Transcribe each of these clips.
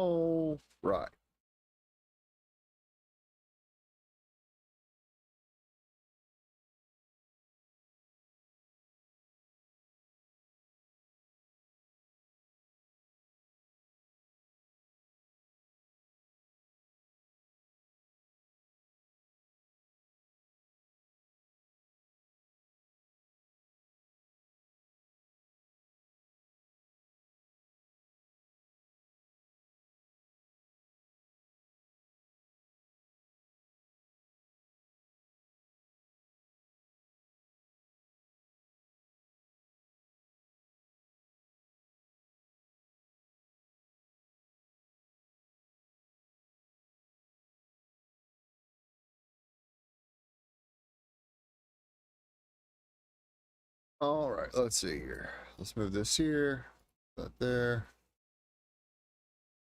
All right. All right. Let's see here. Let's move this here. That there.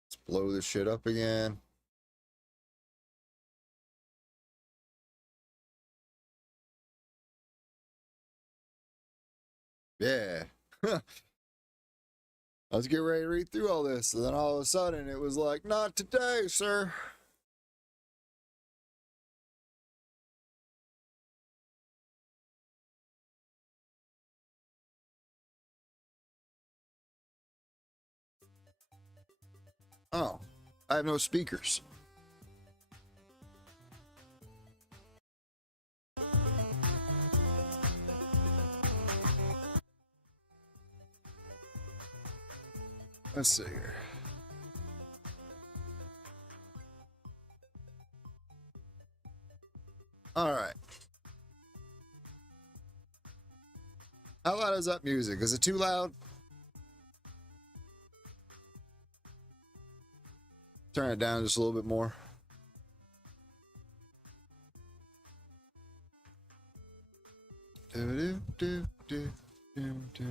Let's blow this shit up again. Yeah. I was getting ready to read through all this, and then all of a sudden it was like, not today, sir. Oh, I have no speakers. Let's see here. All right. How loud is that music? Is it too loud? Turn it down just a little bit more. Do, do, do, do, do.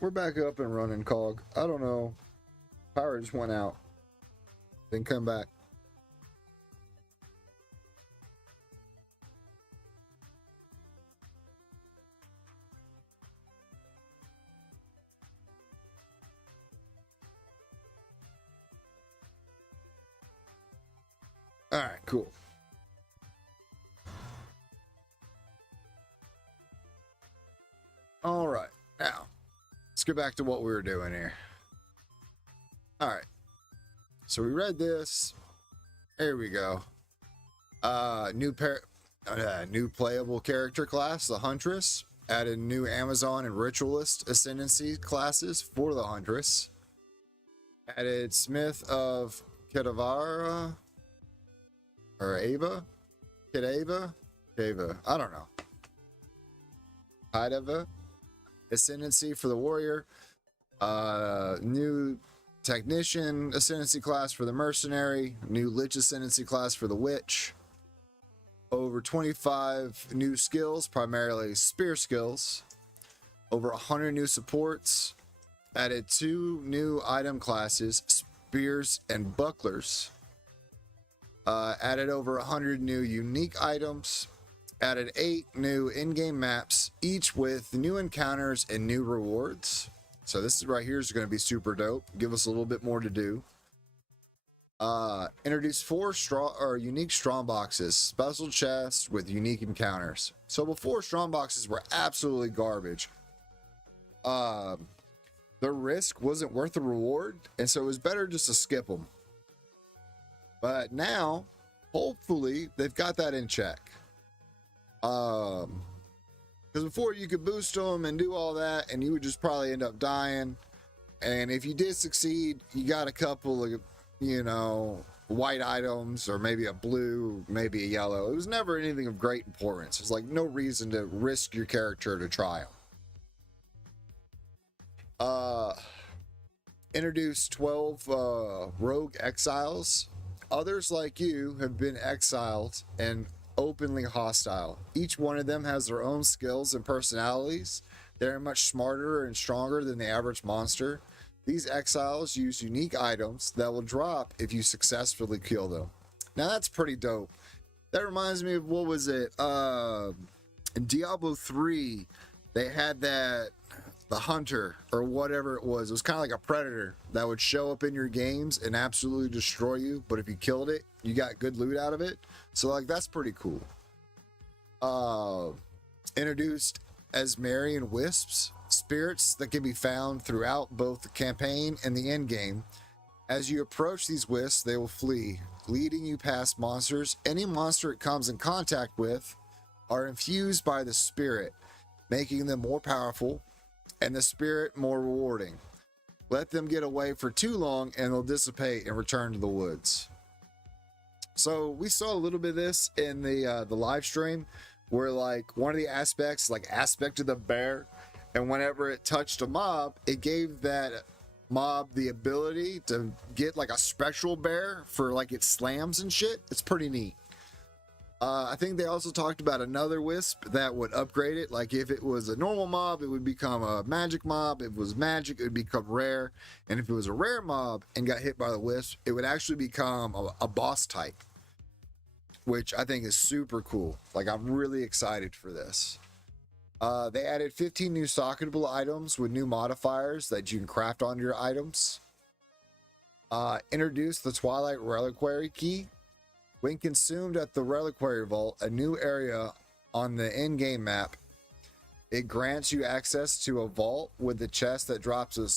We're back up and running, Cog. I don't know. Power just went out. Then come back. All right, cool. All right, now let's get back to what we were doing here. All right, so we read this. Here we go. New playable character class, the Huntress. Added new Amazon and Ritualist Ascendancy classes for the Huntress. Added Smith of Kedavara or Ava, Kedava, I don't know. Kedava Ascendancy for the Warrior. New Technician Ascendancy class for the Mercenary. New Lich Ascendancy class for the Witch. Over 25 new skills, primarily spear skills. Over 100 new supports. Added 2 new item classes, spears and bucklers. Added over 100 new unique items. Added 8 new in-game maps, each with new encounters and new rewards. So this right here is going to be super dope. Give us a little bit more to do. Introduced 4 unique strong boxes, special chests with unique encounters. So before, strong boxes were absolutely garbage. The risk wasn't worth the reward, and so it was better just to skip them. But now, hopefully, they've got that in check. Because before you could boost them and do all that, and you would just probably end up dying. And if you did succeed, you got a couple of, you know, white items, or maybe a blue, maybe a yellow. It was never anything of great importance. There's like no reason to risk your character to try them. Introduced 12 rogue exiles. Others like you have been exiled and openly hostile. Each one of them has their own skills and personalities. They're much smarter and stronger than the average monster. These exiles use unique items that will drop if you successfully kill them. Now that's pretty dope. That reminds me of, what was it? In Diablo 3, they had that, the hunter or whatever it was. It was kind of like a predator that would show up in your games and absolutely destroy you. But if you killed it, you got good loot out of it. So like, that's pretty cool. Introduced as Marian wisps, spirits that can be found throughout both the campaign and the end game. As you approach these wisps, they will flee, leading you past monsters. Any monster it comes in contact with are infused by the spirit, making them more powerful and the spirit more rewarding. Let them get away for too long and they'll dissipate and return to the woods. So we saw a little bit of this in the live stream, where like one of the aspects, like aspect of the bear, and whenever it touched a mob, it gave that mob the ability to get like a spectral bear for like its slams and shit. It's pretty neat. I think they also talked about another wisp that would upgrade it. Like if it was a normal mob, it would become a magic mob. If it was magic, it would become rare. And if it was a rare mob and got hit by the wisp, it would actually become a boss type, which I think is super cool. Like, I'm really excited for this. They added 15 new socketable items with new modifiers that you can craft onto your items. Introduced the Twilight Reliquary Key. When consumed at the Reliquary Vault, a new area on the in-game map, it grants you access to a vault with a chest that drops a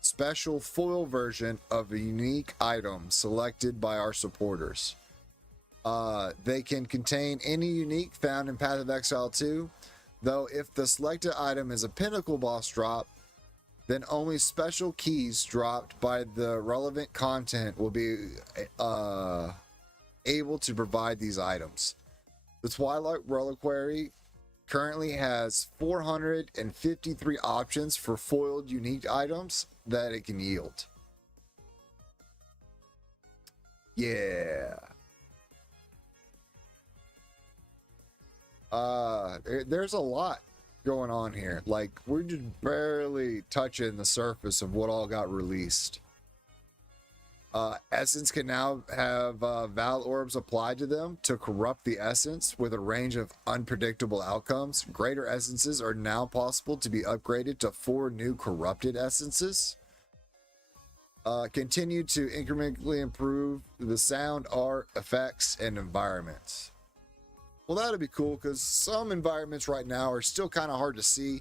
special foil version of a unique item selected by our supporters. They can contain any unique found in Path of Exile 2, though if the selected item is a pinnacle boss drop, then only special keys dropped by the relevant content will be able to provide these items. The Twilight Reliquary currently has 453 options for foiled unique items that it can yield. Yeah. There's a lot going on here. Like, we're just barely touching the surface of what all got released. Essence can now have Val Orbs applied to them to corrupt the essence with a range of unpredictable outcomes. Greater essences are now possible to be upgraded to 4 new corrupted essences. Continue to incrementally improve the sound, art, effects, and environments. Well, that'd be cool, because some environments right now are still kind of hard to see.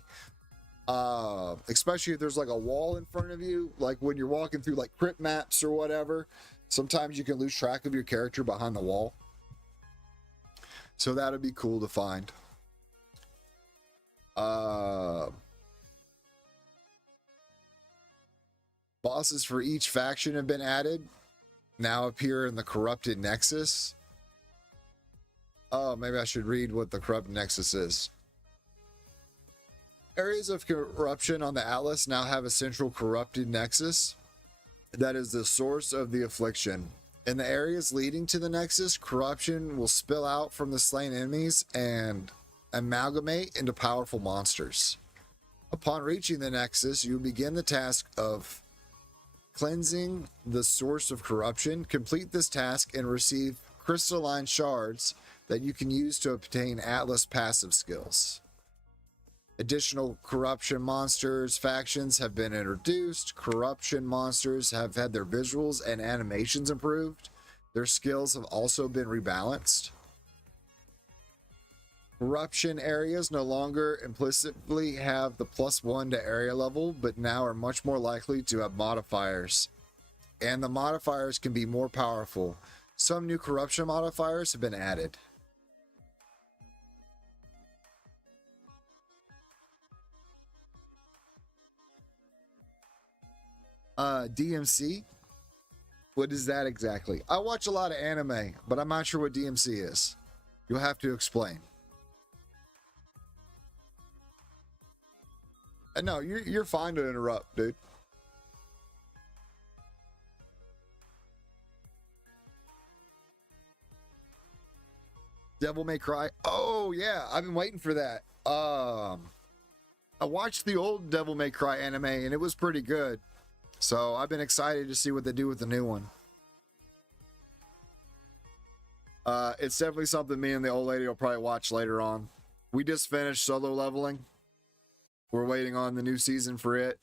Especially if there's like a wall in front of you, like when you're walking through like crypt maps or whatever, sometimes you can lose track of your character behind the wall. So that'd be cool to find. Bosses for each faction have been added, now appear in the Corrupted Nexus. Oh, maybe I should read what the Corrupted Nexus is. Areas of corruption on the Atlas now have a central corrupted nexus that is the source of the affliction. In the areas leading to the nexus, corruption will spill out from the slain enemies and amalgamate into powerful monsters. Upon reaching the nexus, you begin the task of cleansing the source of corruption. Complete this task and receive crystalline shards that you can use to obtain Atlas passive skills. Additional corruption monsters factions have been introduced. Corruption monsters have had their visuals and animations improved. Their skills have also been rebalanced. Corruption areas no longer implicitly have the +1 to area level, but now are much more likely to have modifiers. And the modifiers can be more powerful. Some new corruption modifiers have been added. DMC? What is that exactly? I watch a lot of anime, but I'm not sure what DMC is. You'll have to explain. And no, you're fine to interrupt, dude. Devil May Cry. Oh yeah, I've been waiting for that. I watched the old Devil May Cry anime and it was pretty good. So I've been excited to see what they do with the new one. It's definitely something me and the old lady will probably watch later on. We just finished Solo Leveling. We're waiting on the new season for it.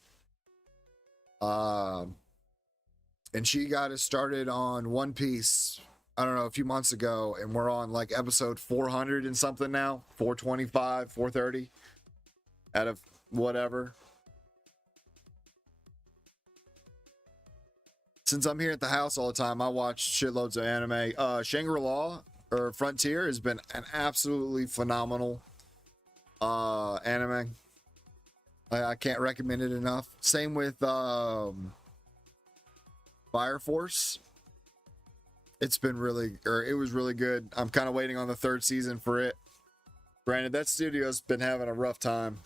And she got us started on One Piece, I don't know, a few months ago, and we're on like episode 400 and something now, 425, 430 out of whatever. Since I'm here at the house all the time, I watch shitloads of anime. Shangri-La or Frontier has been an absolutely phenomenal anime. I can't recommend it enough. Same with Fire Force. It was really good. I'm kind of waiting on the third season for it. Granted, that studio's been having a rough time.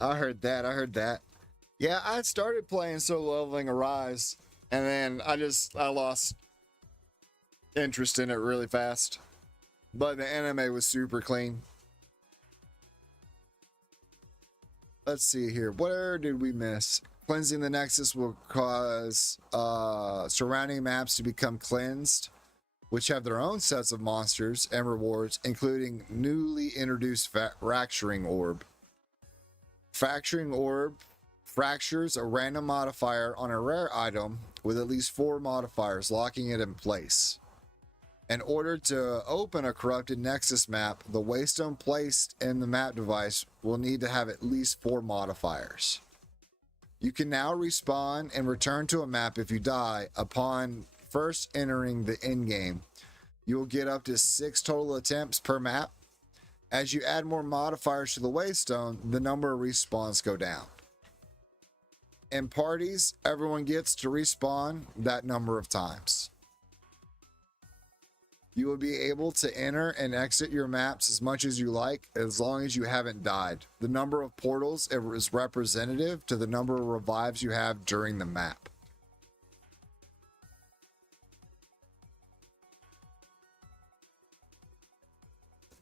I heard that. Yeah, I started playing Solo Leveling Arise, and then I lost interest in it really fast. But the anime was super clean. Let's see here. Where did we miss? Cleansing the Nexus will cause surrounding maps to become cleansed, which have their own sets of monsters and rewards, including newly introduced Fracturing Orb. Fracturing Orb fractures a random modifier on a rare item with at least 4 modifiers, locking it in place. In order to open a corrupted Nexus map, the waystone placed in the map device will need to have at least 4 modifiers. You can now respawn and return to a map if you die upon first entering the endgame. You will get up to 6 total attempts per map. As you add more modifiers to the waystone, the number of respawns go down. In parties, everyone gets to respawn that number of times. You will be able to enter and exit your maps as much as you like, as long as you haven't died. The number of portals is representative to the number of revives you have during the map.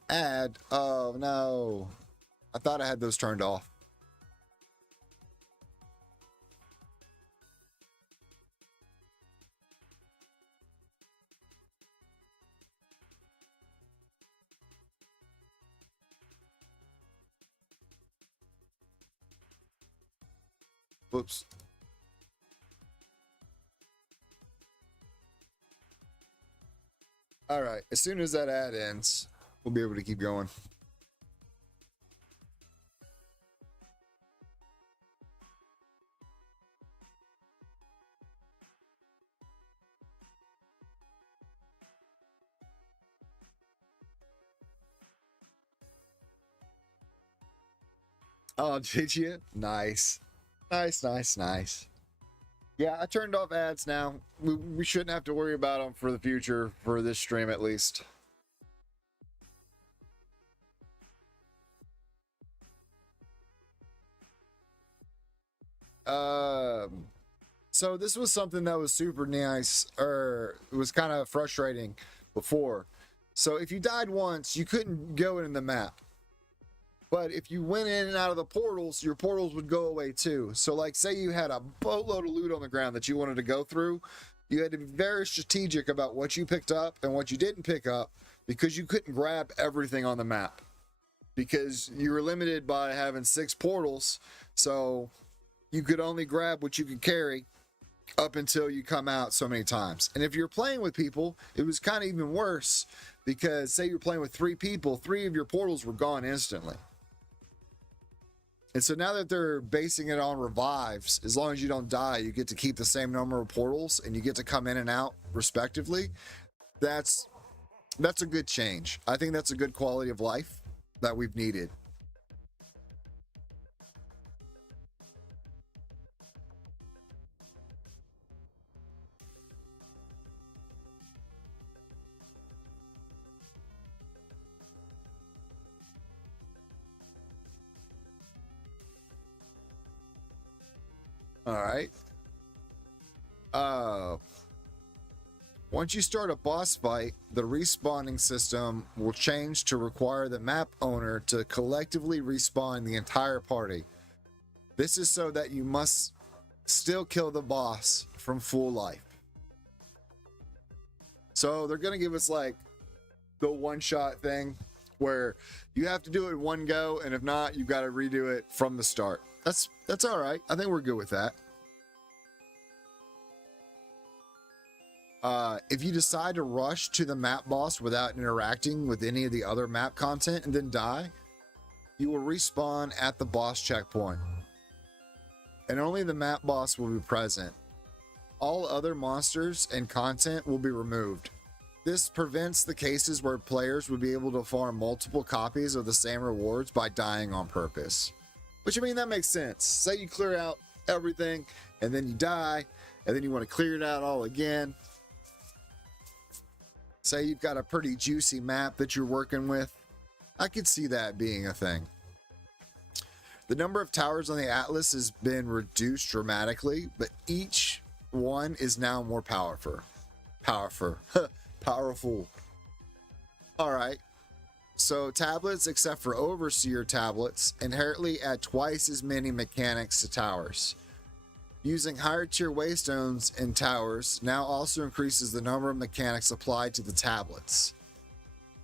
Add. Oh no. I thought I had those turned off. Whoops. All right. As soon as that ad ends, we'll be able to keep going. Oh, did you? Nice. Nice. Yeah, I turned off ads now. We shouldn't have to worry about them for the future, for this stream at least. So this was something that was super nice, or it was kind of frustrating before. So if you died once, you couldn't go in the map. But if you went in and out of the portals, your portals would go away too. So like say you had a boatload of loot on the ground that you wanted to go through, you had to be very strategic about what you picked up and what you didn't pick up, because you couldn't grab everything on the map, because you were limited by having 6 portals. So you could only grab what you could carry up until you come out so many times. And if you're playing with people, it was kind of even worse, because say you're playing with 3 people, 3 of your portals were gone instantly. And so now that they're basing it on revives, as long as you don't die, you get to keep the same number of portals and you get to come in and out respectively. That's a good change. I think that's a good quality of life that we've needed. All right. Uh, Once you start a boss fight, the respawning system will change to require the map owner to collectively respawn the entire party. This is so that you must still kill the boss from full life. So they're gonna give us like the one-shot thing where you have to do it in one go, and if not, you've got to redo it from the start. That's all right. I think we're good with that. If you decide to rush to the map boss without interacting with any of the other map content and then die, you will respawn at the boss checkpoint. And only the map boss will be present. All other monsters and content will be removed. This prevents the cases where players would be able to farm multiple copies of the same rewards by dying on purpose. Which, I mean, that makes sense. Say you clear out everything and then you die, and then you want to clear it out all again. Say you've got a pretty juicy map that you're working with. I could see that being a thing. The number of towers on the Atlas has been reduced dramatically, but each one is now more powerful. Powerful. All right. So tablets, except for Overseer tablets, inherently add twice as many mechanics to towers. Using higher tier waystones in towers now also increases the number of mechanics applied to the tablets.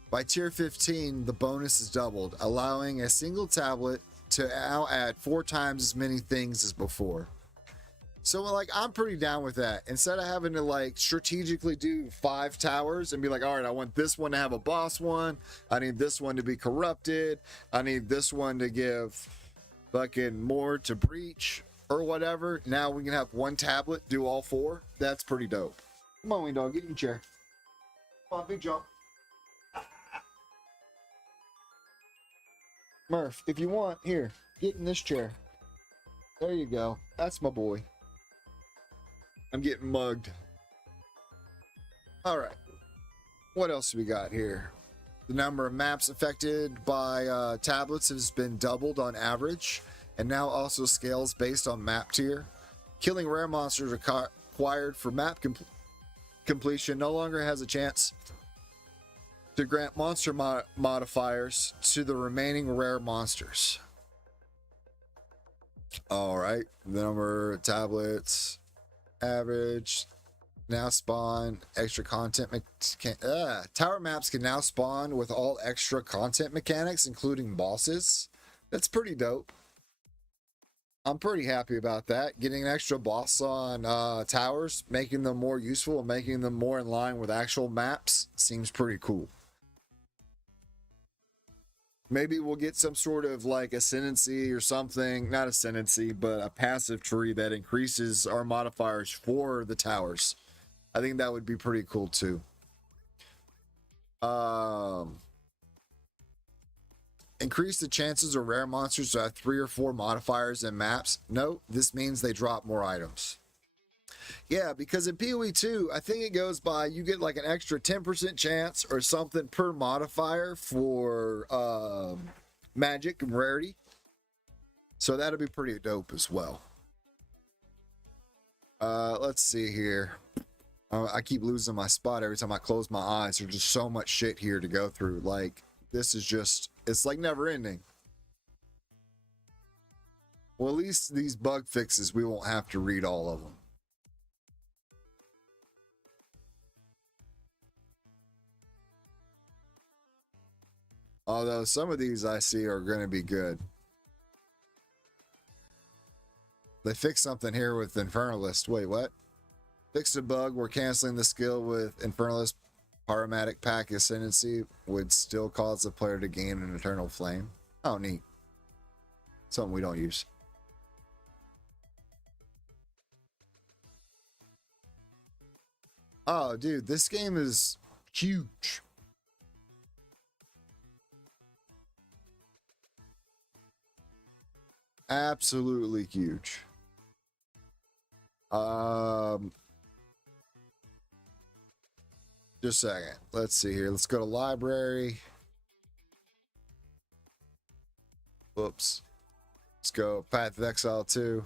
By tier 15, the bonus is doubled, allowing a single tablet to now add 4 times as many things as before. So like, I'm pretty down with that. Instead of having to like strategically do 5 towers and be like, all right, I want this one to have a boss one. I need this one to be corrupted. I need this one to give fucking more to breach or whatever. Now we can have one tablet do all 4. That's pretty dope. Come on, Wing Dog, get in your chair. Come on, big jump. Murph, if you want, here, get in this chair. There you go. That's my boy. I'm getting mugged. All right. What else do we got here? The number of maps affected by tablets has been doubled on average, and now also scales based on map tier. Killing rare monsters required for map completion no longer has a chance to grant monster modifiers to the remaining rare monsters. All right. The number of tablets average now spawn extra content. Tower maps can now spawn with all extra content mechanics, including bosses. That's pretty dope. I'm pretty happy about that. Getting an extra boss on towers, making them more useful and making them more in line with actual maps seems pretty cool. Maybe we'll get some sort of like ascendancy or something. Not ascendancy, but a passive tree that increases our modifiers for the towers. I think that would be pretty cool too. Increase the chances of rare monsters to have 3 or 4 modifiers in maps. No, this means they drop more items. Yeah, because in PoE 2, I think it goes by you get like an extra 10% chance or something per modifier for magic and rarity. So that'll be pretty dope as well. Let's see here. I keep losing my spot every time I close my eyes. There's just so much shit here to go through. Like, this is just, it's like never ending. Well, at least these bug fixes, we won't have to read all of them. Although some of these I see are going to be good. They fixed something here with Infernalist. Wait, what? Fixed a bug where canceling the skill with Infernalist Pyromatic Pack Ascendancy would still cause the player to gain an Eternal Flame. Oh, neat. Something we don't use. Oh, dude, this game is huge. Absolutely huge. Just a second. Let's see here. Let's go to library. Whoops. Let's go Path of Exile 2.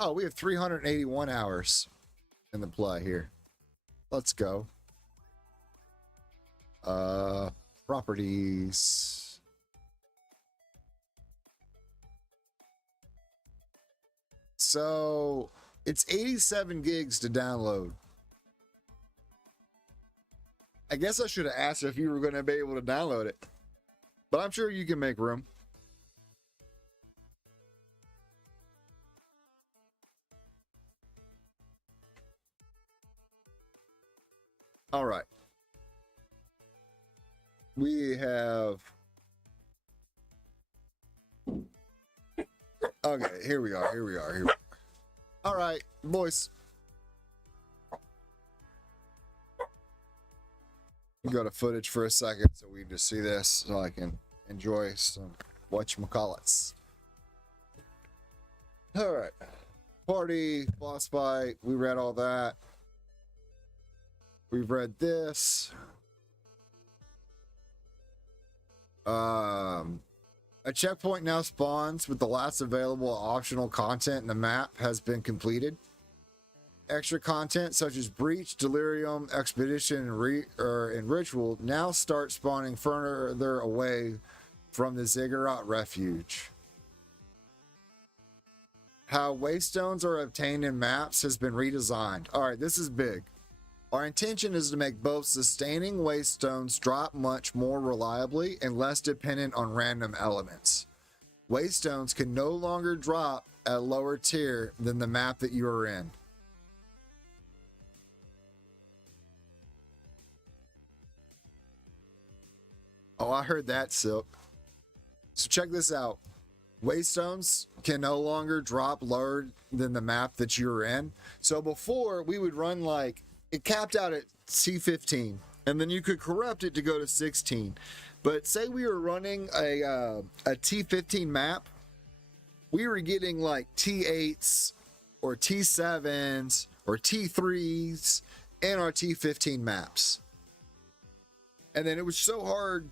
Oh, we have 381 hours in the play here. Let's go. Properties. So it's 87 gigs to download. I guess I should have asked if you were going to be able to download it, but I'm sure you can make room. All right. We have. Okay, here we are. Here we are. Here we are. All right, boys. Go to footage for a second so we can just see this so I can enjoy some whatchamacallits. All right. Party, boss fight. We read all that. We've read this. A checkpoint now spawns with the last available optional content in the map has been completed. Extra content such as Breach, Delirium, Expedition, and Ritual now start spawning further away from the Ziggurat Refuge. How Waystones are obtained in maps has been redesigned. Alright, this is big. Our intention is to make both sustaining Waystones drop much more reliably and less dependent on random elements. Waystones can no longer drop at a lower tier than the map that you are in. Oh, I heard that, Silk. So check this out. Waystones can no longer drop lower than the map that you're in. So before, we would run like, it capped out at T15, and then you could corrupt it to go to 16. But say we were running a T15 map, we were getting like T8s or T7s or T3s in our T15 maps. And then it was so hard.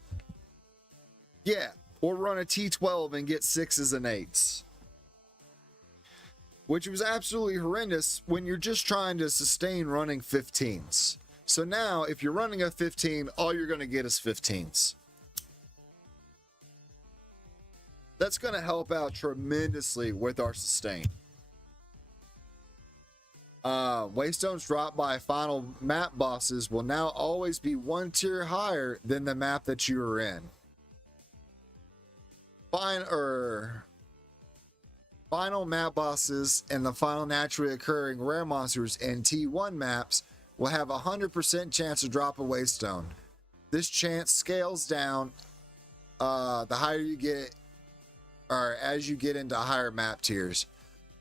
Yeah, or run a T12 and get 6s and 8s. Which was absolutely horrendous when you're just trying to sustain running 15s. So now, if you're running a 15, all you're going to get is 15s. That's going to help out tremendously with our sustain. Waystones dropped by final map bosses will now always be one tier higher than the map that you are in. Final map bosses and the final naturally occurring rare monsters in T1 maps will have a 100% chance to drop a Waystone. This chance scales down the higher you get, or as you get into higher map tiers,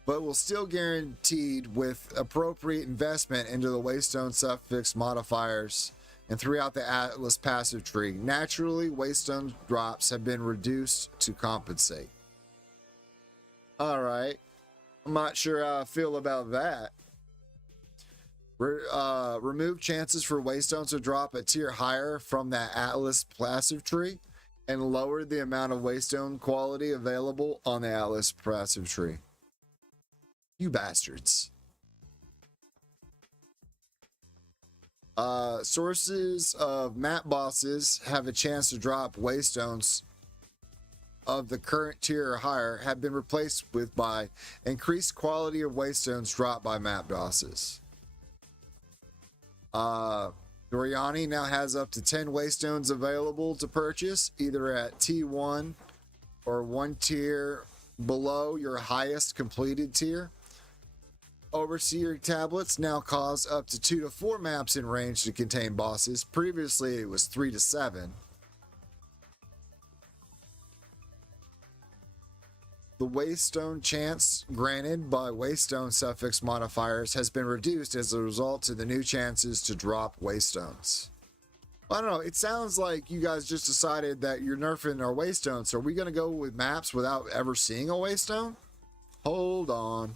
but will still guaranteed with appropriate investment into the Waystone suffix modifiers and throughout the Atlas passive tree. Naturally, Waystone drops have been reduced to compensate. Alright, I'm not sure how I feel about that. Remove chances for Waystones to drop a tier higher from that Atlas passive tree and lower the amount of Waystone quality available on the Atlas passive tree. You bastards. Sources of map bosses have a chance to drop Waystones of the current tier or higher have been replaced with by increased quality of Waystones dropped by map bosses. Doriani now has up to 10 Waystones available to purchase, either at T1 or one tier below your highest completed tier. Overseer tablets now cause up to 2 to 4 maps in range to contain bosses. Previously, it was 3 to 7. The Waystone chance granted by Waystone suffix modifiers has been reduced as a result to the new chances to drop Waystones. I don't know, it sounds like you guys just decided that you're nerfing our Waystone, so are we going to go with maps without ever seeing a Waystone? Hold on.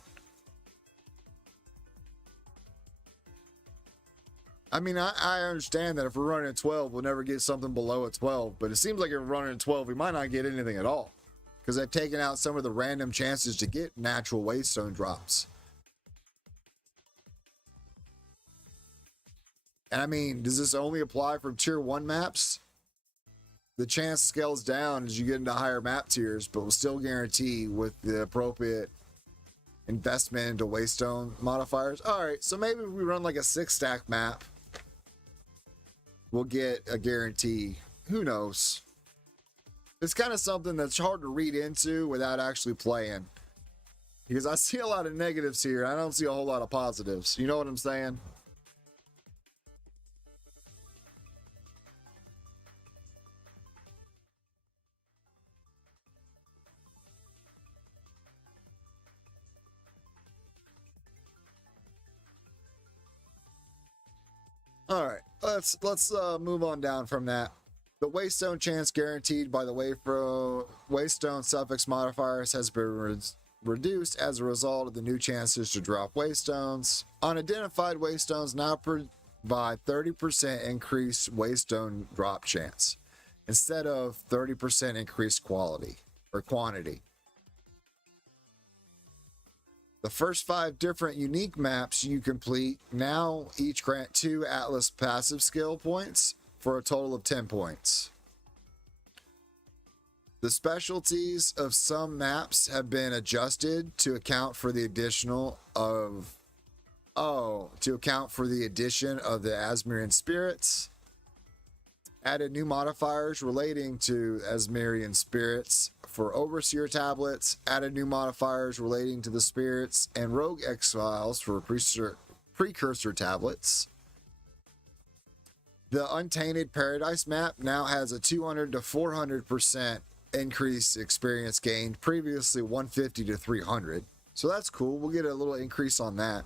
I mean, I understand that if we're running at 12, we'll never get something below a 12, but it seems like if we're running at 12, we might not get anything at all, because they've taken out some of the random chances to get natural Waystone drops. And I mean, does this only apply for tier 1 maps? The chance scales down as you get into higher map tiers, but will still guarantee with the appropriate investment into Waystone modifiers. All right, so maybe if we run like a 6-stack map, we'll get a guarantee. Who knows? It's kind of something that's hard to read into without actually playing, because I see a lot of negatives here. I don't see a whole lot of positives. You know what I'm saying? All right, let's move on down from that. The Waystone chance guaranteed by the Waystone suffix modifiers has been reduced as a result of the new chances to drop Waystones. Unidentified Waystones now provide 30% increased Waystone drop chance instead of 30% increased quality or quantity. The first 5 different unique maps you complete now each grant 2 Atlas passive skill points for a total of 10 points. The specialties of some maps have been adjusted to account for the addition of the Asmirian spirits. Added new modifiers relating to Asmirian spirits for Overseer tablets. Added new modifiers relating to the spirits and Rogue Exiles for Precursor tablets. The Untainted Paradise map now has a 200 to 400% increased experience gained, previously 150 to 300. So that's cool. We'll get a little increase on that.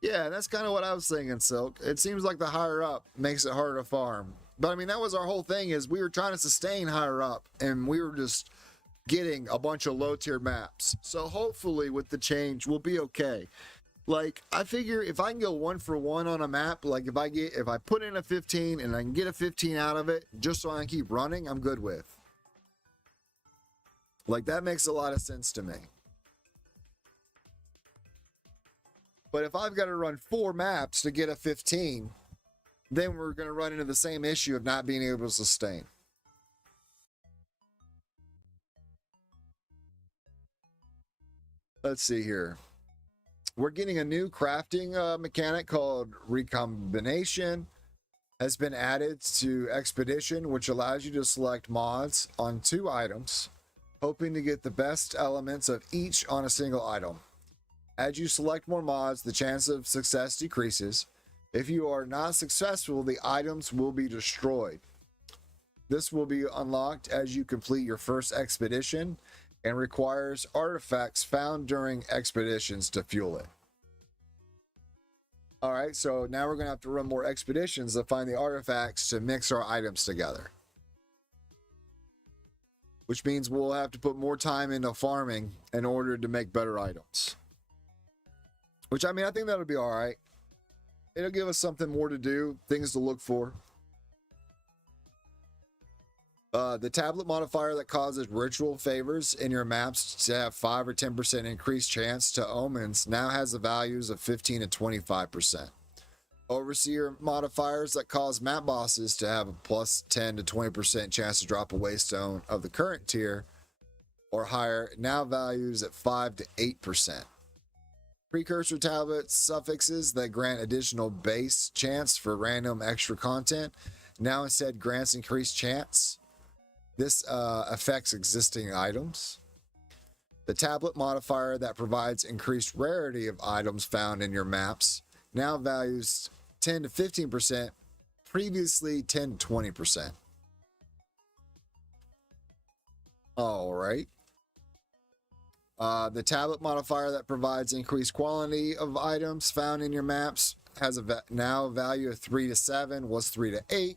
Yeah, that's kind of what I was thinking, Silk. It seems like the higher up makes it harder to farm. But I mean, that was our whole thing, is we were trying to sustain higher up, and we were just getting a bunch of low tier maps. So hopefully with the change, we'll be okay. Like, I figure if I can go 1 for 1 on a map, like if I put in a 15 and I can get a 15 out of it, just so I can keep running, I'm good with. Like, that makes a lot of sense to me. But if I've got to run 4 maps to get a 15, then we're going to run into the same issue of not being able to sustain. Let's see here. We're getting a new crafting mechanic called Recombination. Has been added to Expedition, which allows you to select mods on 2 items, hoping to get the best elements of each on a single item. As you select more mods, the chance of success decreases. If you are not successful, the items will be destroyed. This will be unlocked as you complete your first expedition and requires artifacts found during expeditions to fuel it. All right, so now we're going to have to run more expeditions to find the artifacts to mix our items together. Which means we'll have to put more time into farming in order to make better items. Which, I mean, I think that'll be all right. It'll give us something more to do, things to look for. The tablet modifier that causes ritual favors in your maps to have 5 or 10% increased chance to omens now has the values of 15 and 25%. Overseer modifiers that cause map bosses to have a plus 10 to 20% chance to drop a waystone of the current tier or higher now values at 5 to 8%. Precursor tablets suffixes that grant additional base chance for random extra content now instead grants increased chance. This affects existing items. The tablet modifier that provides increased rarity of items found in your maps now values 10 to 15%, previously 10 to 20%. All right. The tablet modifier that provides increased quality of items found in your maps has now a value of 3 to 7, was 3 to 8.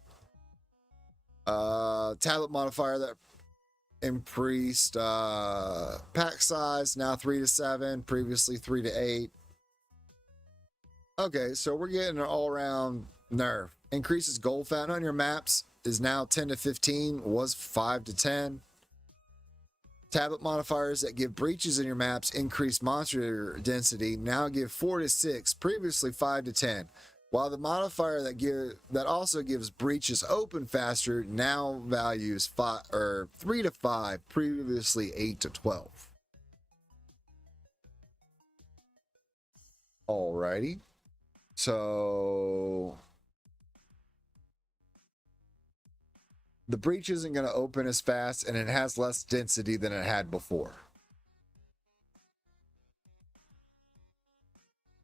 Tablet modifier that increased pack size, now 3 to 7, previously 3 to 8. Okay, so we're getting an all-around nerf. Increases gold found on your maps is now 10 to 15, was 5 to 10. Tablet modifiers that give breaches in your maps increased monster density now give 4 to 6, previously 5 to 10. While the modifier that also gives breaches open faster now values 3 to 5, previously 8 to 12. Alrighty. So the breach isn't going to open as fast, and it has less density than it had before.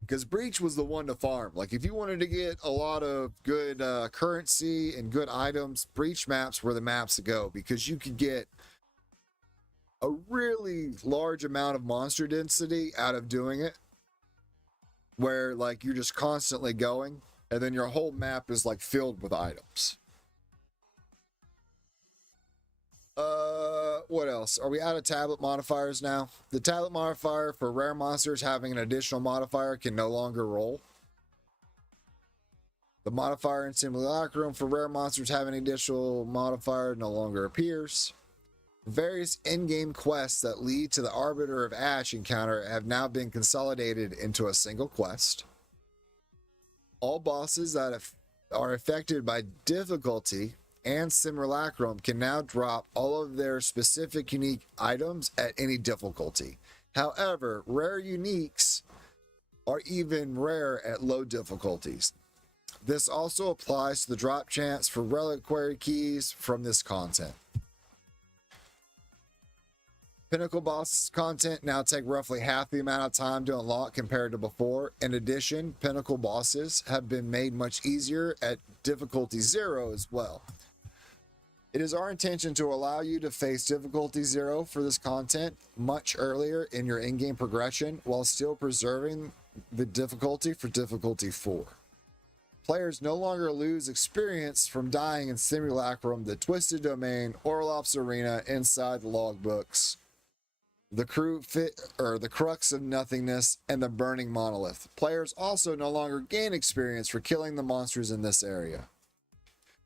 Because breach was the one to farm. Like, if you wanted to get a lot of good currency and good items, breach maps were the maps to go, because you could get a really large amount of monster density out of doing it, where like you're just constantly going, and then your whole map is like filled with items. What else? Are we out of tablet modifiers now? The tablet modifier for rare monsters having an additional modifier can no longer roll. The modifier in Simulacrum for rare monsters having an additional modifier no longer appears. Various in-game quests that lead to the Arbiter of Ash encounter have now been consolidated into a single quest. All bosses that are affected by difficulty and Simulacrum can now drop all of their specific unique items at any difficulty. However, rare uniques are even rare at low difficulties. This also applies to the drop chance for reliquary keys from this content. Pinnacle boss content now take roughly half the amount of time to unlock compared to before. In addition, Pinnacle bosses have been made much easier at difficulty 0 as well. It is our intention to allow you to face difficulty 0 for this content much earlier in your in-game progression while still preserving the difficulty for difficulty 4. Players no longer lose experience from dying in Simulacrum, the Twisted Domain, Orloff's Arena, inside the logbooks, the Crux of Nothingness, and the Burning Monolith. Players also no longer gain experience for killing the monsters in this area,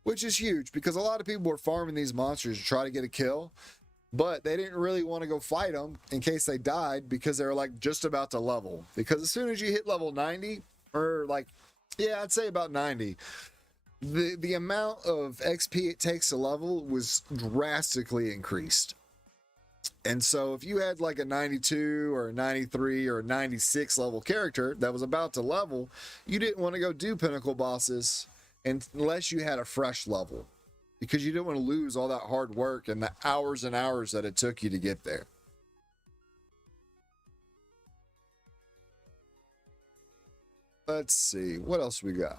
which is huge because a lot of people were farming these monsters to try to get a kill, but they didn't really want to go fight them in case they died because they were like just about to level. Because as soon as you hit level 90, or like, yeah, I'd say about 90, the amount of XP it takes to level was drastically increased. And so if you had like a 92 or a 93 or a 96 level character that was about to level, you didn't want to go do pinnacle bosses unless you had a fresh level, because you didn't want to lose all that hard work and the hours and hours that it took you to get there. Let's see, what else we got?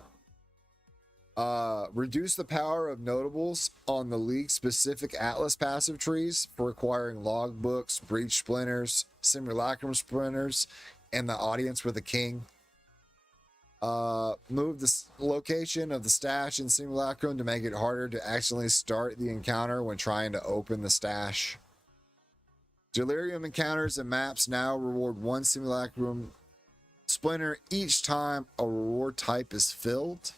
Reduce the power of notables on the league specific Atlas passive trees for acquiring logbooks, breach splinters, Simulacrum splinters, and the audience with a king. Move the location of the stash in Simulacrum to make it harder to accidentally start the encounter when trying to open the stash. Delirium encounters and maps now reward one Simulacrum splinter each time a reward type is filled.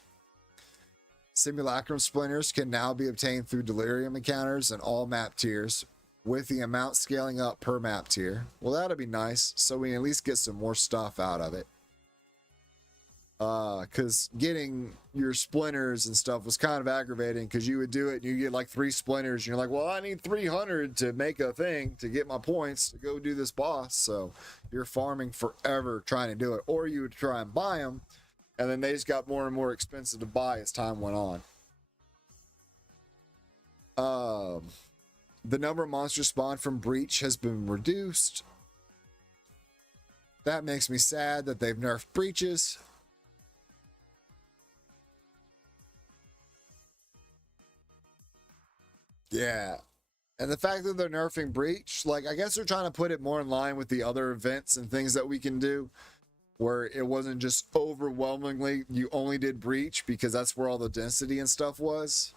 Simulacrum splinters can now be obtained through Delirium encounters in all map tiers, with the amount scaling up per map tier. Well, that'll be nice, so we can at least get some more stuff out of it. Because getting your splinters and stuff was kind of aggravating, because you would do it and you get like 3 splinters and you're like, well, I need 300 to make a thing to get my points to go do this boss. So you're farming forever trying to do it, or you would try and buy them, and then they just got more and more expensive to buy as time went on. The number of monsters spawned from Breach has been reduced. That makes me sad that they've nerfed breaches. Yeah. And the fact that they're nerfing Breach, like, I guess they're trying to put it more in line with the other events and things that we can do, where it wasn't just overwhelmingly you only did Breach because that's where all the density and stuff was.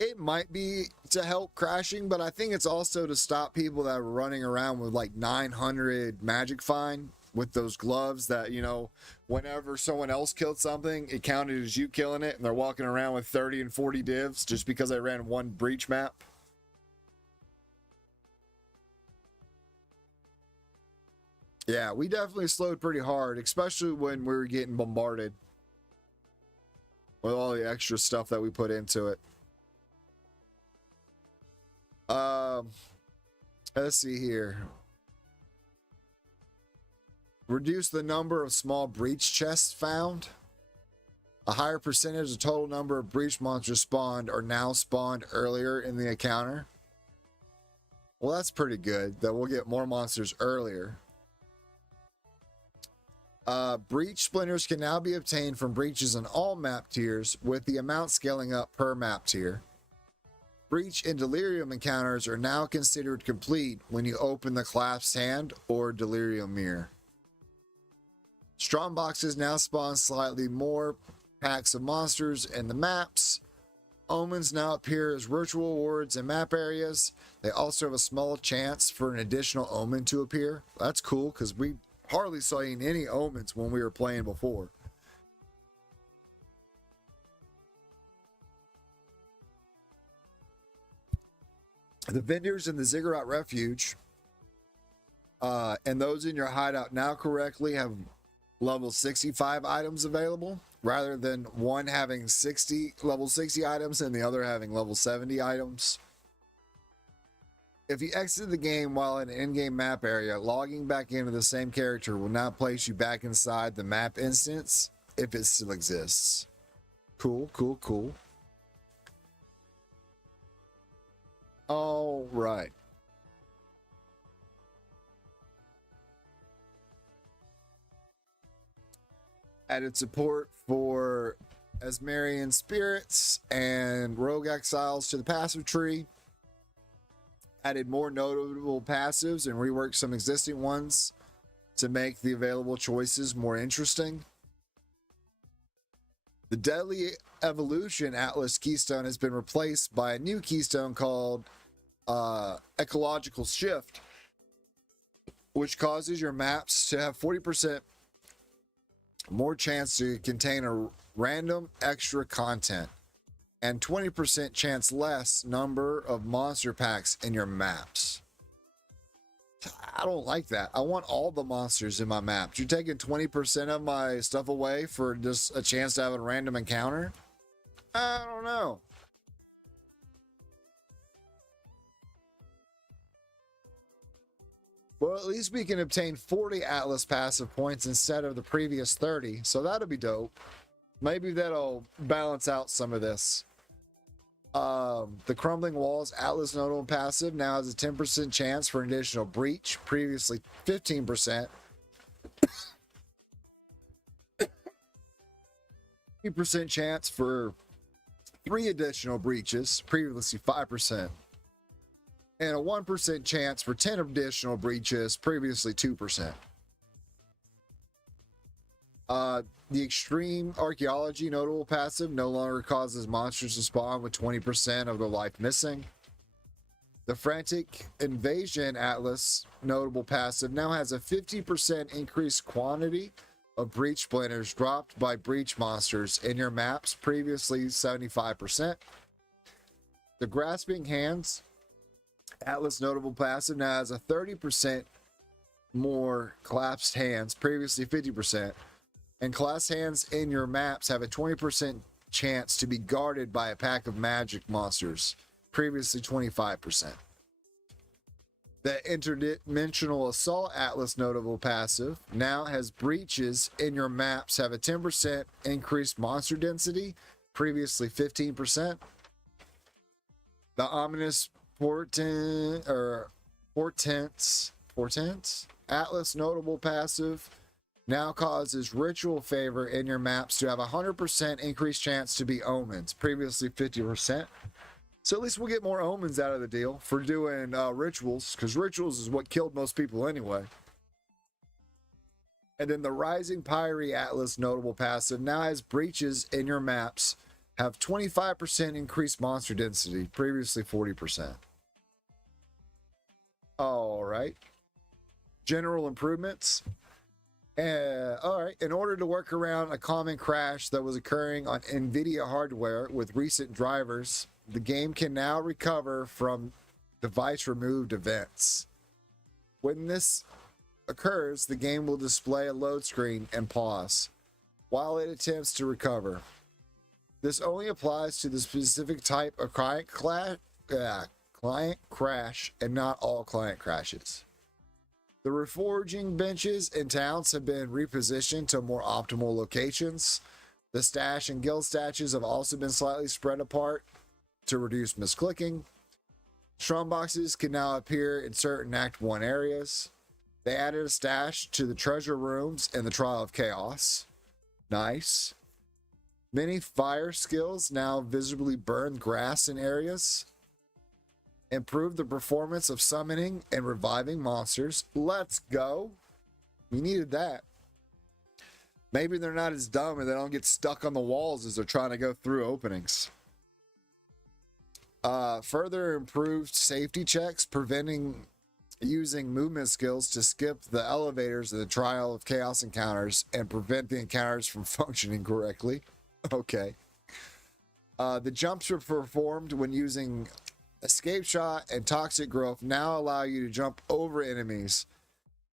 It might be to help crashing, but I think it's also to stop people that are running around with like 900 magic find with those gloves that, you know, whenever someone else killed something, it counted as you killing it, and they're walking around with 30 and 40 divs just because I ran one breach map. Yeah, we definitely slowed pretty hard, especially when we were getting bombarded with all the extra stuff that we put into it. Let's see here. Reduce the number of small breach chests found. A higher percentage of total number of breach monsters spawned are now spawned earlier in the encounter. Well, that's pretty good, that we'll get more monsters earlier. Breach splinters can now be obtained from breaches in all map tiers, with the amount scaling up per map tier. Breach and Delirium encounters are now considered complete when you open the Collapsed Hand or Delirium Mirror. Strong boxes now spawn slightly more packs of monsters in the maps. Omens now appear as ritual wards in map areas. They also have a small chance for an additional omen to appear. That's cool, because we hardly saw any omens when we were playing before. The vendors in the Ziggurat Refuge and those in your hideout now correctly have level 65 items available, rather than one having level 60 items and the other having level 70 items. If you exit the game while in an in-game map area, logging back into the same character will not place you back inside the map instance if it still exists. Cool, cool, cool. All right. Added support for Asmarian Spirits and Rogue Exiles to the passive tree. Added more notable passives and reworked some existing ones to make the available choices more interesting. The Deadly Evolution Atlas Keystone has been replaced by a new keystone called Ecological Shift, which causes your maps to have 40% more chance to contain a random extra content and 20% chance less number of monster packs in your maps. I don't like that. I want all the monsters in my maps. You're taking 20% of my stuff away for just a chance to have a random encounter? I don't know. Well, at least we can obtain 40 Atlas passive points instead of the previous 30, so that'll be dope. Maybe that'll balance out some of this. The Crumbling Walls Atlas notable passive now has a 10% chance for an additional breach, previously 15%. 50% chance for 3 additional breaches, previously 5%. And a 1% chance for 10 additional breaches, previously 2%. The Extreme Archaeology notable passive no longer causes monsters to spawn with 20% of their life missing. The Frantic Invasion Atlas notable passive now has a 50% increased quantity of breach splinters dropped by breach monsters in your maps, previously 75%. The Grasping Hands Atlas notable passive now has a 30% more collapsed hands, previously 50%. And collapsed hands in your maps have a 20% chance to be guarded by a pack of magic monsters, previously 25%. The Interdimensional Assault Atlas notable passive now has breaches in your maps have a 10% increased monster density, previously 15%. The Ominous Portents Atlas notable passive now causes ritual favor in your maps to have a 100% increased chance to be omens, previously 50%. So at least we'll get more omens out of the deal for doing rituals, because rituals is what killed most people anyway. And then the Rising Pyre Atlas notable passive now has breaches in your maps have 25% increased monster density, previously 40%. All right. General improvements. All right. In order to work around a common crash that was occurring on NVIDIA hardware with recent drivers, the game can now recover from device removed events. When this occurs, the game will display a load screen and pause while it attempts to recover. This only applies to the specific type of client crash and not all client crashes. The reforging benches in towns have been repositioned to more optimal locations. The stash and guild stashes have also been slightly spread apart to reduce misclicking. Strongboxes can now appear in certain Act 1 areas. They added a stash to the treasure rooms in the Trial of Chaos. Nice. Many fire skills now visibly burn grass in areas. Improve the performance of summoning and reviving monsters. Let's go. We needed that. Maybe they're not as dumb and they don't get stuck on the walls as they're trying to go through openings. Further improved safety checks, preventing using movement skills to skip the elevators in the Trial of Chaos encounters and prevent the encounters from functioning correctly. Okay. The jumps were performed when using Escape Shot and Toxic Growth now allow you to jump over enemies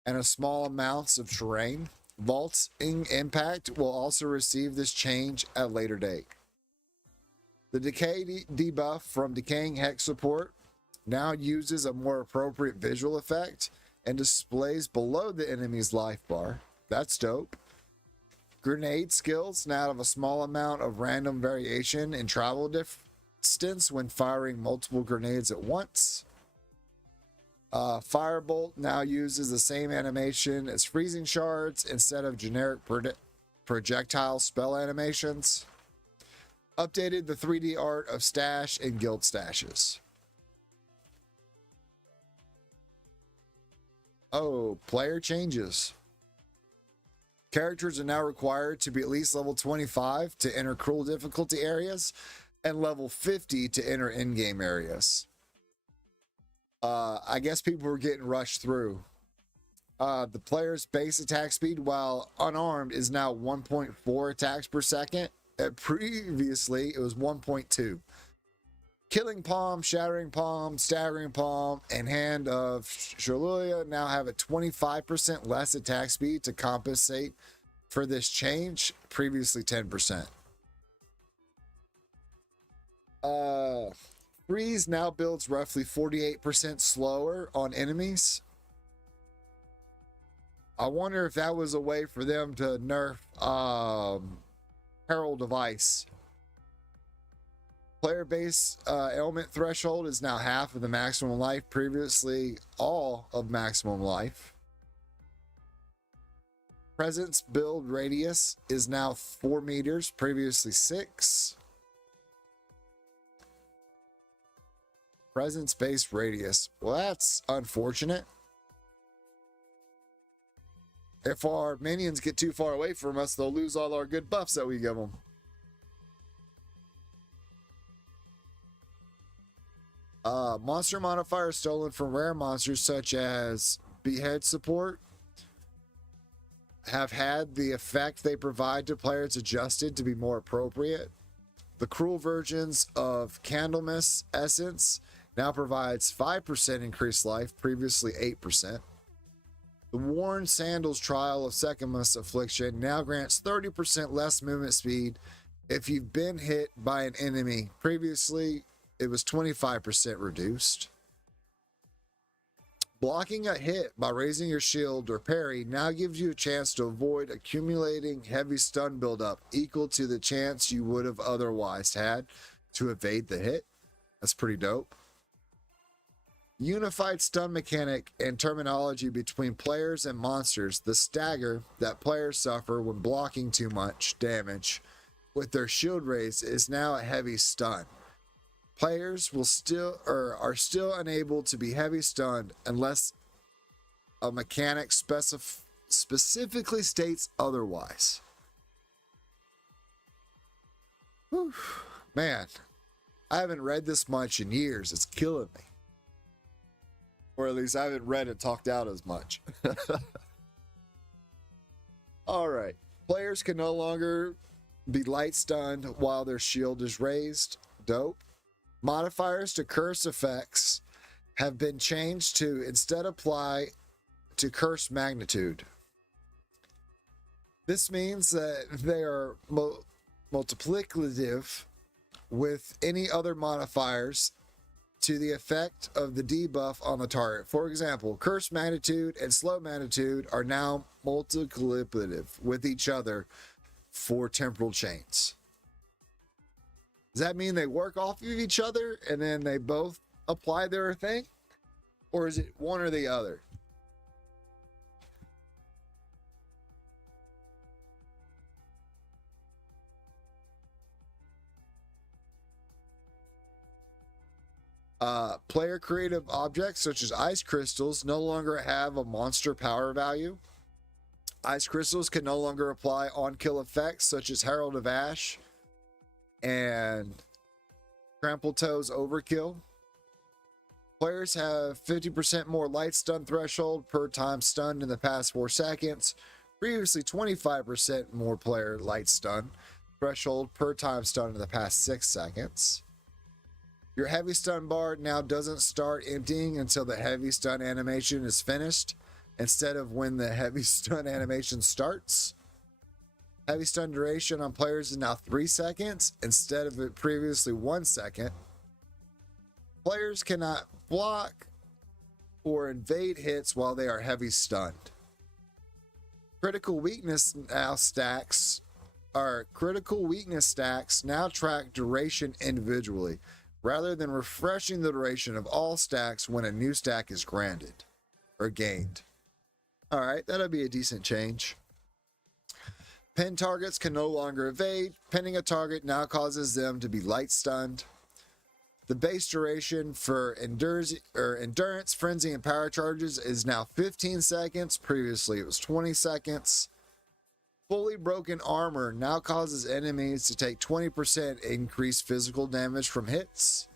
and a small amounts of terrain. Vaulting Impact will also receive this change at a later date. The Decay debuff from Decaying Hex support now uses a more appropriate visual effect and displays below the enemy's life bar. That's dope. Grenade skills now have a small amount of random variation in travel distance when firing multiple grenades at once. Firebolt now uses the same animation as freezing shards instead of generic projectile spell animations. Updated the 3D art of stash and guild stashes. Oh, player changes. Characters are now required to be at least level 25 to enter cruel difficulty areas and level 50 to enter in-game areas. I guess people were getting rushed through. The player's base attack speed while unarmed is now 1.4 attacks per second. Previously, it was 1.2. Killing Palm, Shattering Palm, Staggering Palm, and Hand of Shallya now have a 25% less attack speed to compensate for this change, previously 10%. Freeze now builds roughly 48% slower on enemies. I wonder if that was a way for them to nerf Herald of Ice. Player base ailment threshold is now half of the maximum life, previously all of maximum life. Presence build radius is now 4 meters, previously 6. Presence based radius. Well, that's unfortunate. If our minions get too far away from us, they'll lose all our good buffs that we give them. Monster modifiers stolen from rare monsters such as Behead support have had the effect they provide to players adjusted to be more appropriate. The cruel versions of Candlemas Essence now provides 5% increased life, previously 8%. The Worn Sandals Trial of Secamus Affliction now grants 30% less movement speed if you've been hit by an enemy. Previously, it was 25% reduced. Blocking a hit by raising your shield or parry now gives you a chance to avoid accumulating heavy stun buildup equal to the chance you would have otherwise had to evade the hit. That's pretty dope. Unified stun mechanic and terminology between players and monsters. The stagger that players suffer when blocking too much damage with their shield raised is now a heavy stun. Players are still unable to be heavy stunned unless a mechanic specifically states otherwise. Whew. Man, I haven't read this much in years. It's killing me. Or at least I haven't read it talked out as much. All right. Players can no longer be light stunned while their shield is raised. Dope. Modifiers to curse effects have been changed to instead apply to curse magnitude. This means that they are multiplicative with any other modifiers to the effect of the debuff on the target. For example, curse magnitude and slow magnitude are now multiplicative with each other for temporal chains. Does that mean they work off of each other and then they both apply their thing? Or is it one or the other? Player creative objects such as ice crystals no longer have a monster power value. Ice crystals can no longer apply on-kill effects such as Herald of Ash and Trample Toes Overkill. Players have 50% more light stun threshold per time stunned in the past 4 seconds. Previously, 25% more player light stun threshold per time stunned in the past 6 seconds. Your heavy stun bar now doesn't start emptying until the heavy stun animation is finished, instead of when the heavy stun animation starts. Heavy stun duration on players is now 3 seconds instead of it previously 1 second. Players cannot block or invade hits while they are heavy stunned. Critical weakness stacks now track duration individually, rather than refreshing the duration of all stacks when a new stack is granted or gained. All right, that'll be a decent change. Pin targets can no longer evade. Pinning a target now causes them to be light stunned. The base duration for endurance, frenzy, and power charges is now 15 seconds. Previously, it was 20 seconds. Fully broken armor now causes enemies to take 20% increased physical damage from hits.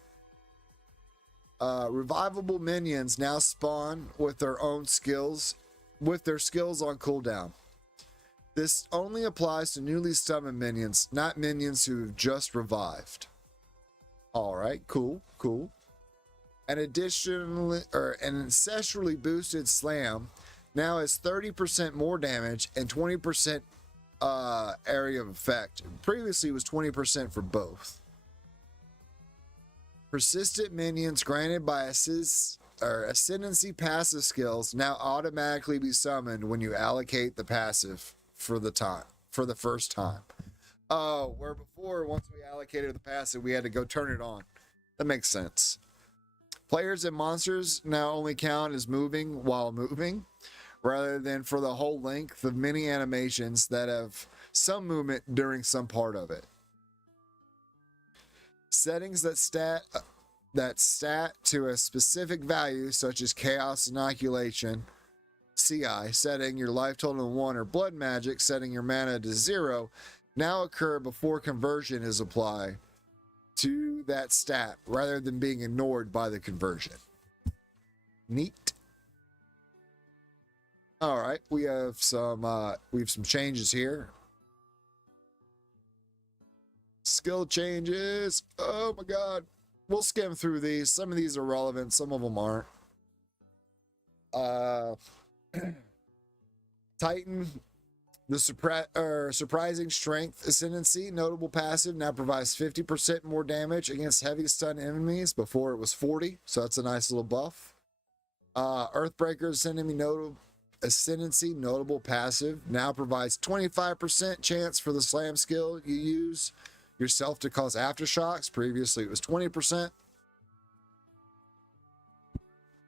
Revivable minions now spawn with their own skills, with their skills on cooldown. This only applies to newly summoned minions, not minions who have just revived. All right, cool. An ancestrally boosted slam now has 30% more damage and 20% area of effect. Previously, it was 20% for both. Persistent minions granted by ascendancy passive skills now automatically be summoned when you allocate the passive for the first time. Oh, where before, once we allocated the passive, we had to go turn it on. That makes sense. Players and monsters now only count as moving while moving, rather than for the whole length of many animations that have some movement during some part of it. Settings that stat to a specific value, such as Chaos Inoculation, CI, setting your life total to 1, or Blood Magic, setting your mana to 0, now occur before conversion is applied to that stat, rather than being ignored by the conversion. Neat. All right, we have some changes here. Skill changes. Oh my god. We'll skim through these. Some of these are relevant, some of them aren't. Titan, the surprising strength ascendancy notable passive now provides 50% more damage against heavy stun enemies. Before it was 40, so that's a nice little buff. Earthbreaker's ascendancy notable passive now provides 25% chance for the slam skill you use yourself to cause aftershocks. Previously it was 20%.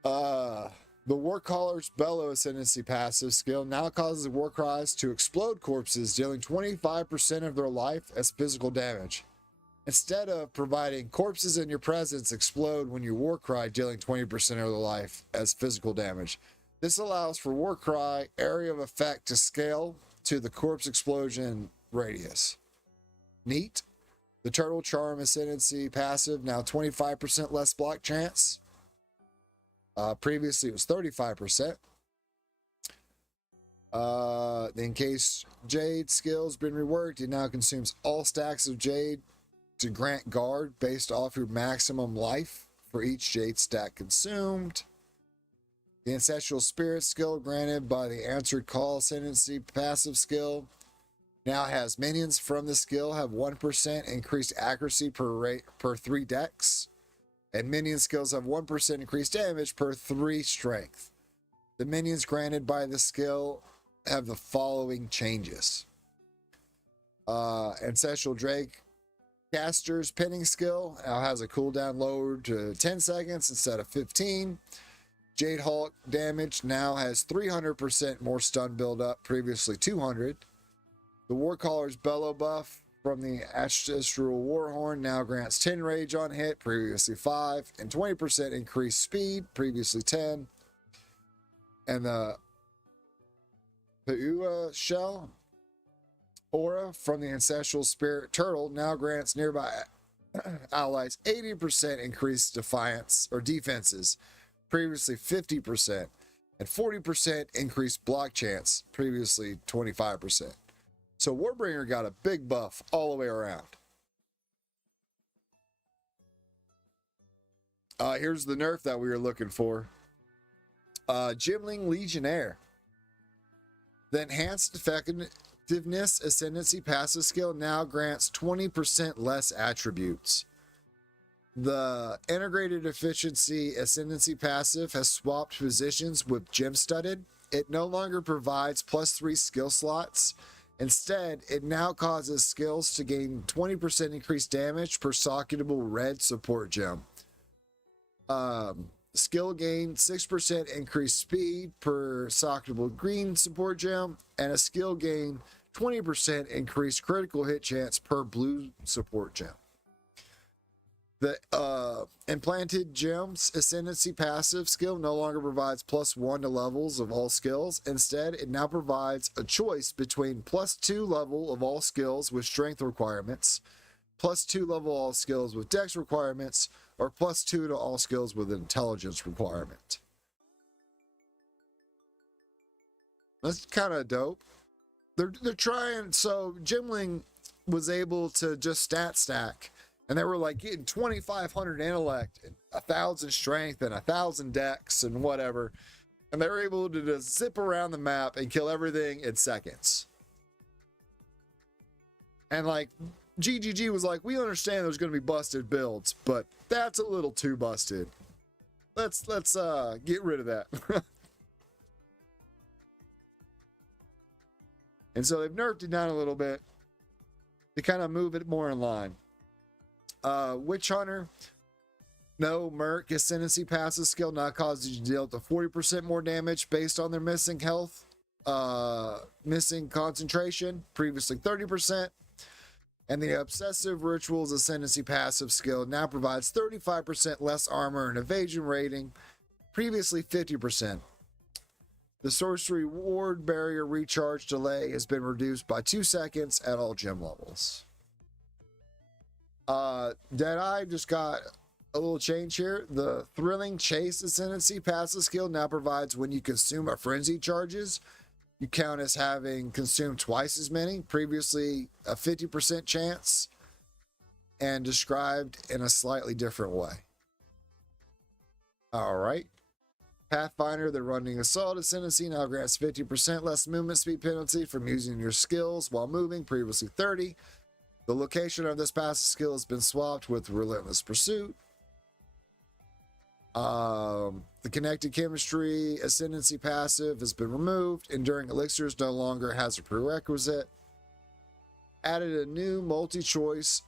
The Warcaller's Bellow Ascendancy passive skill now causes Warcries to explode corpses, dealing 25% of their life as physical damage. Instead of providing corpses in your presence explode when you Warcry, dealing 20% of their life as physical damage. This allows for Warcry area of effect to scale to the corpse explosion radius. Neat. The Turtle Charm Ascendancy passive now 25% less block chance. Previously it was 35%. The Encased Jade skill's been reworked. It now consumes all stacks of Jade to grant guard based off your maximum life for each Jade stack consumed. The Ancestral Spirit skill granted by the Answered Call Ascendancy passive skill now has minions from the skill have 1% increased accuracy per 3 dex, and minion skills have 1% increased damage per 3 strength. The minions granted by the skill have the following changes. Ancestral Drake Caster's Pinning skill now has a cooldown lowered to 10 seconds instead of 15. Jade Hulk damage now has 300% more stun build-up, previously 200. The Warcaller's Bellow buff from the Ancestral Warhorn now grants 10 rage on hit, previously 5, and 20% increased speed, previously 10. And the Peua Shell aura from the Ancestral Spirit Turtle now grants nearby allies 80% increased defiance or defenses, previously 50%, and 40% increased block chance, previously 25%. So Warbringer got a big buff all the way around. Here's the nerf that we were looking for. Gimling Legionnaire. The Enhanced Effectiveness Ascendancy passive skill now grants 20% less attributes. The Integrated Efficiency Ascendancy passive has swapped positions with Gem Studded. It no longer provides +3 skill slots. Instead, it now causes skills to gain 20% increased damage per socketable red support gem. Skill gain 6% increased speed per socketable green support gem, and a skill gain 20% increased critical hit chance per blue support gem. The Implanted Gems Ascendancy passive skill no longer provides +1 to levels of all skills. Instead, it now provides a choice between +2 level of all skills with strength requirements, +2 level all skills with dex requirements, or +2 to all skills with intelligence requirement. That's kind of dope. They're trying. So Gimling was able to just stat stack, and they were like getting 2,500 intellect and 1,000 strength and 1,000 dex and whatever, and they were able to just zip around the map and kill everything in seconds. And like GGG was like, we understand there's going to be busted builds, but that's a little too busted. Let's get rid of that. And so they've nerfed it down a little bit to kind of move it more in line. Witch Hunter, no Merc Ascendancy passive skill now causes you to deal to 40% more damage based on their missing health, missing concentration, previously 30%. And the Obsessive Rituals Ascendancy passive skill now provides 35% less armor and evasion rating, previously 50%. The Sorcery Ward Barrier recharge delay has been reduced by 2 seconds at all gem levels. Deadeye just got a little change here. The Thrilling Chase Ascendancy passive skill now provides when you consume a frenzy charges, you count as having consumed twice as many, previously a 50% chance, and described in a slightly different way. All right. Pathfinder, the Running Assault Ascendancy now grants 50% less movement speed penalty from using your skills while moving, previously 30. The location of this passive skill has been swapped with Relentless Pursuit. The Connected Chemistry Ascendancy passive has been removed. Enduring Elixirs no longer has a prerequisite. Added a new multi-choice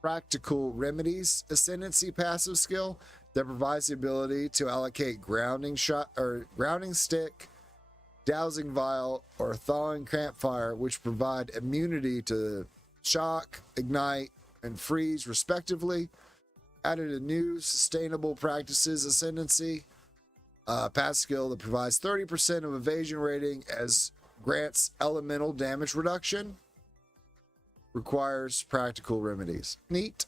Practical Remedies Ascendancy passive skill that provides the ability to allocate Grounding Shot or Grounding Stick, Dowsing Vial, or Thawing Campfire, which provide immunity to shock, ignite, and freeze respectively. Added a new Sustainable Practices Ascendancy passive skill that provides 30% of evasion rating as grants elemental damage reduction. Requires Practical Remedies. Neat.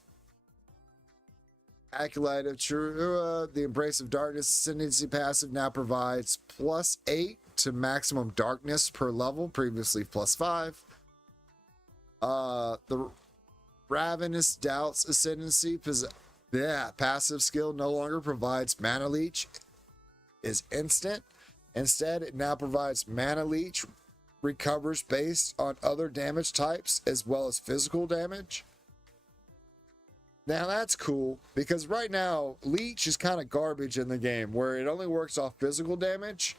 Acolyte of Trua, the Embrace of Darkness Ascendancy passive now provides +8 to maximum darkness per level, previously +5. The Ravenous Doubts Ascendancy passive skill no longer provides Mana Leech, is instant. Instead, it now provides Mana Leech, recovers based on other damage types as well as physical damage. Now that's cool, because right now Leech is kind of garbage in the game where it only works off physical damage.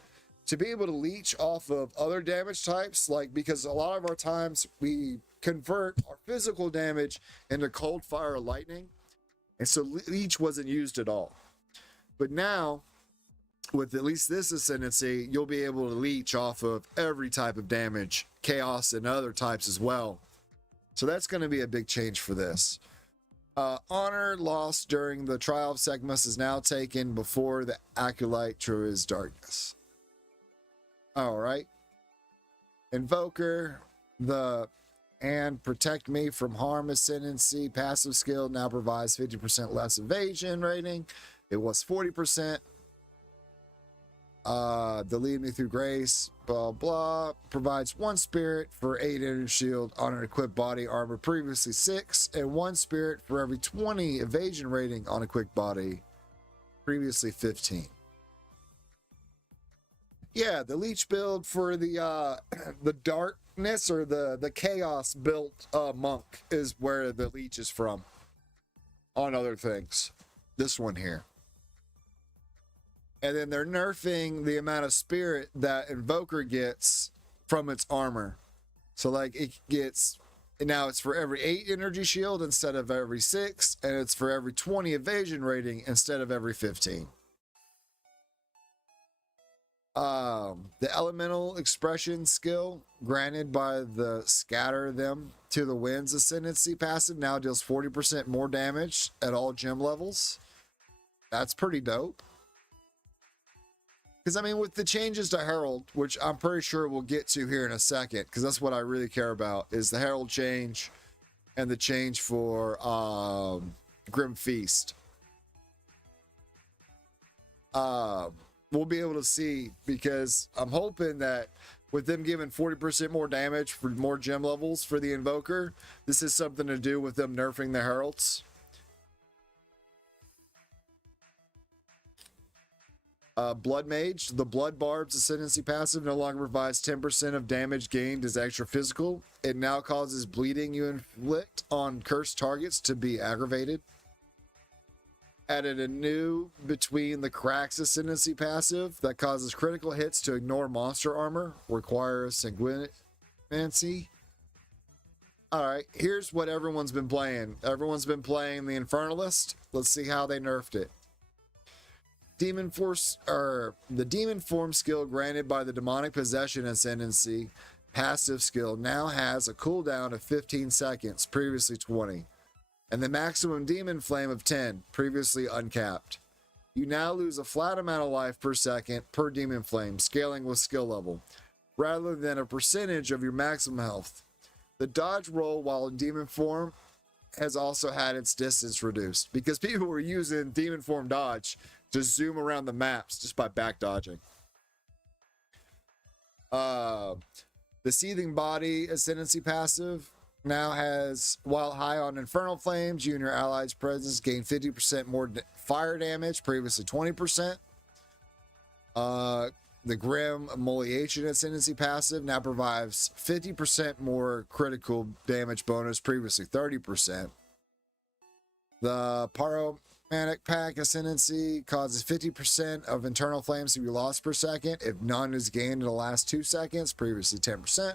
To be able to leech off of other damage types, like, because a lot of our times we convert our physical damage into cold, fire, or lightning, and so leech wasn't used at all. But now, with at least this ascendancy, you'll be able to leech off of every type of damage, chaos, and other types as well. So that's going to be a big change for this. Honor lost during the Trial of Sekhmet is now taken before the Acolyte Trua's Darkness. All right. Invoker, and Protect Me from Harm Ascendancy passive skill now provides 50% less evasion rating. It was 40%. The Lead Me Through Grace, blah, blah, provides 1 spirit for 8 energy shield on an equipped body armor, previously 6, and 1 spirit for every 20 evasion rating on equipped body, previously 15. Yeah, the leech build for the darkness or the chaos built monk is where the leech is from. On other things, this one here. And then they're nerfing the amount of spirit that Invoker gets from its armor. So like it gets, now it's for every 8 energy shield instead of every 6, and it's for every 20 evasion rating instead of every 15. The elemental expression skill granted by the Scatter Them to the Winds Ascendancy passive now deals 40% more damage at all gem levels. That's pretty dope. Because, I mean, with the changes to Herald, which I'm pretty sure we'll get to here in a second, because that's what I really care about, is the Herald change and the change for Grim Feast. We'll be able to see, because I'm hoping that with them giving 40% more damage for more gem levels for the Invoker, this is something to do with them nerfing the Heralds. Blood Mage, the Blood Barb's Ascendancy passive no longer provides 10% of damage gained as extra physical. It now causes bleeding you inflict on cursed targets to be aggravated. Added a new Between the Cracks Ascendancy passive that causes critical hits to ignore monster armor, requires Sanguinancy. Alright, here's what everyone's been playing. Everyone's been playing the Infernalist. Let's see how they nerfed it. Demon Force, or the Demon Form skill granted by the Demonic Possession Ascendancy passive skill now has a cooldown of 15 seconds, previously 20. And the maximum Demon Flame of 10, previously uncapped. You now lose a flat amount of life per second per Demon Flame, scaling with skill level, rather than a percentage of your maximum health. The dodge roll while in Demon Form has also had its distance reduced, because people were using Demon Form dodge to zoom around the maps just by back dodging. The Seething Body Ascendancy passive now has, while high on Infernal Flames, you and your allies' presence gain 50% more fire damage, previously 20%. The Grim Immolation Ascendancy passive now provides 50% more critical damage bonus, previously 30%. The Pyromantic Pack Ascendancy causes 50% of internal flames to be lost per second if none is gained in the last 2 seconds, previously 10%.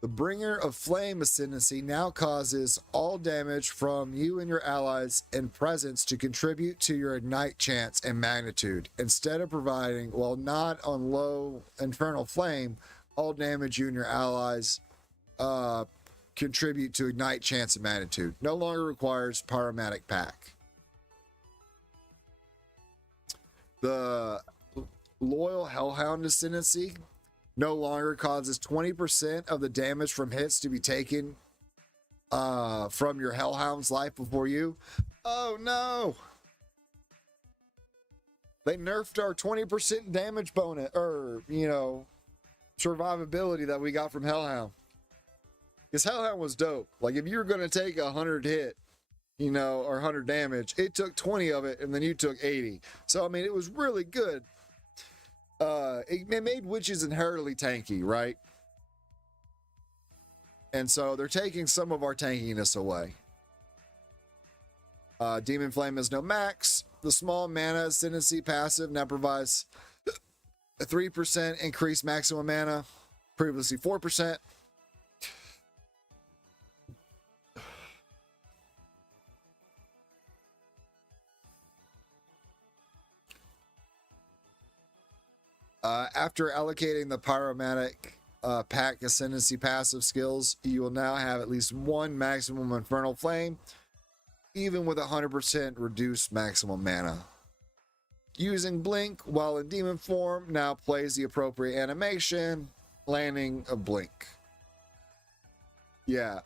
The Bringer of Flame Ascendancy now causes all damage from you and your allies in presence to contribute to your ignite chance and magnitude, instead of providing, while not on low Infernal Flame, all damage you and your allies contribute to ignite chance and magnitude. No longer requires Pyromantic Pack. The Loyal Hellhound Ascendancy no longer causes 20% of the damage from hits to be taken from your Hellhound's life before you. Oh no! They nerfed our 20% damage bonus, or, you know, survivability that we got from Hellhound. Because Hellhound was dope. Like, if you were going to take 100 hit, you know, or 100 damage, it took 20 of it, and then you took 80. So, I mean, it was really good. It made witches inherently tanky, right? And so they're taking some of our tankiness away. Demon Flame is no max. The small mana ascendancy passive now provides a 3% increased maximum mana, previously 4%. After allocating the Pyromantic Pack Ascendancy passive skills, you will now have at least one maximum Infernal Flame, even with 100% reduced maximum mana. Using Blink while in demon form now plays the appropriate animation, landing a Blink. Yeah.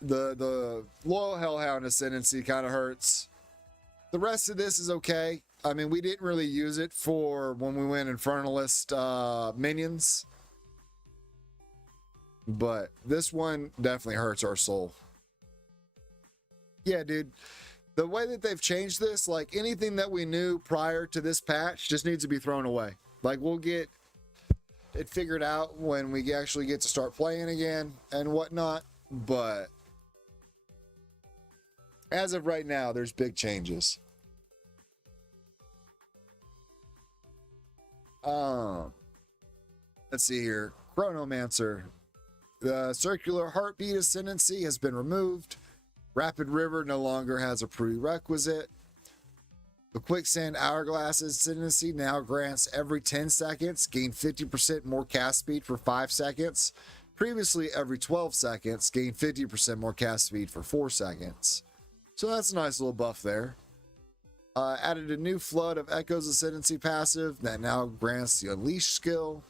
The Loyal Hellhound Ascendancy kind of hurts. The rest of this is okay. I mean, we didn't really use it for when we went Infernalist minions. But this one definitely hurts our soul. Yeah, dude. The way that they've changed this, like anything that we knew prior to this patch just needs to be thrown away. Like, we'll get it figured out when we actually get to start playing again and whatnot. But as of right now, there's big changes. Let's see here. Chronomancer. The circular heartbeat ascendancy has been removed. Rapid River no longer has a prerequisite. The Quicksand Hourglass ascendancy now grants every 10 seconds, gain 50% more cast speed for 5 seconds. Previously, every 12 seconds, gain 50% more cast speed for 4 seconds. So that's a nice little buff there. Added a new Flood of Echoes ascendancy passive that now grants the Unleash skill.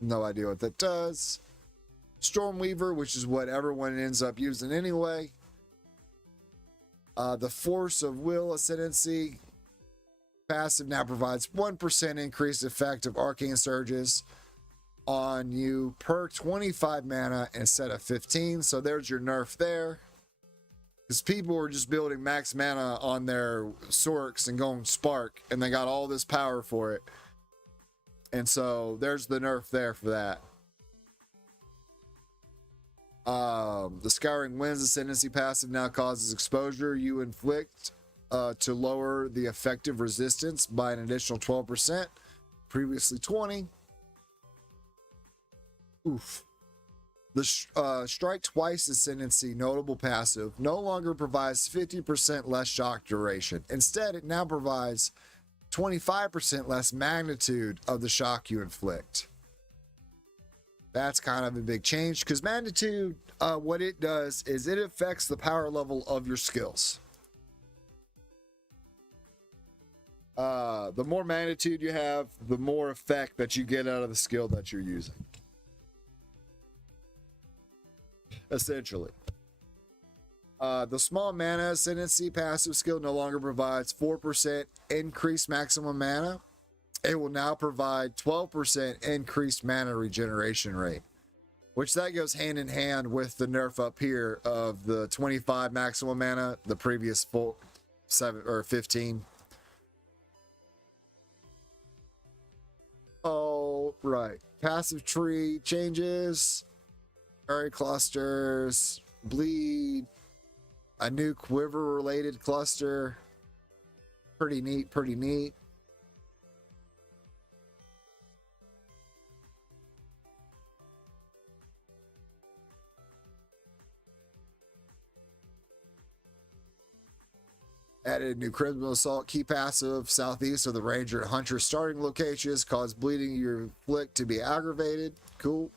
No idea what that does. Stormweaver, which is what everyone ends up using anyway. The Force of Will ascendancy passive now provides 1% increased effect of arcane surges on you per 25 mana instead of 15. So there's your nerf there. Because people were just building max mana on their Sorks and going Spark, and they got all this power for it. And so there's the nerf there for that. The Scouring Winds ascendancy passive now causes exposure you inflict to lower the effective resistance by an additional 12%, previously 20. Oof. The Strike Twice ascendancy notable passive no longer provides 50% less shock duration. Instead, it now provides 25% less magnitude of the shock you inflict. That's kind of a big change because magnitude, what it does is it affects the power level of your skills. The more magnitude you have, the more effect that you get out of the skill that you're using. Essentially. The Small Mana Ascendancy passive skill no longer provides 4% increased maximum mana. It will now provide 12% increased mana regeneration rate, which that goes hand in hand with the nerf up here of the 25 maximum mana, the previous 7 or 15. All right, passive tree changes, fairy clusters, bleed, a new quiver related cluster. Pretty neat, pretty neat. Added new Crimson Assault key passive southeast of the Ranger and Hunter starting locations. Cause bleeding your flick to be aggravated. Cool.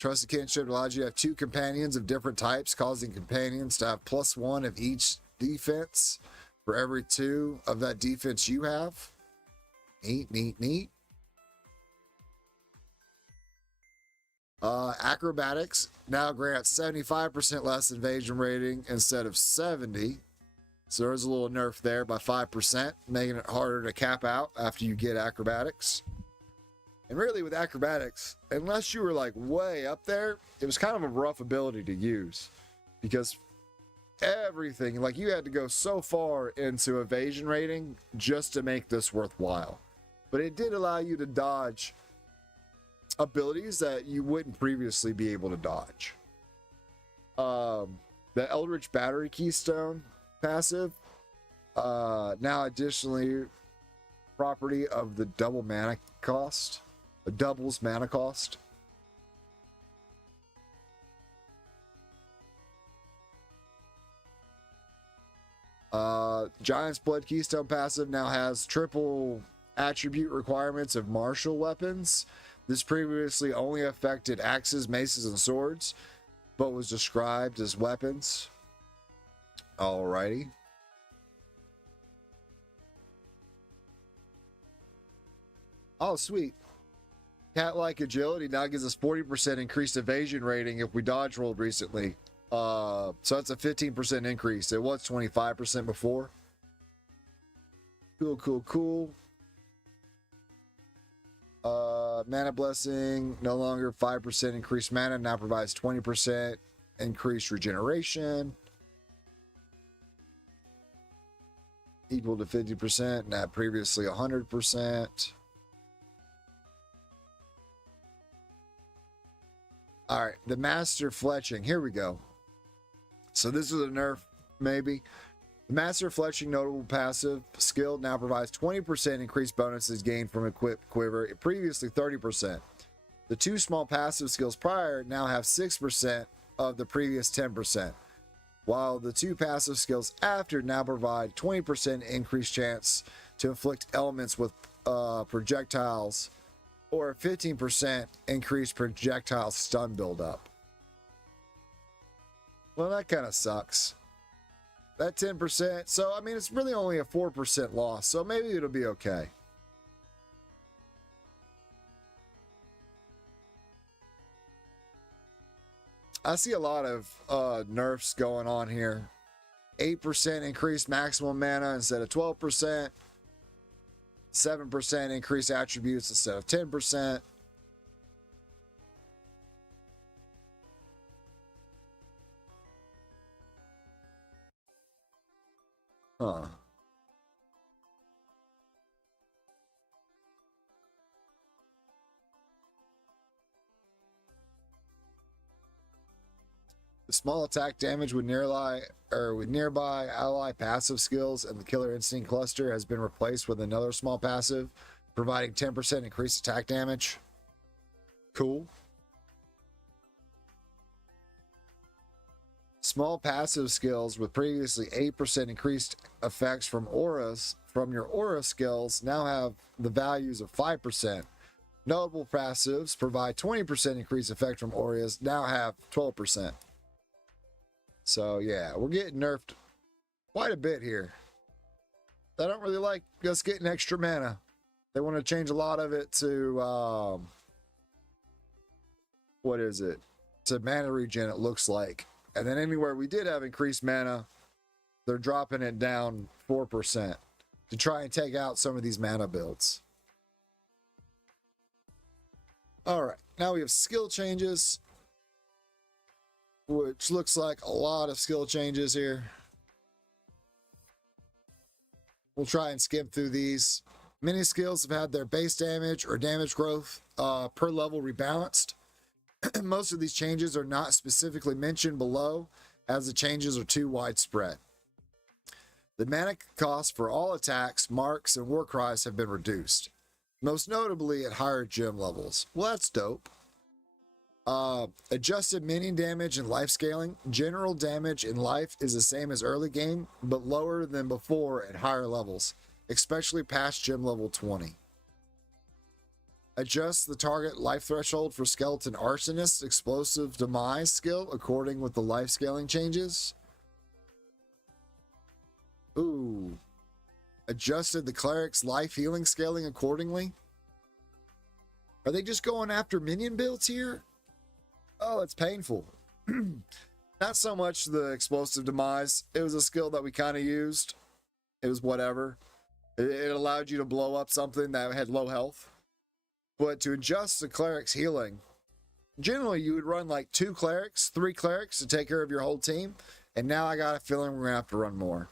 Trusted Kinship allows you to have 2 companions of different types, causing companions to have +1 of each defense for every 2 of that defense you have. Neat, neat, neat. Acrobatics now grants 75% less evasion rating instead of 70. So there's a little nerf there by 5%, making it harder to cap out after you get acrobatics. And really with acrobatics, unless you were like way up there, it was kind of a rough ability to use because everything, like you had to go so far into evasion rating just to make this worthwhile. But it did allow you to dodge abilities that you wouldn't previously be able to dodge. The Eldritch Battery Keystone passive, now additionally property of the double mana cost, the doubles mana cost. Giant's Blood Keystone passive now has triple attribute requirements of martial weapons. This previously only affected axes, maces, and swords, but was described as weapons. Alrighty. Oh, sweet. Cat-like agility now gives us 40% increased evasion rating if we dodge rolled recently. So that's a 15% increase. It was 25% before. Cool. Mana Blessing, no longer 5% increased mana, now provides 20% increased regeneration. Equal to 50%, not previously 100%. All right, the Master Fletching, here we go. So this is a nerf, maybe. The Master Fletching notable passive skill now provides 20% increased bonuses gained from equipped quiver, previously 30%. The two small passive skills prior now have 6% of the previous 10%, while the two passive skills after now provide 20% increased chance to inflict elements with projectiles or a 15% increased projectile stun buildup. Well, that kind of sucks. That 10%, so I mean, it's really only a 4% loss, so maybe it'll be okay. I see a lot of nerfs going on here. 8% increased maximum mana instead of 12%. 7% increased attributes instead of 10%. Huh. The small attack damage with nearby ally passive skills and the Killer Instinct cluster has been replaced with another small passive, providing 10% increased attack damage. Cool. Small passive skills with previously 8% increased effects from auras from your aura skills now have the values of 5%. Notable passives provide 20% increased effect from auras, now have 12%. So yeah, we're getting nerfed quite a bit here. I don't really like us getting extra mana. They want to change a lot of it to what is it? To mana regen, it looks like. And then anywhere we did have increased mana, they're dropping it down 4% to try and take out some of these mana builds. All right, now we have skill changes, which looks like a lot of skill changes here. We'll try and skim through these. Many skills have had their base damage or damage growth per level rebalanced. Most of these changes are not specifically mentioned below, as the changes are too widespread. The mana cost for all attacks, marks, and war cries have been reduced, most notably at higher gem levels. Well, that's dope. Adjusted minion damage and life scaling. General damage in life is the same as early game, but lower than before at higher levels, especially past gem level 20. Adjust the target life threshold for Skeleton Arsonist's explosive demise skill according with the life scaling changes. Ooh. Adjusted the cleric's life healing scaling accordingly. Are they just going after minion builds here? Oh, it's painful. Not so much the explosive demise. It was a skill that we kind of used. It was whatever. It allowed you to blow up something that had low health. But to adjust the cleric's healing, generally you would run like 2 clerics, 3 clerics to take care of your whole team. And now I got a feeling we're going to have to run more.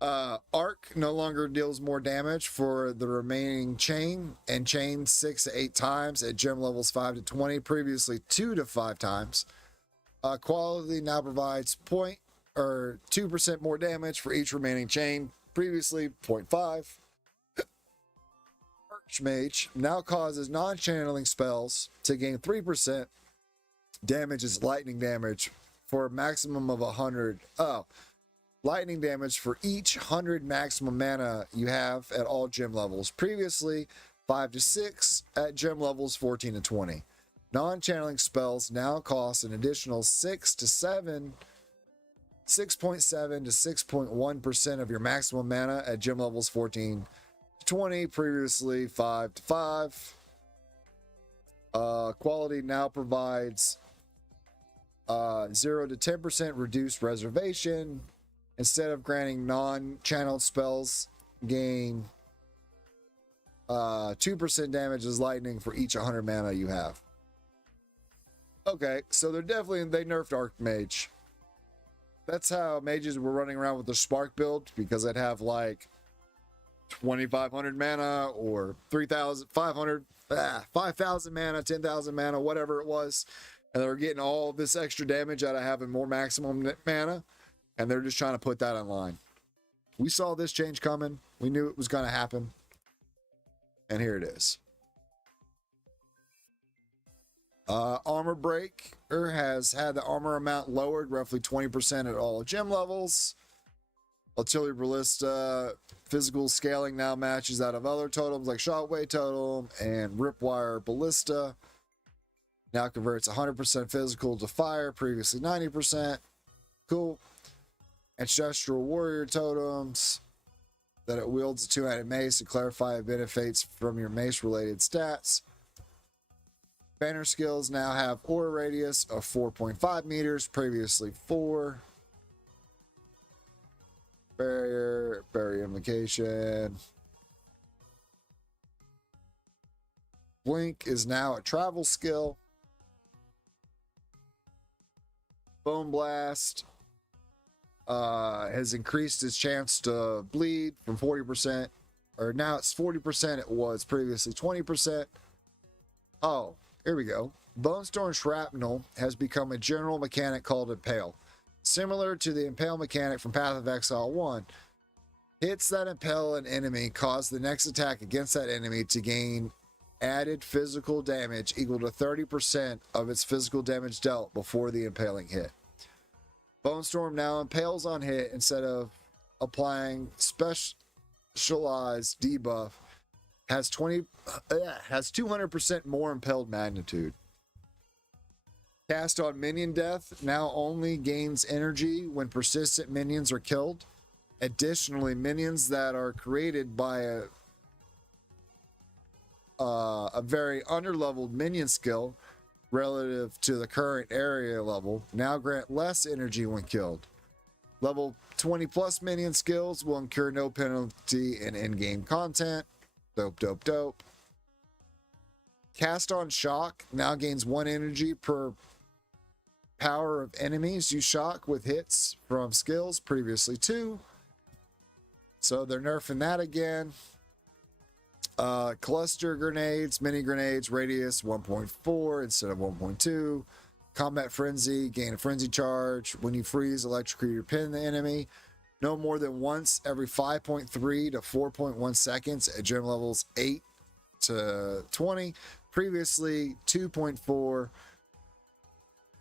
Arc no longer deals more damage for the remaining chain, and chain 6 to 8 times at gem levels 5 to 20, previously 2 to 5 times. Quality now provides 2% more damage for each remaining chain, previously 0.5. Archmage now causes non-channeling spells to gain 3% damage as lightning damage for a maximum of 100. Lightning damage for each 100 maximum mana you have at all gem levels. Previously 5 to 6 at gem levels 14 to 20. Non-channeling spells now cost an additional 6.7 to 6.1% of your maximum mana at gem levels 14 to 20. Previously 5 to 5. Quality now provides 0 to 10% reduced reservation. Instead of granting non-channeled spells, gain 2% damage as lightning for each 100 mana you have. Okay, so they nerfed Archmage. That's how mages were running around with the Spark build, because they'd have like 2,500 mana or 3,500, 5,000 mana, 10,000 mana, whatever it was. And they were getting all this extra damage out of having more maximum mana. And they're just trying to put that online. We saw this change coming. We knew it was going to happen. And here it is. Armor Breaker has had the armor amount lowered roughly 20% at all gem levels. Artillery Ballista physical scaling now matches that of other totems like Shockwave Totem and Ripwire Ballista. Now converts 100% physical to fire, previously 90%. Cool. Ancestral Warrior Totems that it wields a 2-handed mace to clarify benefits from your mace related stats. Banner skills now have aura radius of 4.5 meters, previously 4. Barrier invocation. Blink is now a travel skill. Bone Blast has increased its chance to bleed from 40%, or now it's 40%. It was previously 20%. Oh, here we go. Bonestorm Shrapnel has become a general mechanic called Impale. Similar to the Impale mechanic from Path of Exile 1, hits that impale an enemy cause the next attack against that enemy to gain added physical damage equal to 30% of its physical damage dealt before the impaling hit. Bonestorm now impales on hit instead of applying specialized debuff. Has 200% more impaled magnitude. Cast on minion death now only gains energy when persistent minions are killed. Additionally, minions that are created by a very underleveled minion skill relative to the current area level now grant less energy when killed. Level 20 plus minion skills will incur no penalty in in-game content. Dope. Cast on Shock now gains 1 energy per power of enemies you shock with hits from skills, previously 2. So they're nerfing that again. Cluster grenades, mini grenades, radius 1.4 instead of 1.2. Combat Frenzy, gain a frenzy charge. When you freeze, electrocute or pin the enemy. No more than once every 5.3 to 4.1 seconds at gem levels 8 to 20. Previously 2.4 or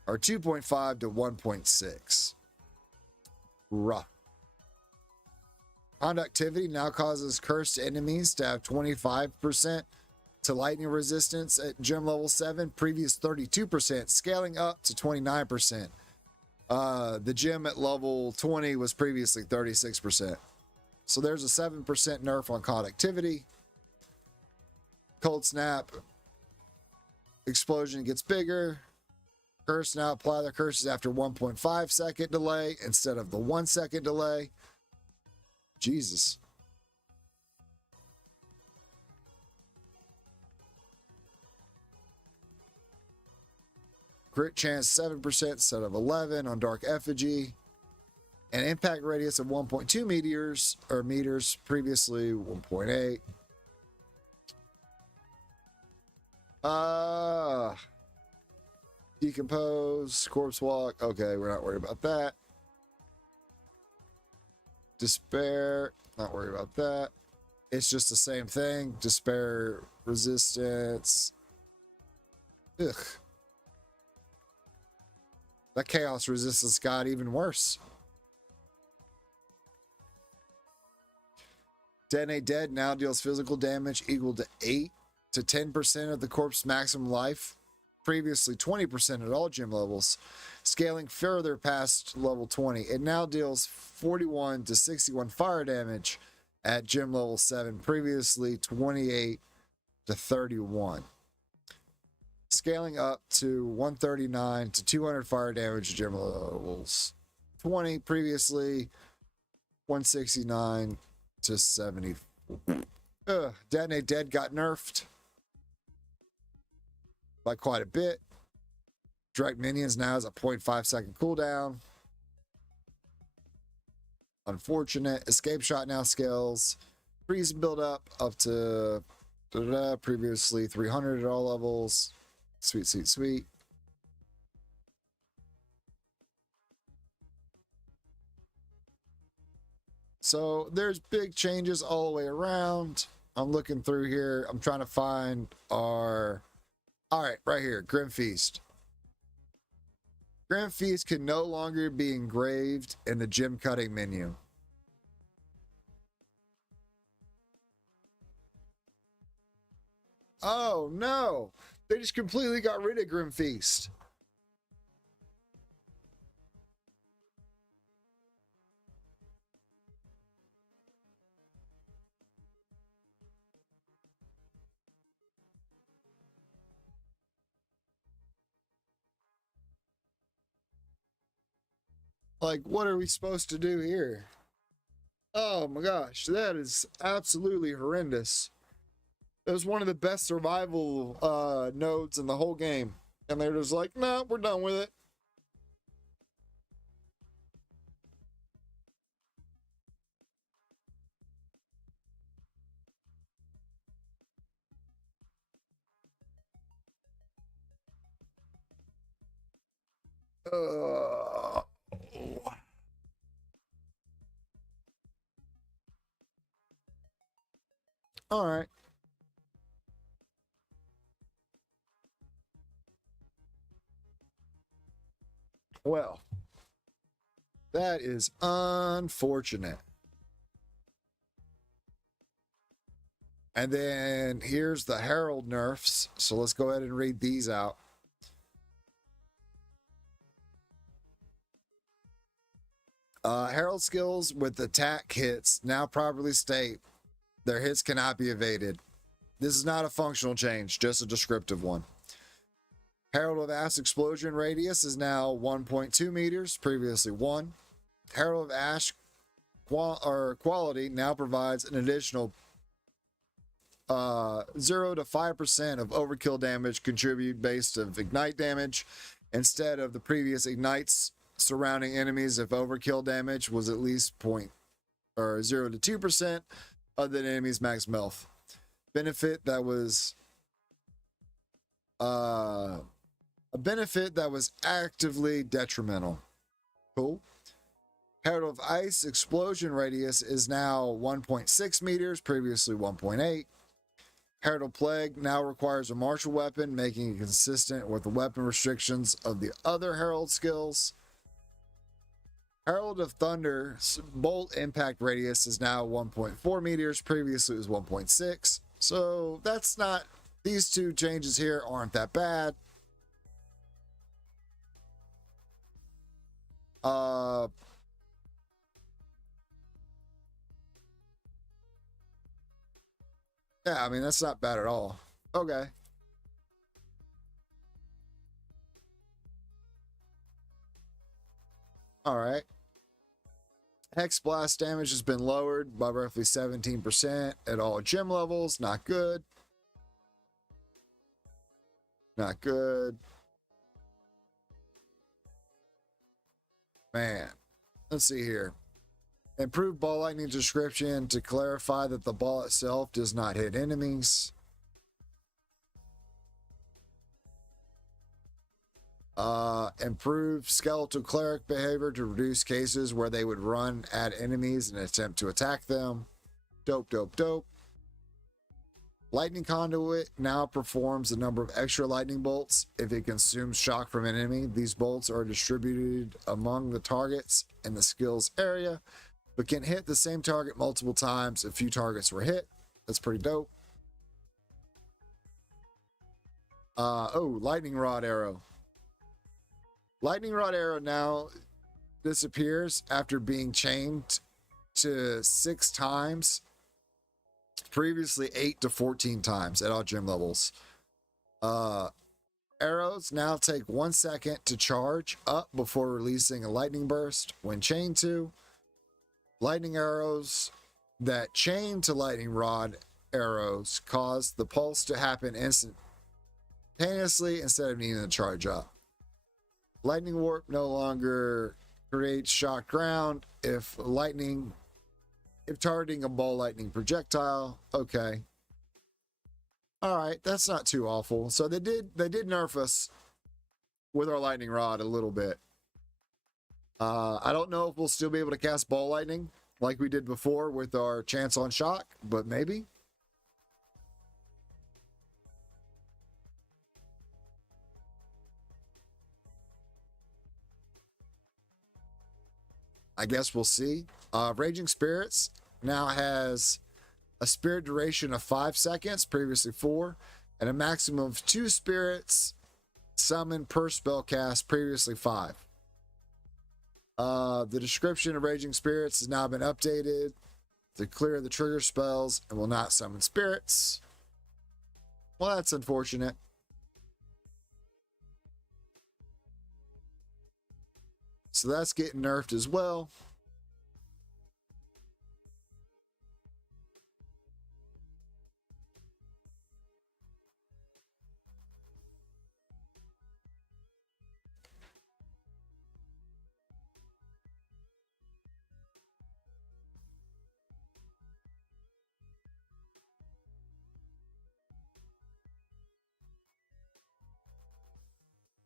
2.5 to 1.6. Rough. Conductivity now causes cursed enemies to have 25% to lightning resistance at gem level 7, previous 32%, scaling up to 29%. The gem at level 20 was previously 36%. So there's a 7% nerf on conductivity. Cold Snap Explosion gets bigger. Curse now apply the curses after 1.5 second delay instead of the 1 second delay. Jesus. Crit chance 7% instead of 11 on Dark Effigy. An impact radius of 1.2 meters, previously 1.8. Decompose, corpse walk. Okay, we're not worried about that. Despair, not worried about that. It's just the same thing. Despair resistance. Ugh. That chaos resistance got even worse. Detonate Dead now deals physical damage equal to 8 to 10% of the corpse's maximum life. Previously 20% at all gym levels. Scaling further past level 20, it now deals 41 to 61 fire damage at gym level 7. Previously 28 to 31. Scaling up to 139 to 200 fire damage at gym levels 20. Previously 169 to 70. Detonate Dead got nerfed by quite a bit. Direct minions now has a 0.5 second cooldown. Unfortunate. Escape shot now scales. Freeze build up to previously 300 at all levels. Sweet, sweet, sweet. So there's big changes all the way around. I'm looking through here. I'm trying to find our... All right, right here, Grim Feast. Grim Feast can no longer be engraved in the gym cutting menu. Oh no, they just completely got rid of Grim Feast. Like, what are we supposed to do here? Oh my gosh, that is absolutely horrendous. It was one of the best survival nodes in the whole game. And they're just like, no, we're done with it. All right. Well, that is unfortunate. And then here's the Herald nerfs. So let's go ahead and read these out. Herald skills with attack hits now properly state their hits cannot be evaded. This is not a functional change, just a descriptive one. Herald of Ash explosion radius is now 1.2 meters, previously 1. Herald of Ash quality now provides an additional 0 to 5% of overkill damage contribute based of ignite damage instead of the previous ignites surrounding enemies if overkill damage was at least 0 to 2% of the enemy's max health. Benefit that was a benefit that was actively detrimental. Cool. Herald of Ice explosion radius is now 1.6 meters, previously 1.8. Herald of Plague now requires a martial weapon, making it consistent with the weapon restrictions of the other Herald skills. Herald of Thunder bolt impact radius is now 1.4 meters, previously it was 1.6. So that's not, these two changes here aren't that bad. Yeah, I mean, that's not bad at all. Okay. All right. Hex blast damage has been lowered by roughly 17% at all gym levels. Not good. Not good. Man. Let's see here. Improved ball lightning description to clarify that the ball itself does not hit enemies. Improved skeletal cleric behavior to reduce cases where they would run at enemies and attempt to attack them. Dope, dope, dope. Lightning conduit now performs a number of extra lightning bolts if it consumes shock from an enemy. These bolts are distributed among the targets in the skills area, but can hit the same target multiple times if few targets were hit. That's pretty dope. Lightning rod arrow. Lightning rod arrow now disappears after being chained to 6 times. Previously 8 to 14 times at all gym levels. Arrows now take 1 second to charge up before releasing a lightning burst when chained to. Lightning arrows that chain to lightning rod arrows cause the pulse to happen instantaneously instead of needing to charge up. Lightning warp no longer creates shock ground if targeting a ball lightning projectile. Okay. All right, that's not too awful. So they did nerf us with our lightning rod a little bit. I don't know if we'll still be able to cast ball lightning like we did before with our chance on shock, but maybe. I guess we'll see. Raging Spirits now has a spirit duration of 5 seconds, previously 4, and a maximum of 2 spirits summoned per spell cast, previously 5. The description of Raging Spirits has now been updated to clear the trigger spells and will not summon spirits. Well, that's unfortunate. So that's getting nerfed as well.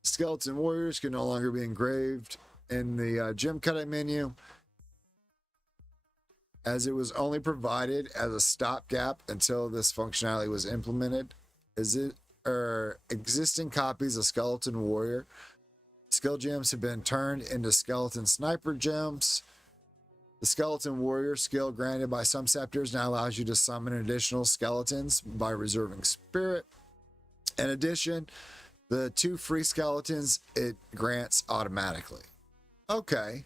Skeleton Warriors can no longer be engraved in the gym cutting menu, as it was only provided as a stopgap until this functionality was implemented. Existing copies of Skeleton Warrior skill gems have been turned into Skeleton Sniper gems. The Skeleton Warrior skill granted by some scepters now allows you to summon additional skeletons by reserving spirit. In addition, the 2 free skeletons it grants automatically. Okay.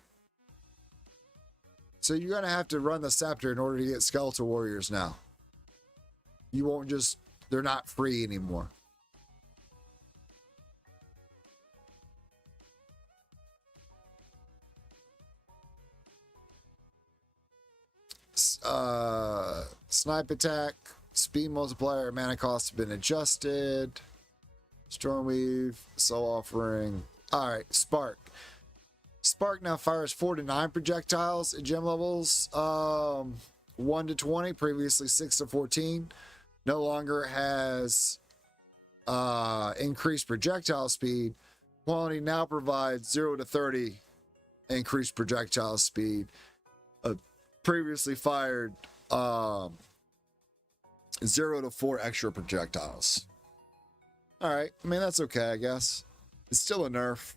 So you're going to have to run the scepter in order to get Skeleton Warriors now. You won't just, they're not free anymore. Snipe attack, speed multiplier, mana cost have been adjusted. Stormweave, soul offering. All right, Spark. Spark now fires 4 to 9 projectiles at gem levels 1 to 20, previously 6 to 14. No longer has increased projectile speed. Quality now provides 0 to 30 increased projectile speed. Previously fired 0 to 4 extra projectiles. All right, I mean, that's okay, I guess. It's still a nerf.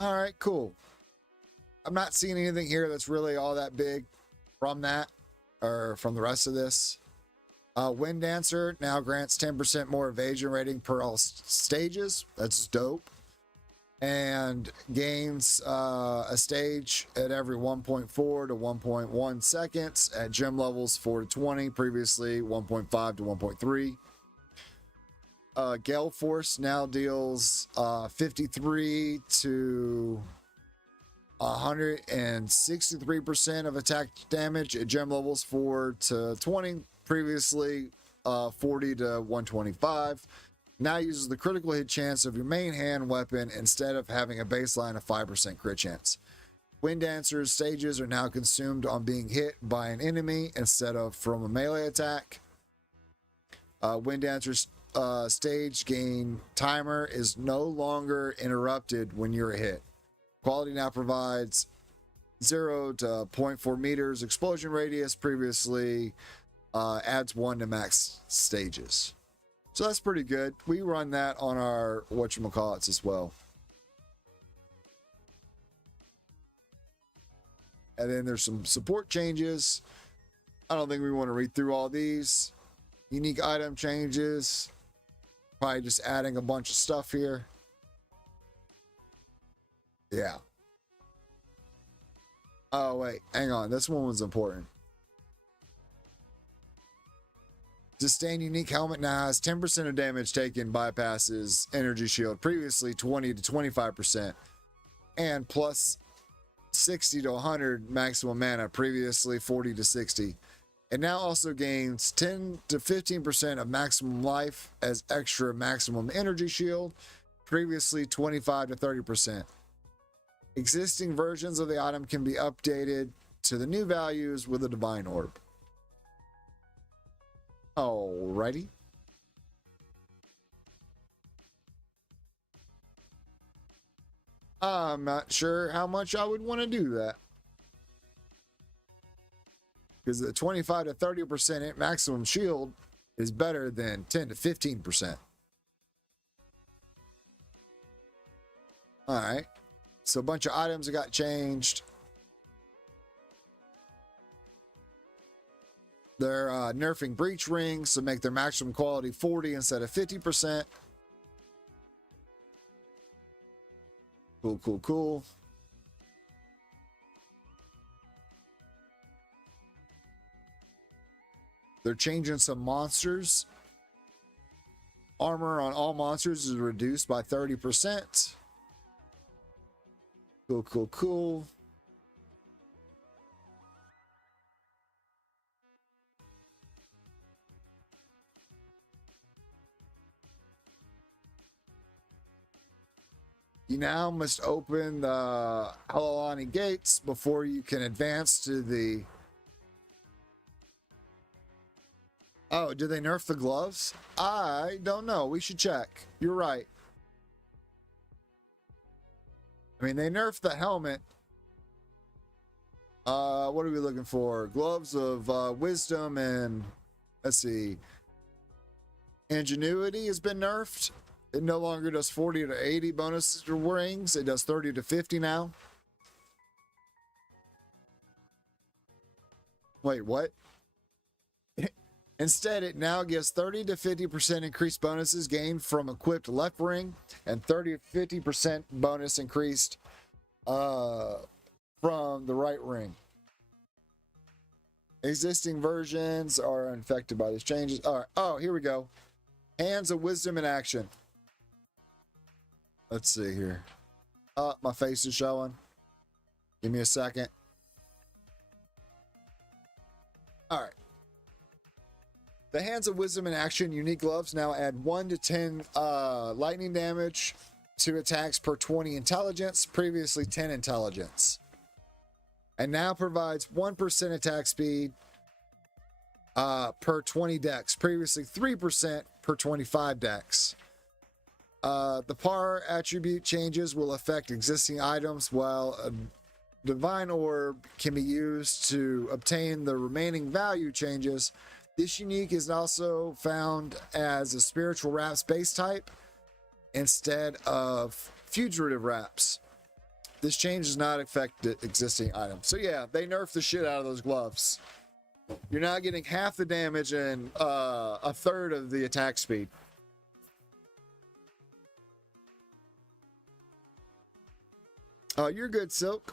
All right, cool. I'm not seeing anything here that's really all that big from that or from the rest of this. Wind Dancer now grants 10% more evasion rating per all stages. That's dope. and gains a stage at every 1.4 to 1.1 seconds at gem levels 4 to 20, previously 1.5 to 1.3. Gale Force now deals 53 to 163% of attack damage at gem levels 4 to 20, previously 40 to 125. Now uses the critical hit chance of your main hand weapon instead of having a baseline of 5% crit chance. Wind Dancer's stages are now consumed on being hit by an enemy instead of from a melee attack. Wind Dancer's stage gain timer is no longer interrupted when you're hit. Quality now provides 0 to 0.4 meters explosion radius, previously adds 1 to max stages. So that's pretty good. We run that on our whatchamacallits as well. And then there's some support changes. I don't think we want to read through all these. Unique item changes. Probably just adding a bunch of stuff here. Yeah. Oh, wait. Hang on. This one was important. Sustain unique helmet now has 10% of damage taken bypasses energy shield, previously 20 to 25%, and plus 60 to 100 maximum mana, previously 40 to 60. It now also gains 10 to 15% of maximum life as extra maximum energy shield, previously 25 to 30%. Existing versions of the item can be updated to the new values with a Divine Orb. Alrighty. I'm not sure how much I would want to do that. Because the 25 to 30% maximum shield is better than 10 to 15%. Alright. So a bunch of items that got changed. They're nerfing breach rings to make their maximum quality 40 instead of 50%. Cool, cool, cool. They're changing some monsters. Armor on all monsters is reduced by 30%. Cool, cool, cool. You now must open the Halolani gates before you can advance to the... Oh, did they nerf the gloves? I don't know. We should check. You're right. I mean, they nerfed the helmet. What are we looking for? Gloves of wisdom and... Let's see. Ingenuity has been nerfed. It no longer does 40 to 80 bonus rings. It does 30 to 50 now. Wait, what? Instead, it now gives 30 to 50% increased bonuses gained from equipped left ring and 30 to 50% bonus increased from the right ring. Existing versions are unaffected by these changes. All right. Oh, here we go. Hands of Wisdom in action. Let's see here. Oh, my face is showing. Give me a second. All right. The Hands of Wisdom in action unique gloves now add 1 to 10 lightning damage to attacks per 20 intelligence, previously 10 intelligence. And now provides 1% attack speed per 20 dex, previously 3% per 25 dex. The par attribute changes will affect existing items, while a Divine Orb can be used to obtain the remaining value changes. This unique is also found as a Spiritual Wraps base type instead of Fugitive Wraps. This change does not affect the existing items. So yeah, they nerfed the shit out of those gloves. You're now getting half the damage and a third of the attack speed. You're good, Silk.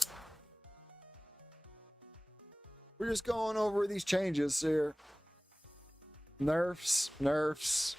We're just going over these changes here. Nerfs, nerfs.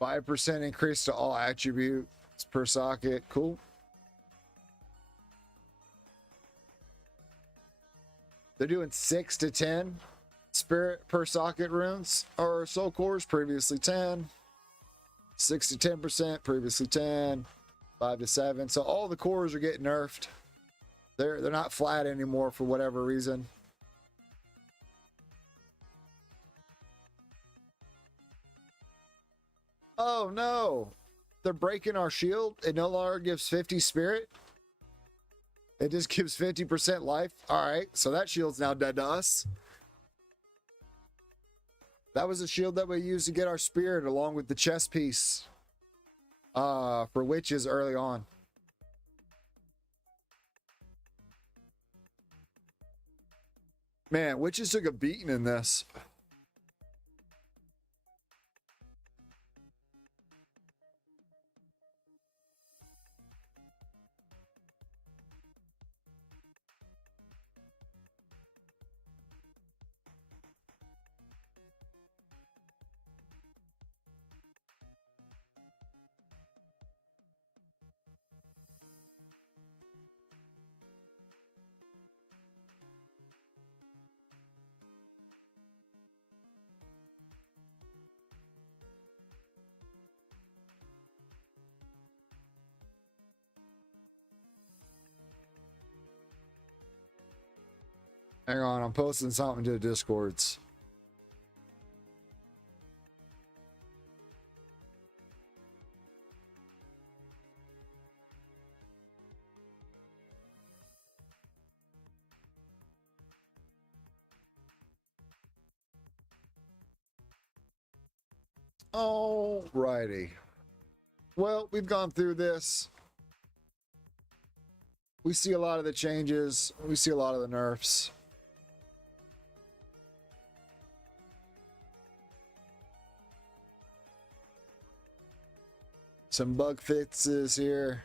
%5 increase to all attributes per socket. Cool. They're doing 6 to 10 spirit per socket runes or soul cores, previously 10. 6 to 10%, previously 10. 5 to 7. So all the cores are getting nerfed. They're not flat anymore for whatever reason. Oh no, they're breaking our shield. It no longer gives 50 spirit. It just gives 50% life. All right, so that shield's now dead to us. That was a shield that we used to get our spirit along with the chest piece for witches early on. Man, witches took a beating in this. Hang on, I'm posting something to the Discords. Alrighty. Well, we've gone through this. We see a lot of the changes. We see a lot of the nerfs. Some bug fixes here.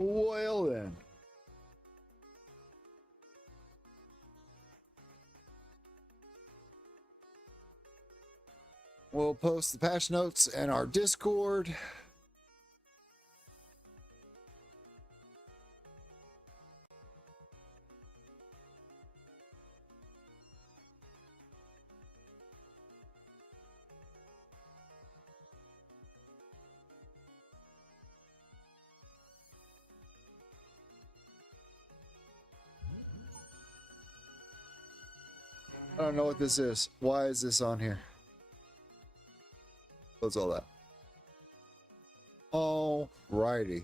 Well then. We'll post the patch notes in our Discord. I don't know what this is. Why is this on here? What's all that? Alrighty.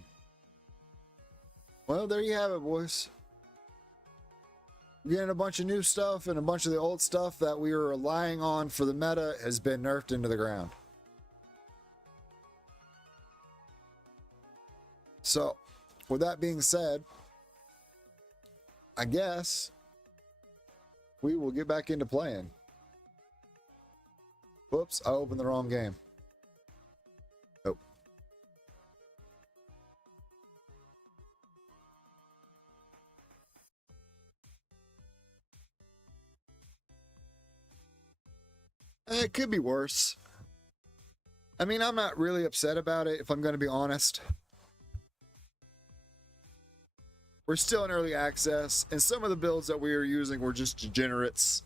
Well, there you have it, boys. We're getting a bunch of new stuff, and a bunch of the old stuff that we were relying on for the meta has been nerfed into the ground. So, with that being said, I guess we will get back into playing. Whoops, I opened the wrong game. Oh. It could be worse. I mean, I'm not really upset about it, if I'm going to be honest. We're still in early access, and some of the builds that we were using were just degenerates.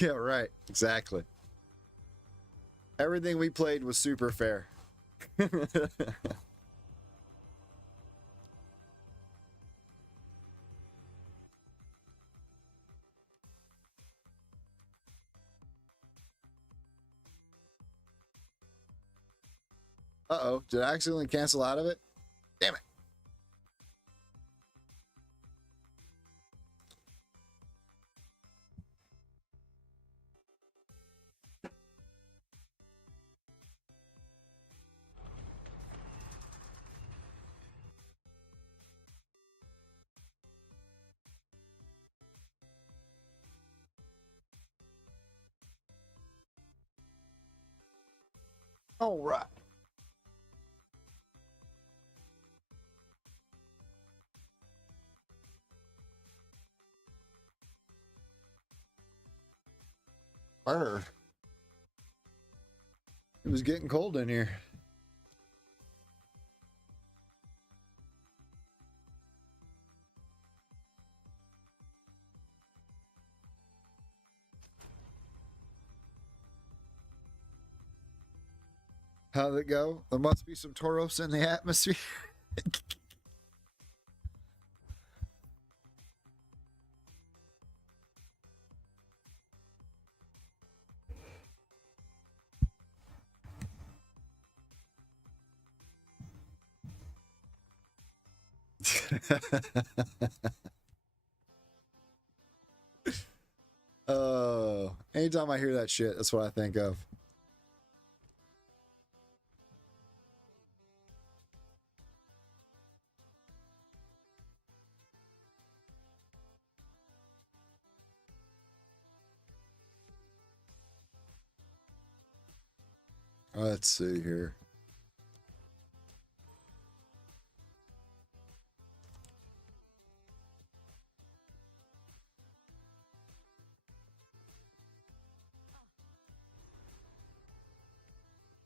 Yeah, right. Exactly. Everything we played was super fair. Uh-oh, did I accidentally cancel out of it? Damn it. All right. Brr. It was getting cold in here. How'd it go? There must be some Tauros in the atmosphere. Oh, anytime I hear that shit, that's what I think of. Let's see here.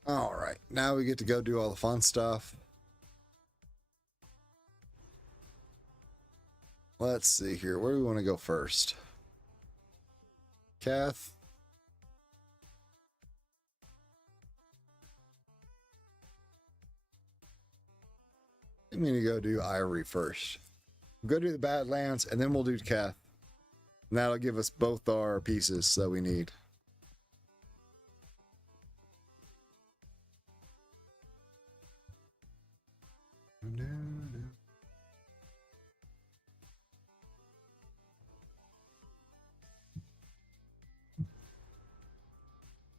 All right, now we get to go do all the fun stuff. Let's see here. Where do we want to go first? Kath? I'm going to go do Ivory first. Go do the Badlands, and then we'll do Kath. And that'll give us both our pieces that we need.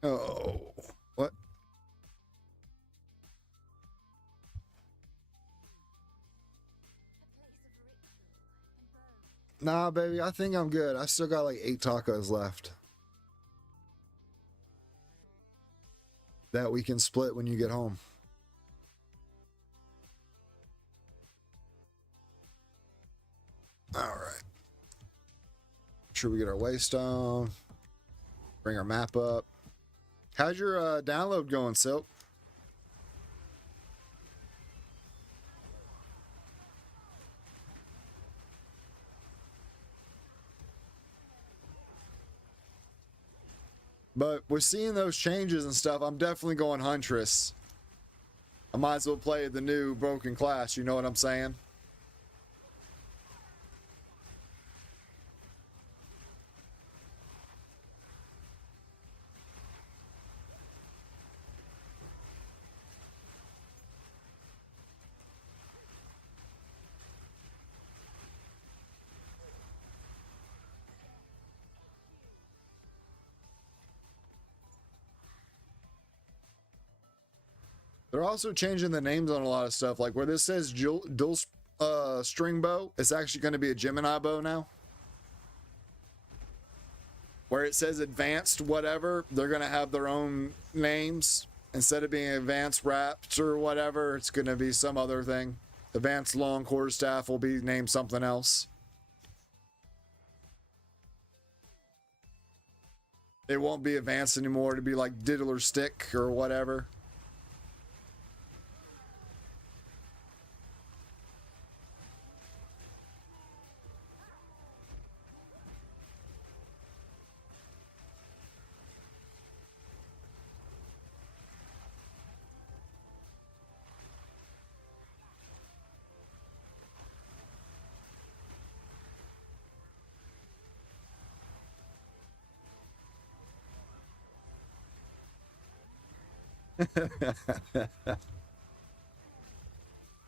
Oh, what? Nah, baby, I think I'm good. I still got like 8 tacos left that we can split when you get home. All right. Sure we get our waystone. Bring our map up. How's your download going, Silk? But with seeing those changes and stuff, I'm definitely going Huntress. I might as well play the new Broken Class, you know what I'm saying? They're also changing the names on a lot of stuff. Like where this says dual string bow, it's actually going to be a Gemini bow now. Where it says advanced whatever, they're going to have their own names. Instead of being advanced wraps or whatever, it's going to be some other thing. Advanced long quarterstaff will be named something else. It won't be advanced anymore to be like diddler stick or whatever.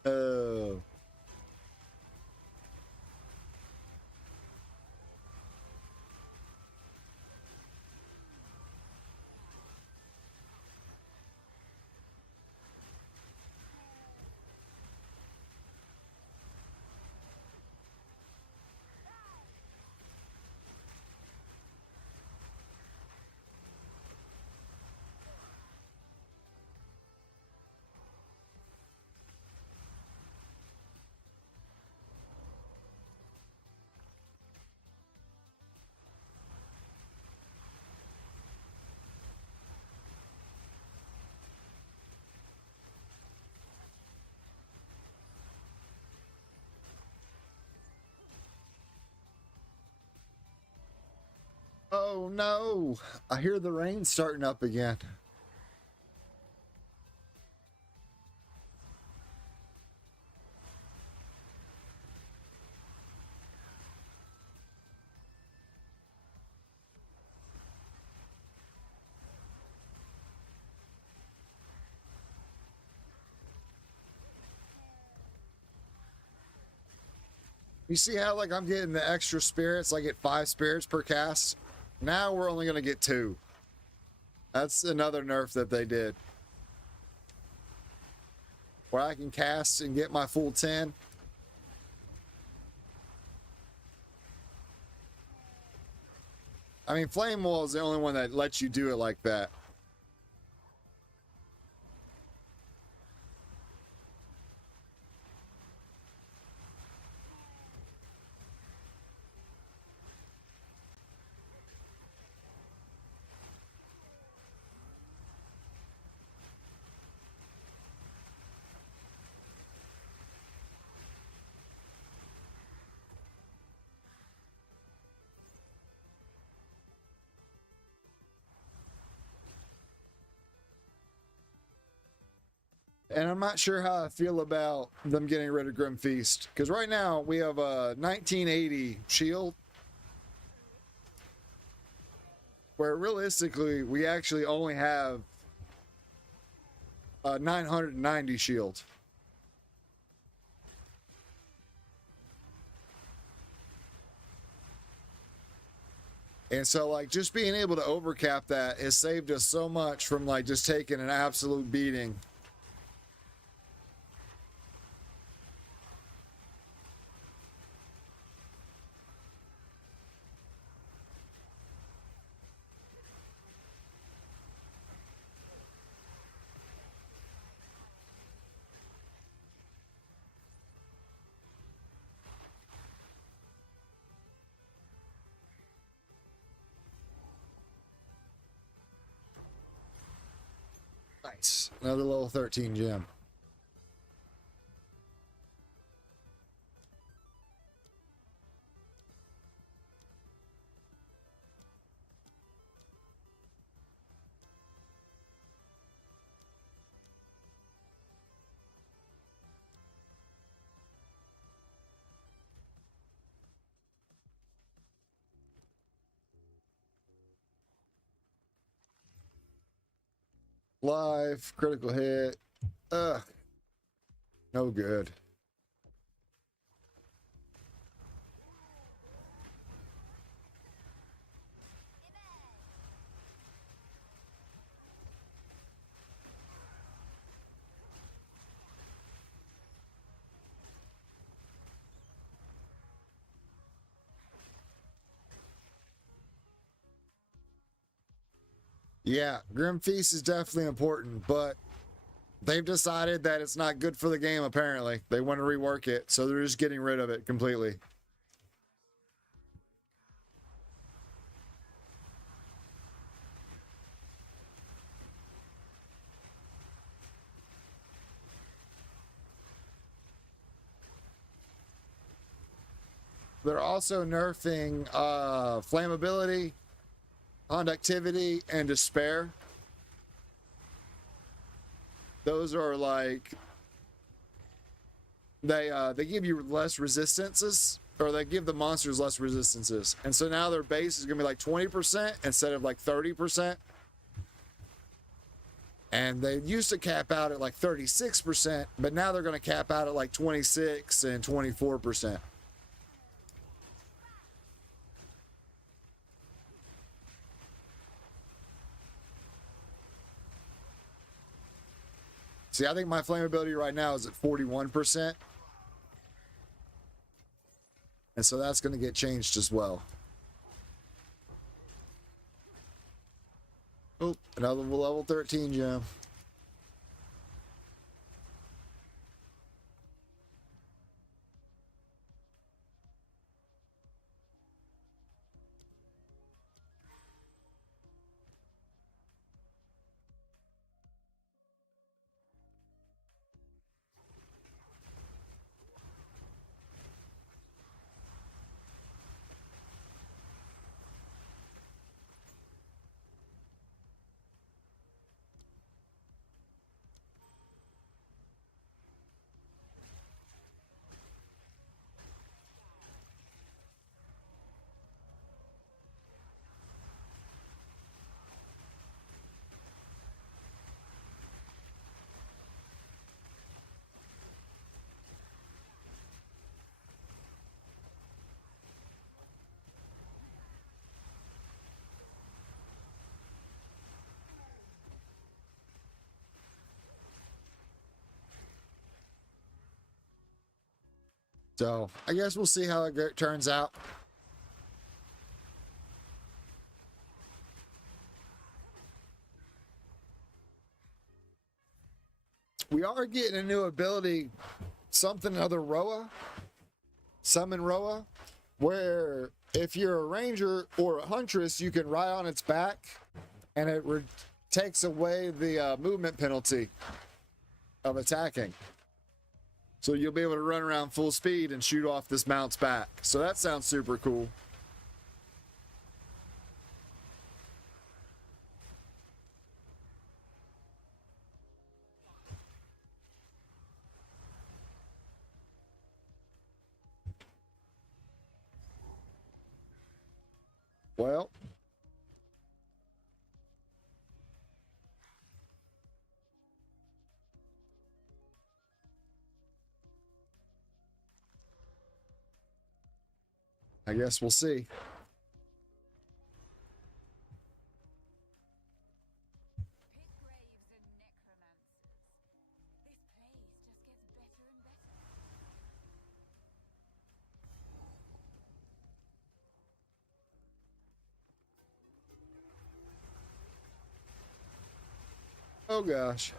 Oh. Oh no, I hear the rain starting up again. You see how like I'm getting the extra spirits? I get 5 spirits per cast. Now we're only gonna get 2. That's another nerf that they did. Where I can cast and get my full 10. I mean, Flame Wall is the only one that lets you do it like that. And I'm not sure how I feel about them getting rid of Grim Feast. Because right now we have a 1980 shield. Where realistically we actually only have a 990 shield. And so like just being able to overcap that has saved us so much from like just taking an absolute beating. Nice. Another level 13 gem. Live, critical hit. Ugh. No good. Yeah, Grim Feast is definitely important, but they've decided that it's not good for the game, apparently. They want to rework it, so they're just getting rid of it completely. They're also nerfing flammability, conductivity, and despair. Those are like they give you less resistances, or they give the monsters less resistances, and so now their base is gonna be like 20% instead of like 30%. And they used to cap out at like 36%, but now they're gonna cap out at like 26 and 24%. See, I think my flammability right now is at 41%. And so that's going to get changed as well. Oh, another level 13 gem. So I guess we'll see how it turns out. We are getting a new ability, something other Roa, summon Roa, where if you're a ranger or a huntress, you can ride on its back, and it takes away the movement penalty of attacking. So you'll be able to run around full speed and shoot off this mount's back. So that sounds super cool. Well, I guess we'll see. Oh gosh.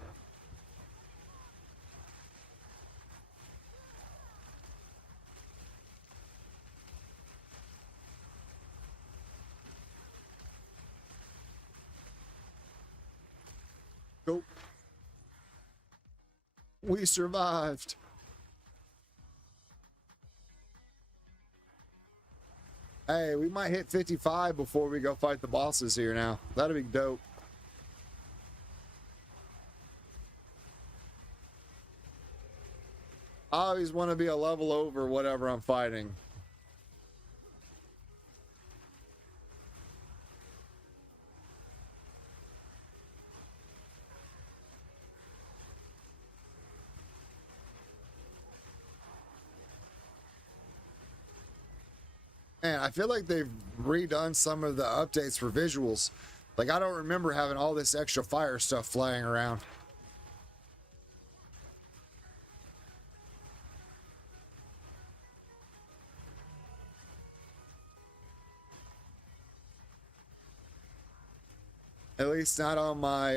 Nope. We survived. Hey, we might hit 55 before we go fight the bosses here now. That'd be dope. I always want to be a level over whatever I'm fighting. Man, I feel like they've redone some of the updates for visuals. Like, I don't remember having all this extra fire stuff flying around. At least not on my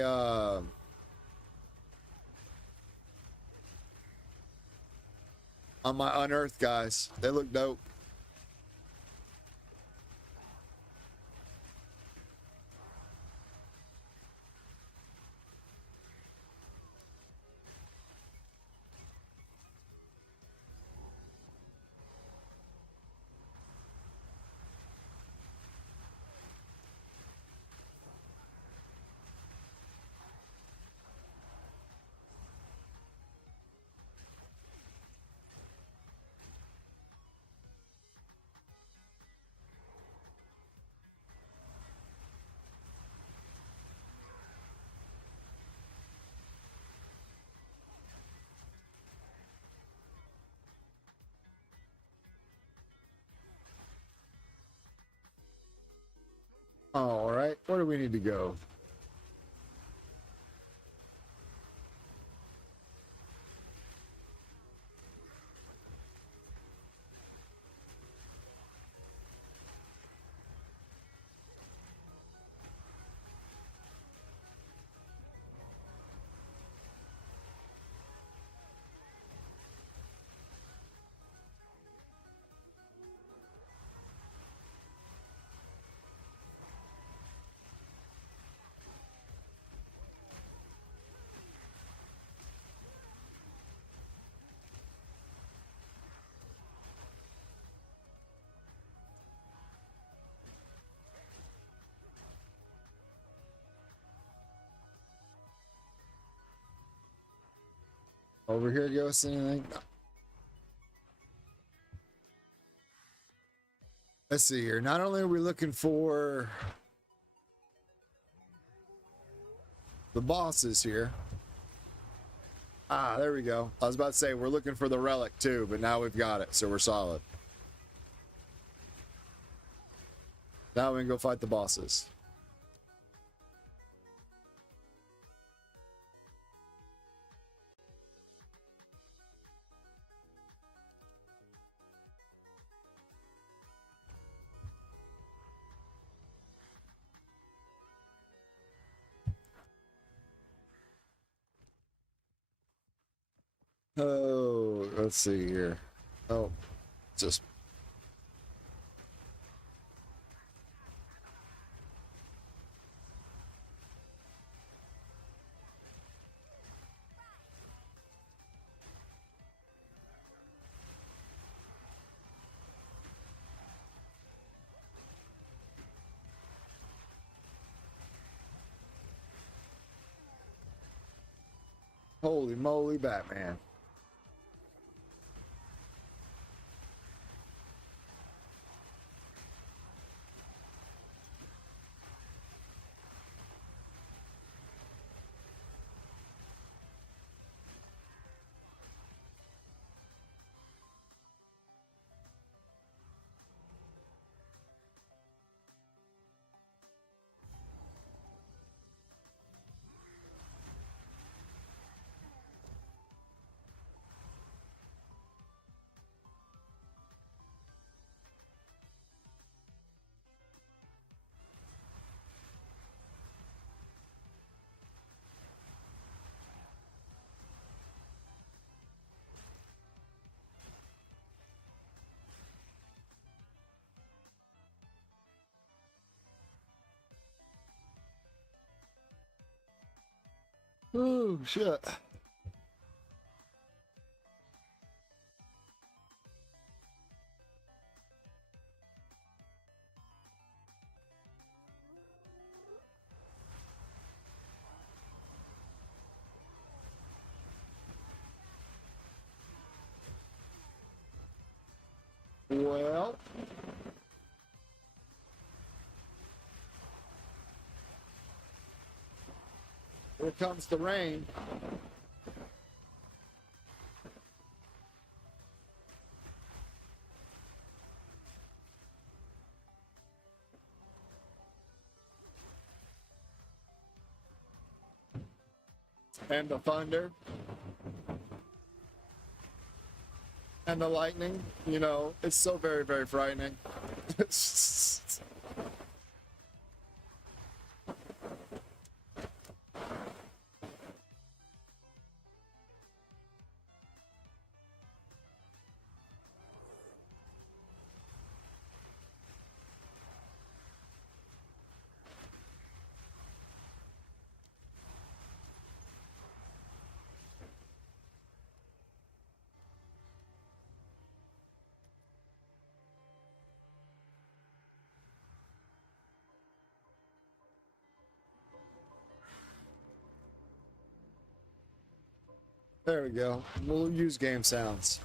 unearthed guys. They look dope. All right, where do we need to go? Over here, Ghost, anything? No. Let's see here. Not only are we looking for the bosses here. Ah, there we go. I was about to say we're looking for the relic too, but now we've got it, so we're solid. Now we can go fight the bosses. Oh, let's see here. Oh, just holy moly, Batman. Oh, shit. Well, here comes the rain. And the thunder. And the lightning. You know, it's so very, very frightening. There we go. We'll use game sounds.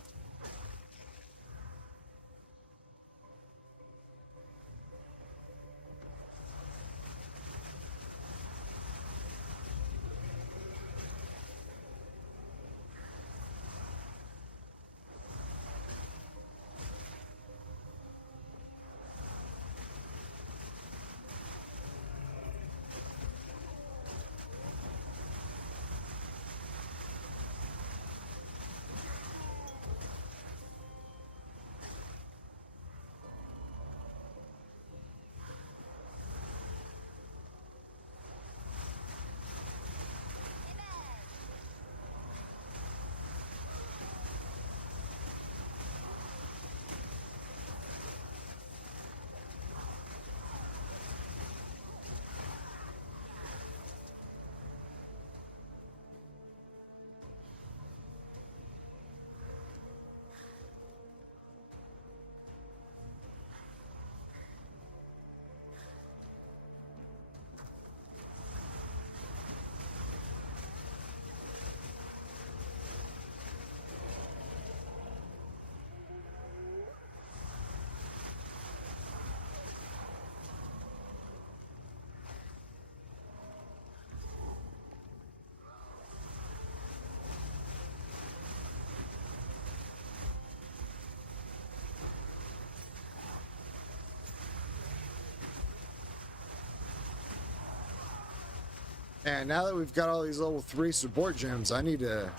And now that we've got all these level 3 support gems, I need to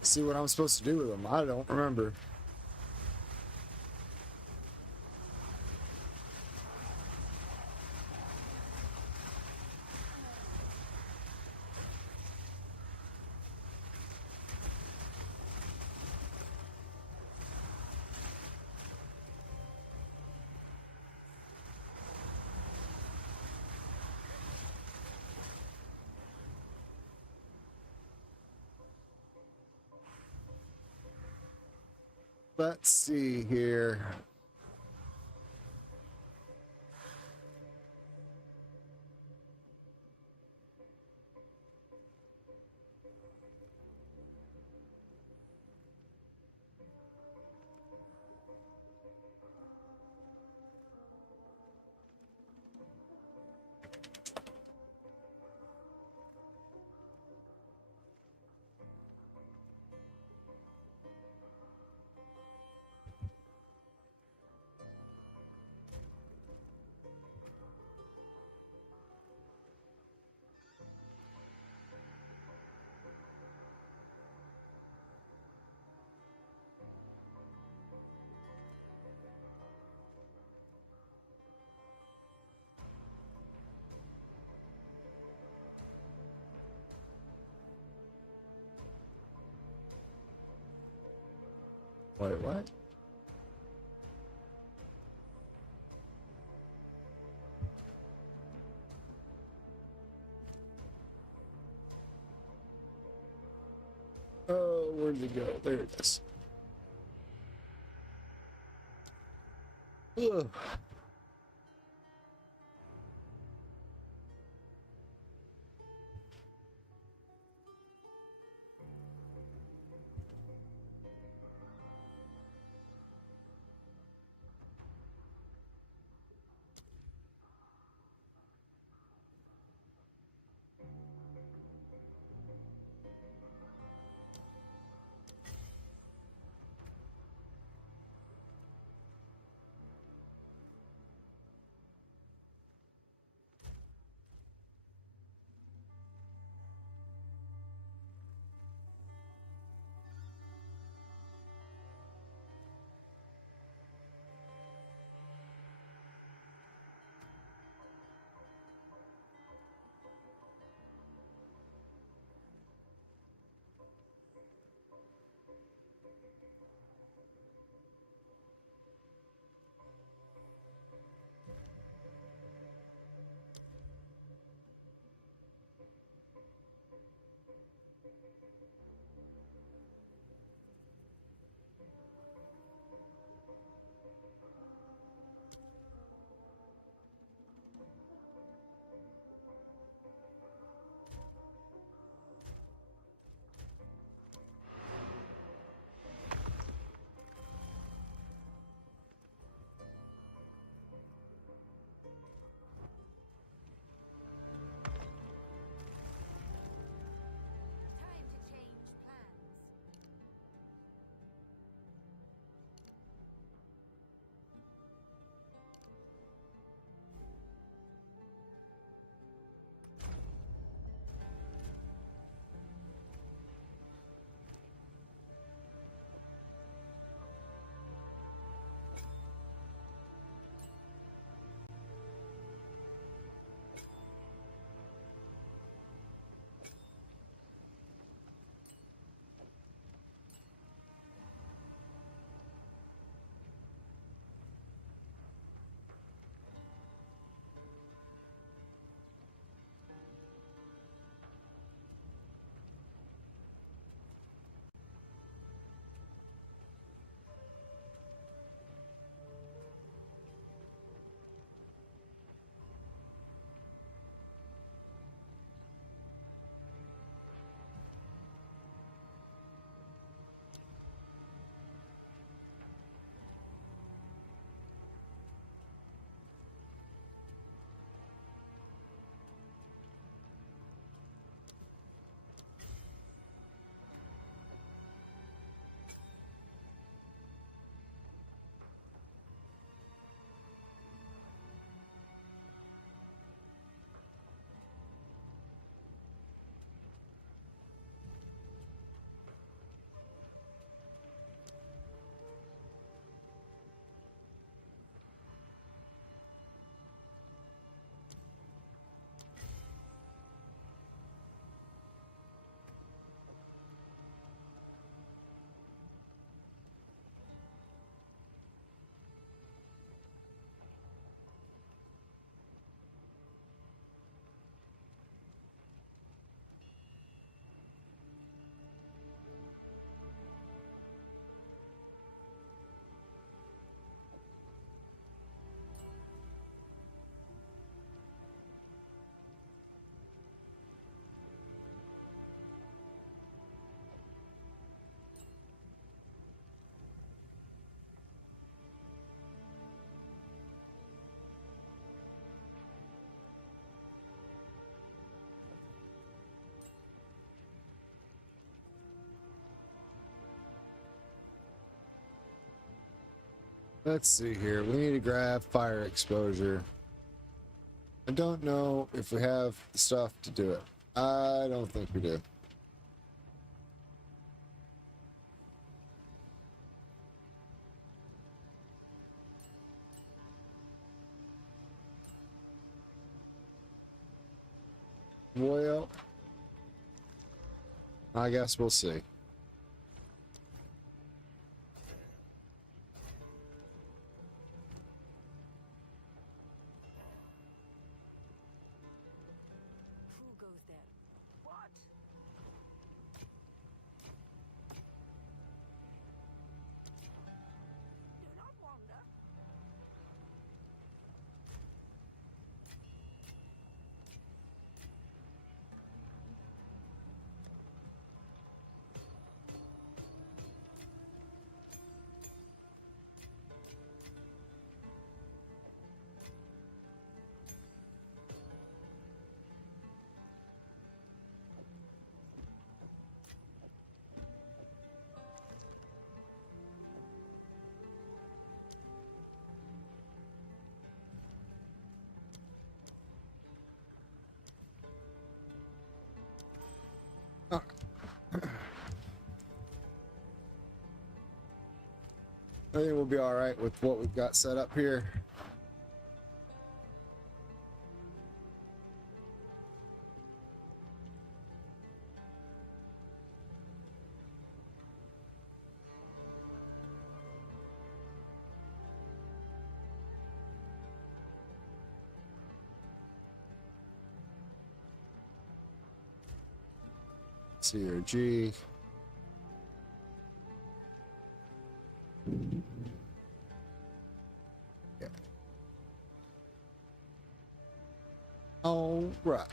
see what I'm supposed to do with them. I don't remember. Let's see here. Wait, what? Oh, where'd it go? There it is. Ugh. Let's see here. We need to grab fire exposure. I don't know if we have the stuff to do it. I don't think we do. Well, I guess we'll see. Who goes there? What? Do not wander. I think we'll be all right with what we've got set up here. CRG. Yeah. All right.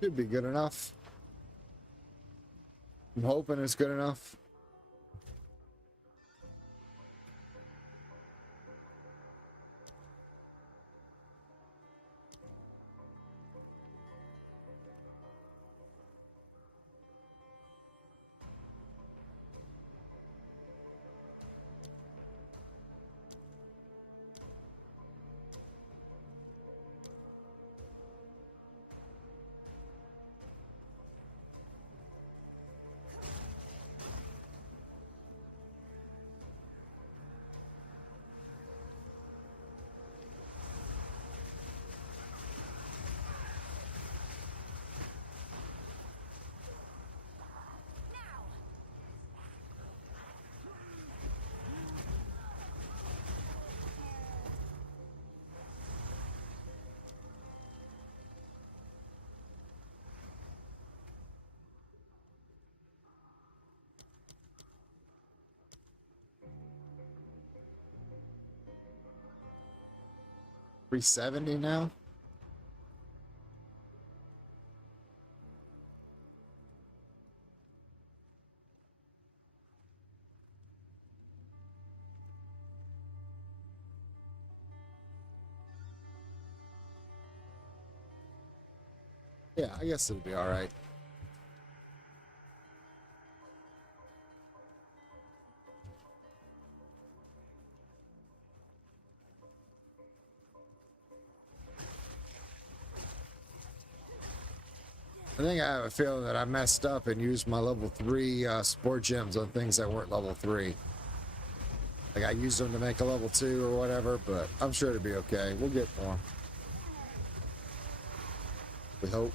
Should be good enough. I'm hoping it's good enough. $370 now. Yeah, I guess it'll be all right. I think I have a feeling that I messed up and used my level 3 sport gems on things that weren't level 3. Like I used them to make a level 2 or whatever, but I'm sure it'll be okay. We'll get more. We hope.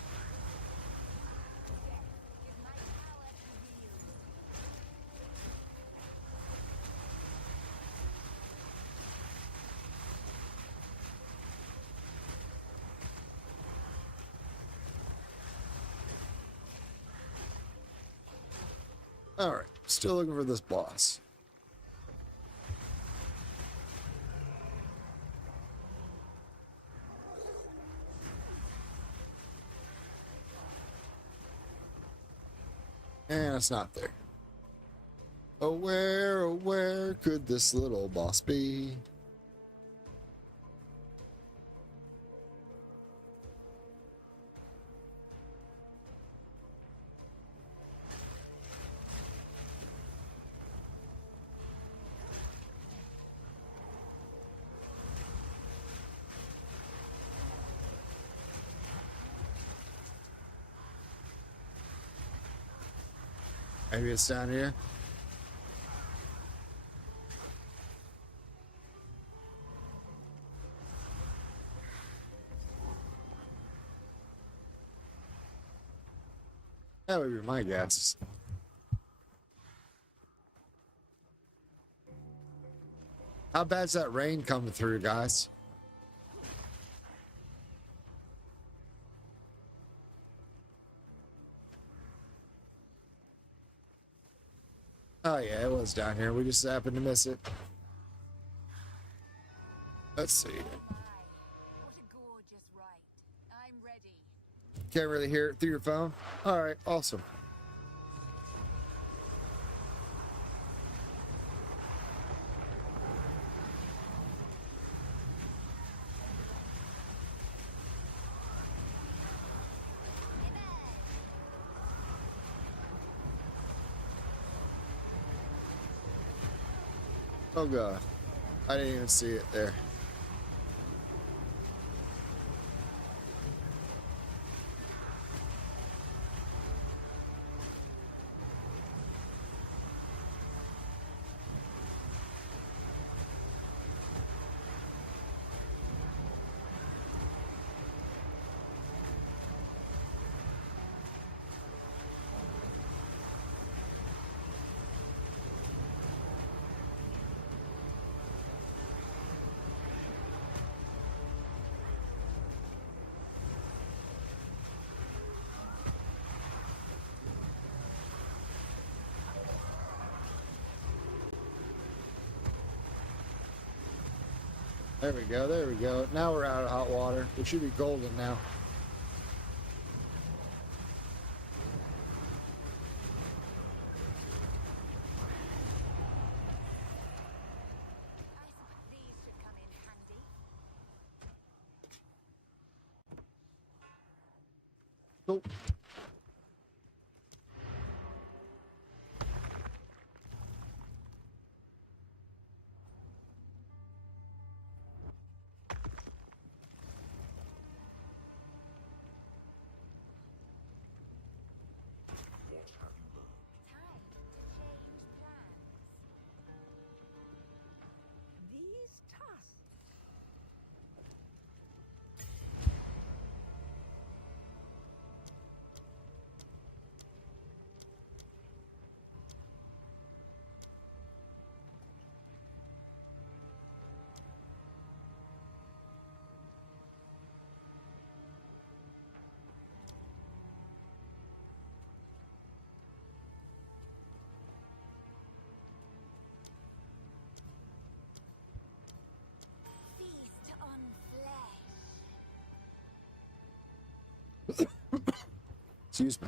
Alright, still looking for this boss. And it's not there. Oh, where could this little boss be? Maybe it's down here. That would be my guess. How bad's that rain coming through, guys? Oh yeah, it was down here. We just happened to miss it. Let's see. What a gorgeous rite. I'm ready. Can't really hear it through your phone? Alright, awesome. Oh god. I didn't even see it there. There we go, there we go. Now we're out of hot water. We should be golden now. I suppose these should come in handy. Oh. Time to change plans. These tusks. Feast on flesh. Excuse me.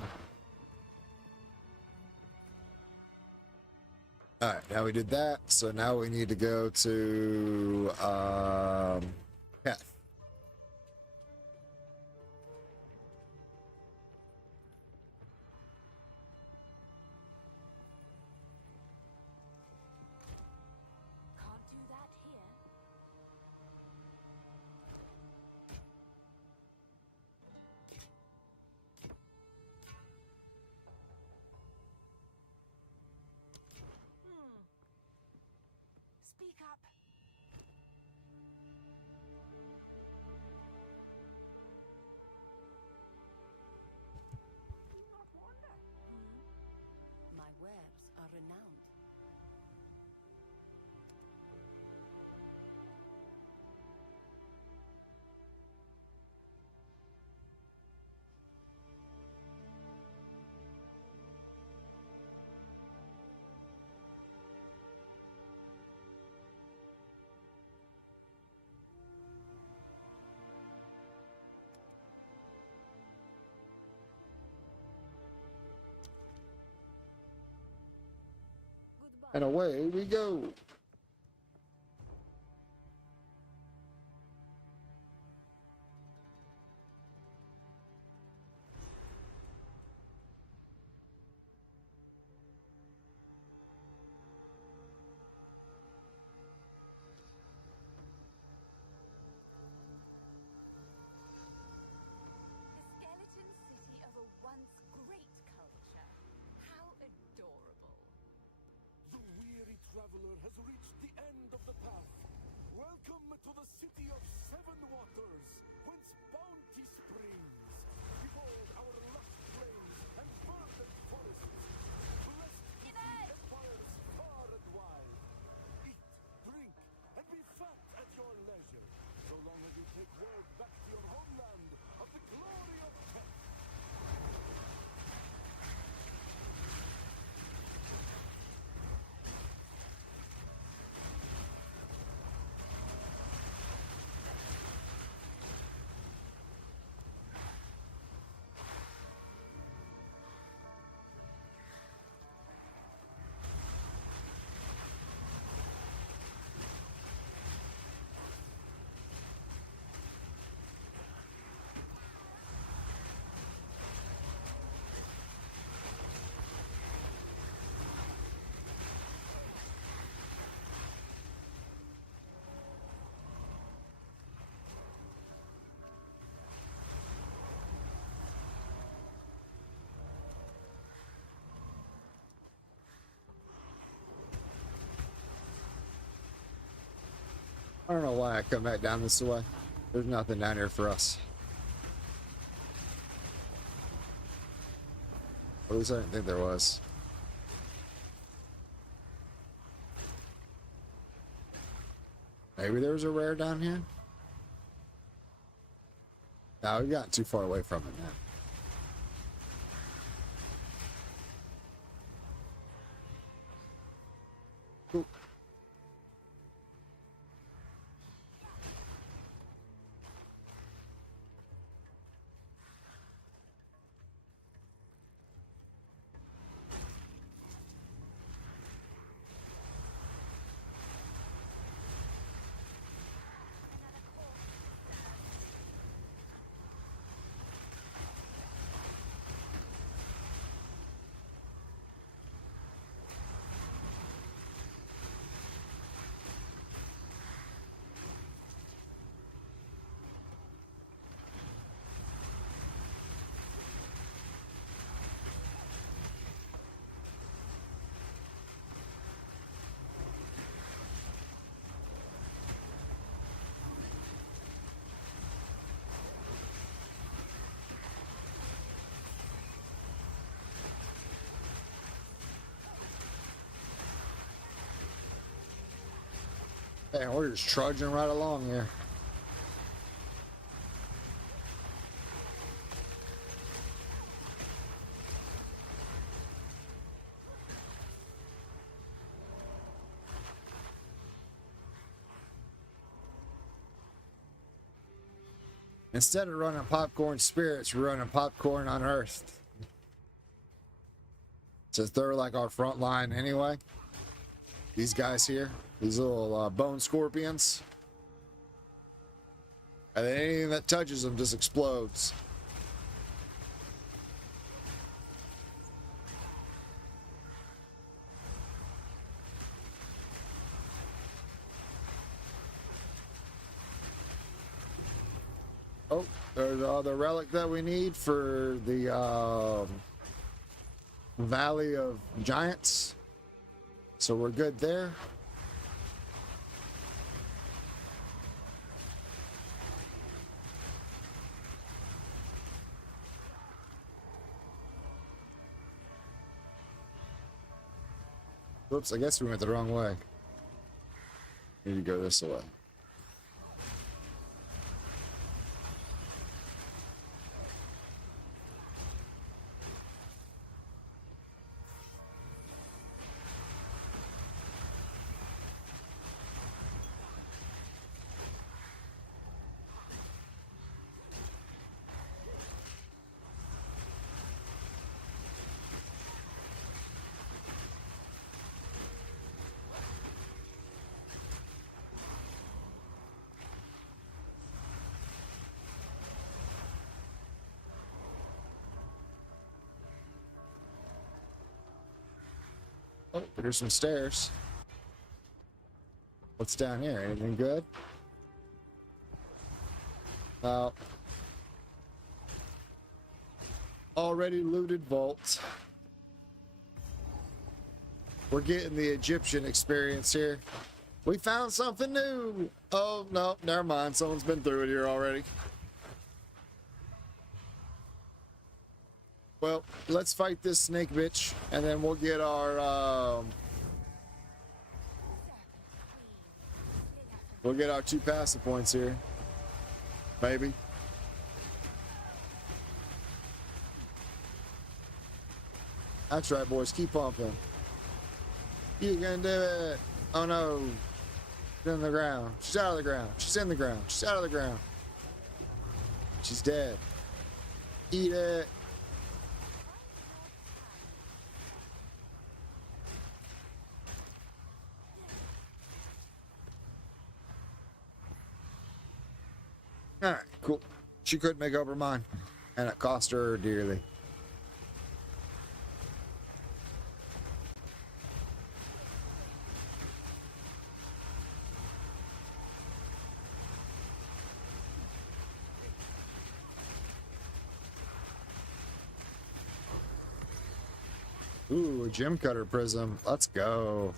Alright, now we did that. So now we need to go to Keth. Can't do that here. Speak up. Do not wander. My wares are renowned. Goodbye. And away we go. The skeleton city of a once great culture. How adorable. reached the end of the path. Welcome to the city of Seven Waters, whence bounty springs. Behold our lush plains and verdant forests, blessed with the empires far and wide. Eat, drink, and be fat at your leisure, so long as you take word back to your homeland of the glory of Kent. I don't know why I come back down this way. There's nothing down here for us. At least I didn't think there was. Maybe there was a rare down here? No, we got too far away from it now. Cool. Hey, we're just trudging right along here. Instead of running popcorn spirits, we're running popcorn unearthed. Since they're like our front line anyway. These guys here, these little bone scorpions. And then anything that touches them just explodes. Oh, there's the relic that we need for the Valley of Giants. So we're good there. Whoops, I guess we went the wrong way. Need to go this way. Oh, there's some stairs. What's down here? Anything good? Already looted vault. We're getting the Egyptian experience here. We found something new. Oh, no, never mind. Someone's been through it here already. Well, let's fight this snake bitch, and then we'll get our, we'll get our 2 passive points here. Maybe. That's right, boys. Keep pumping. You can do it. Oh, no. She's in the ground. She's out of the ground. She's in the ground. She's out of the ground. She's dead. Eat it. All right, cool. She couldn't make up her mind, and it cost her dearly. Ooh, a gem cutter prism. Let's go.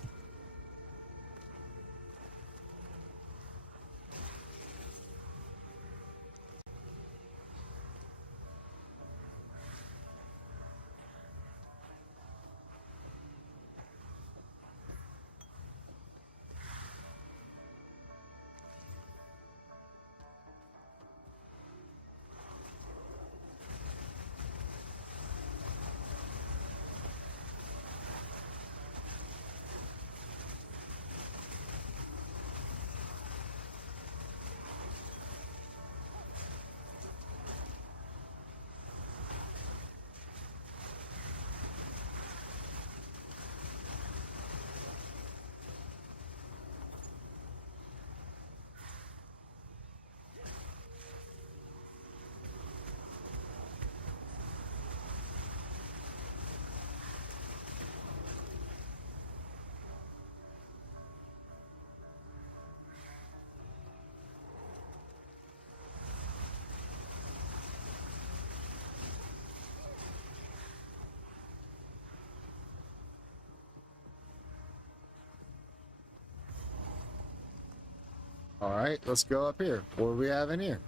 All right, let's go up here. What do we have in here?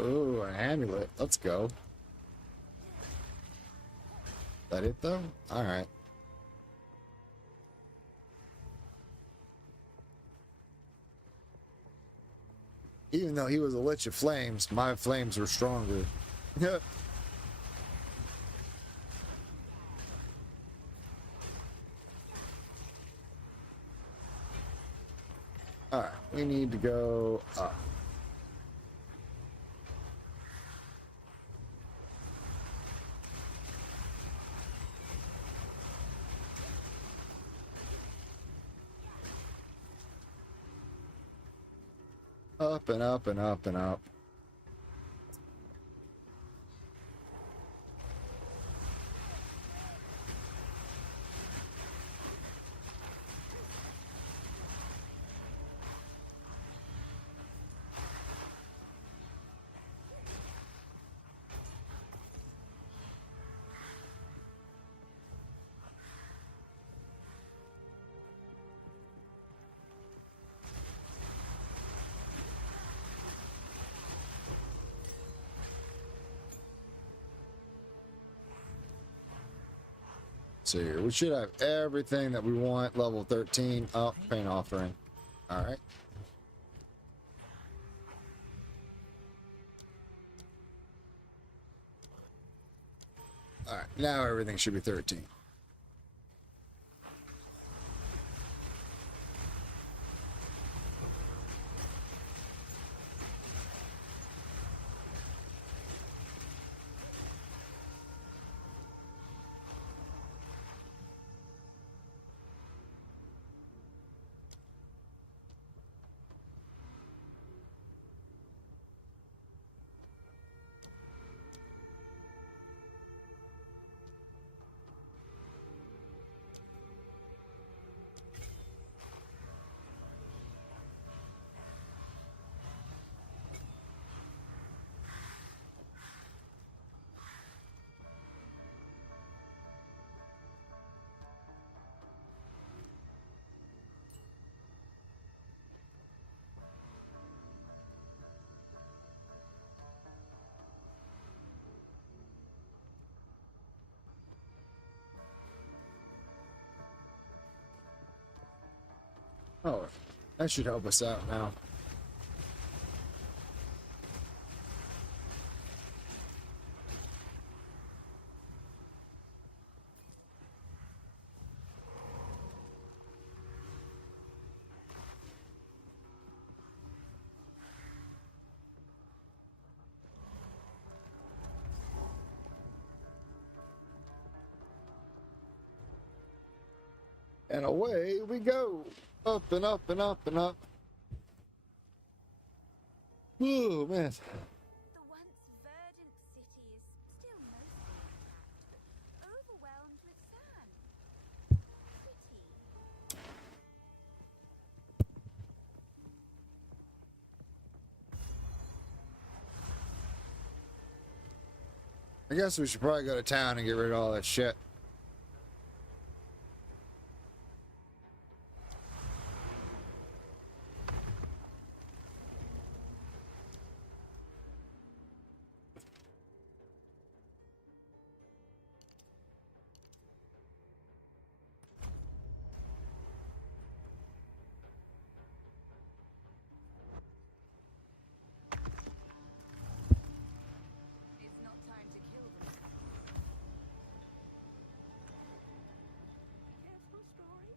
Ooh, an amulet. Let's go. That it though? All right. Even though he was a Lich of Flames, my flames were stronger. Alright, we need to go up. Up and up and up and up. So here, we should have everything that we want. Level 13. Oh, paint offering. All right. All right, now everything should be 13. Oh, that should help us out now. And away we go. Up and up and up and up. Oh, man. The once verdant city is still mostly intact, but overwhelmed with sand. Pity. I guess we should probably go to town and get rid of all that shit. It's not time to kill them. Careful, story.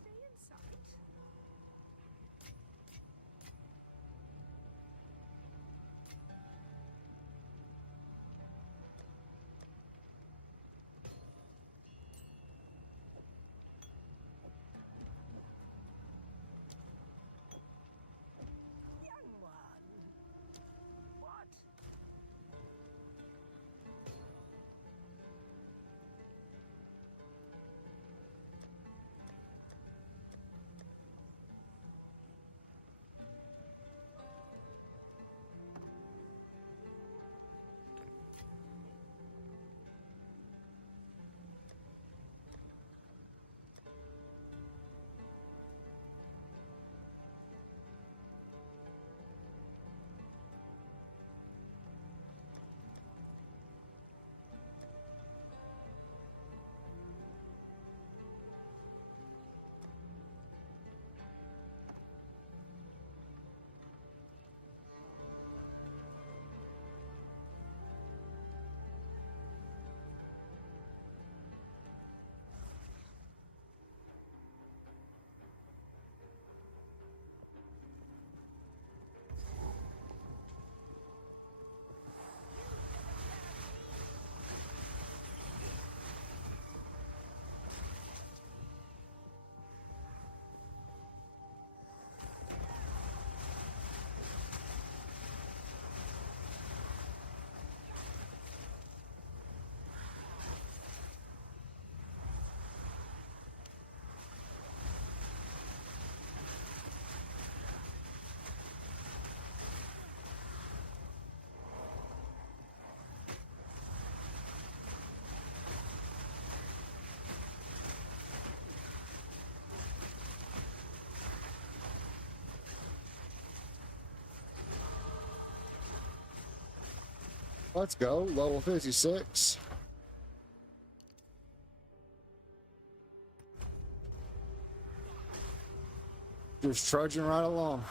Stay in sight. Young one. What? Let's go. Level 56. Just trudging right along.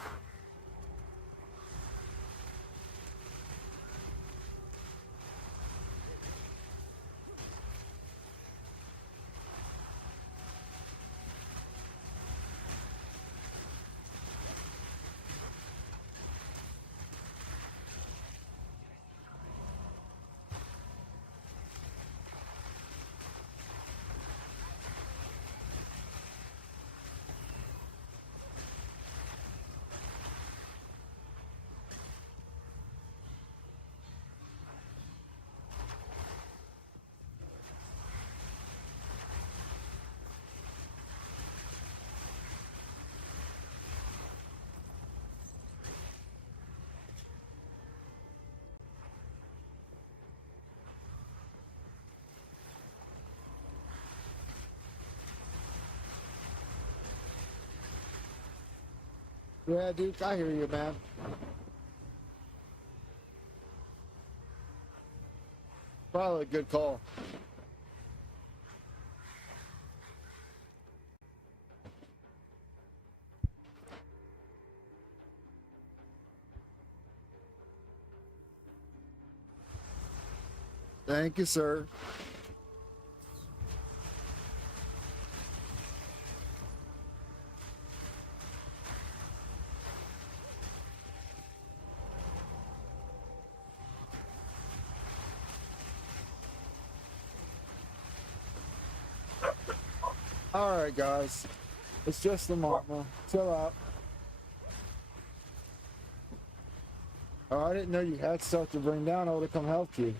Yeah, Duke, I hear you, man. probably a good call. Thank you, sir. All right, guys. It's just the mama. Chill out. Oh, I didn't know you had stuff to bring down. I would have come help you.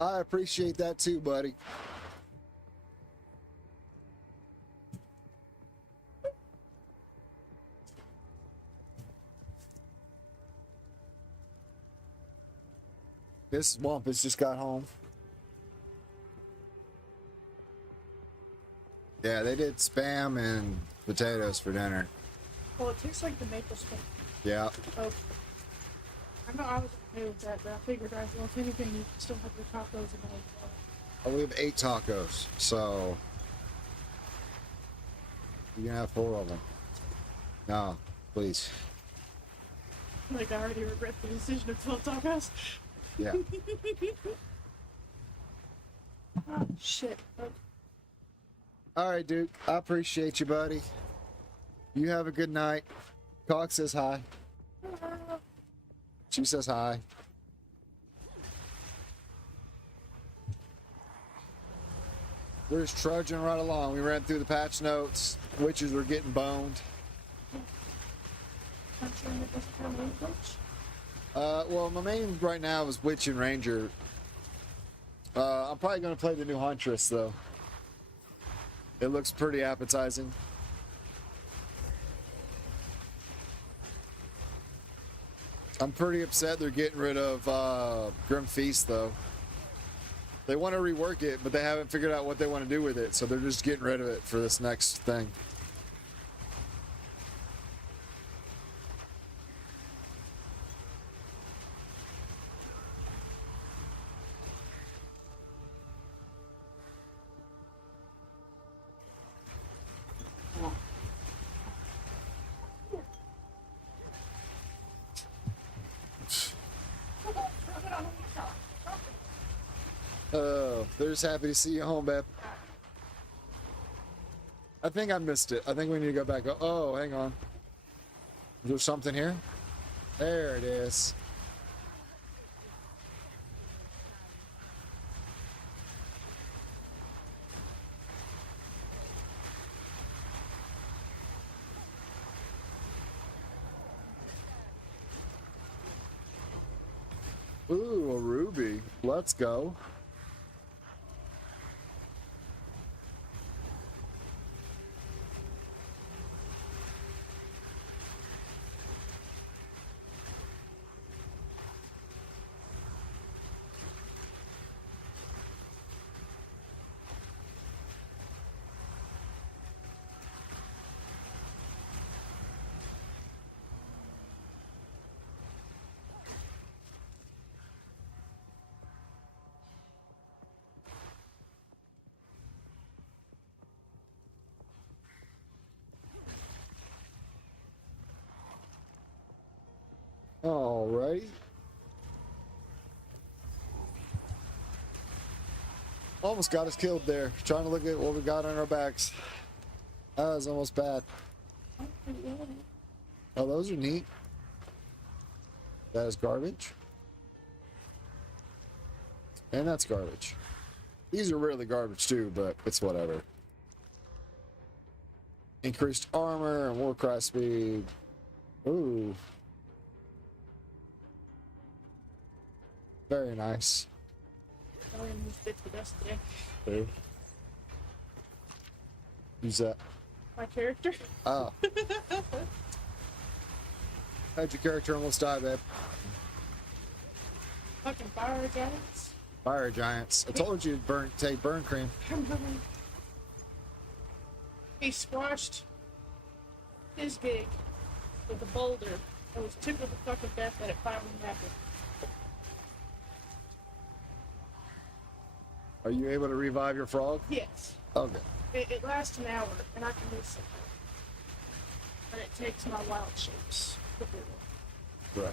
I appreciate that too, buddy. This Wampus just got home. Yeah, they did spam and potatoes for dinner. Well, it tastes like the maple stick. Yeah. Oh, I know I was okay with that, but I figured, well, if anything, you can still have your tacos and all. We have 8 tacos, so you can have 4 of them. No, please. Like, I already regret the decision of 12 tacos. Yeah. Oh, shit. Okay. All right, Duke. I appreciate you, buddy. You have a good night. Cox says hi. She says hi. We're just trudging right along. We ran through the patch notes. Witches were getting boned. I'm sure it doesn't have any coach. Well, my main right now is Witch and Ranger. I'm probably going to play the new Huntress, though. It looks pretty appetizing. I'm pretty upset they're getting rid of Grim Feast, though. They want to rework it, but they haven't figured out what they want to do with it, so they're just getting rid of it for this next thing. Oh, they're just happy to see you home, babe. I think I missed it. I think we need to go back. Oh, hang on. Is there something here? There it is. Ooh, a ruby. Let's go. Alrighty. Almost got us killed there. Trying to look at what we got on our backs. That was almost bad. Oh, those are neat. That is garbage. And that's garbage. These are really garbage too, but it's whatever. Increased armor and warcraft speed. Ooh. Very nice. I only moved it to dust today. Ooh. Who's that? My character. Oh. How'd your character almost die, babe? Fucking fire giants. Fire giants. I told you to take burn cream. He squashed his gig with a boulder. I was tickled to fucking death that it finally happened. Are you able to revive your frog? Yes. Okay. It lasts an hour, and I can miss it. And it takes my wild shapes. Right.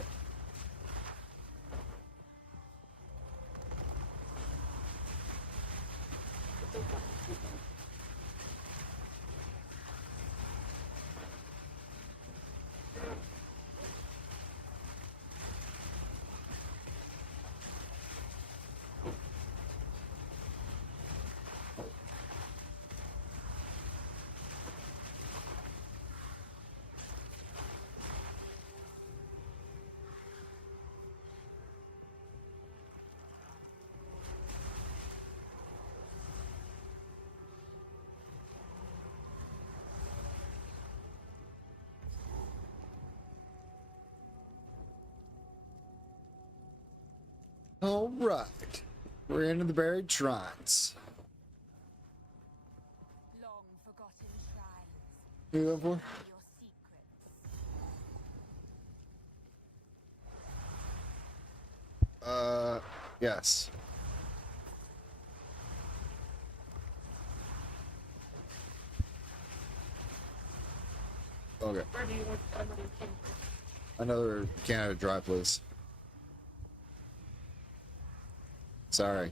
All right. We're into the buried shrines. Long forgotten shrines. Who you going for? Your secrets. Yes. Okay. Where do you want another king? Another Canada Dry, please. Sorry.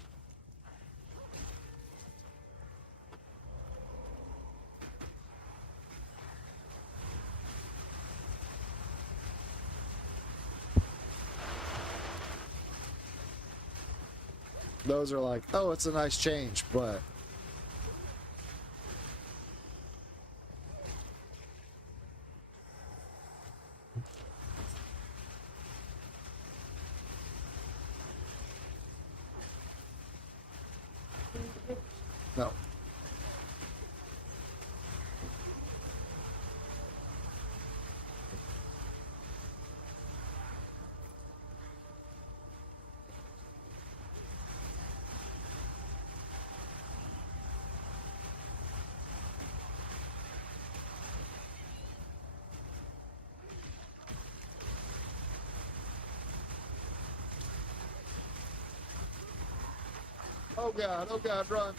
Those are like, oh, it's a nice change, but no. Oh God, run.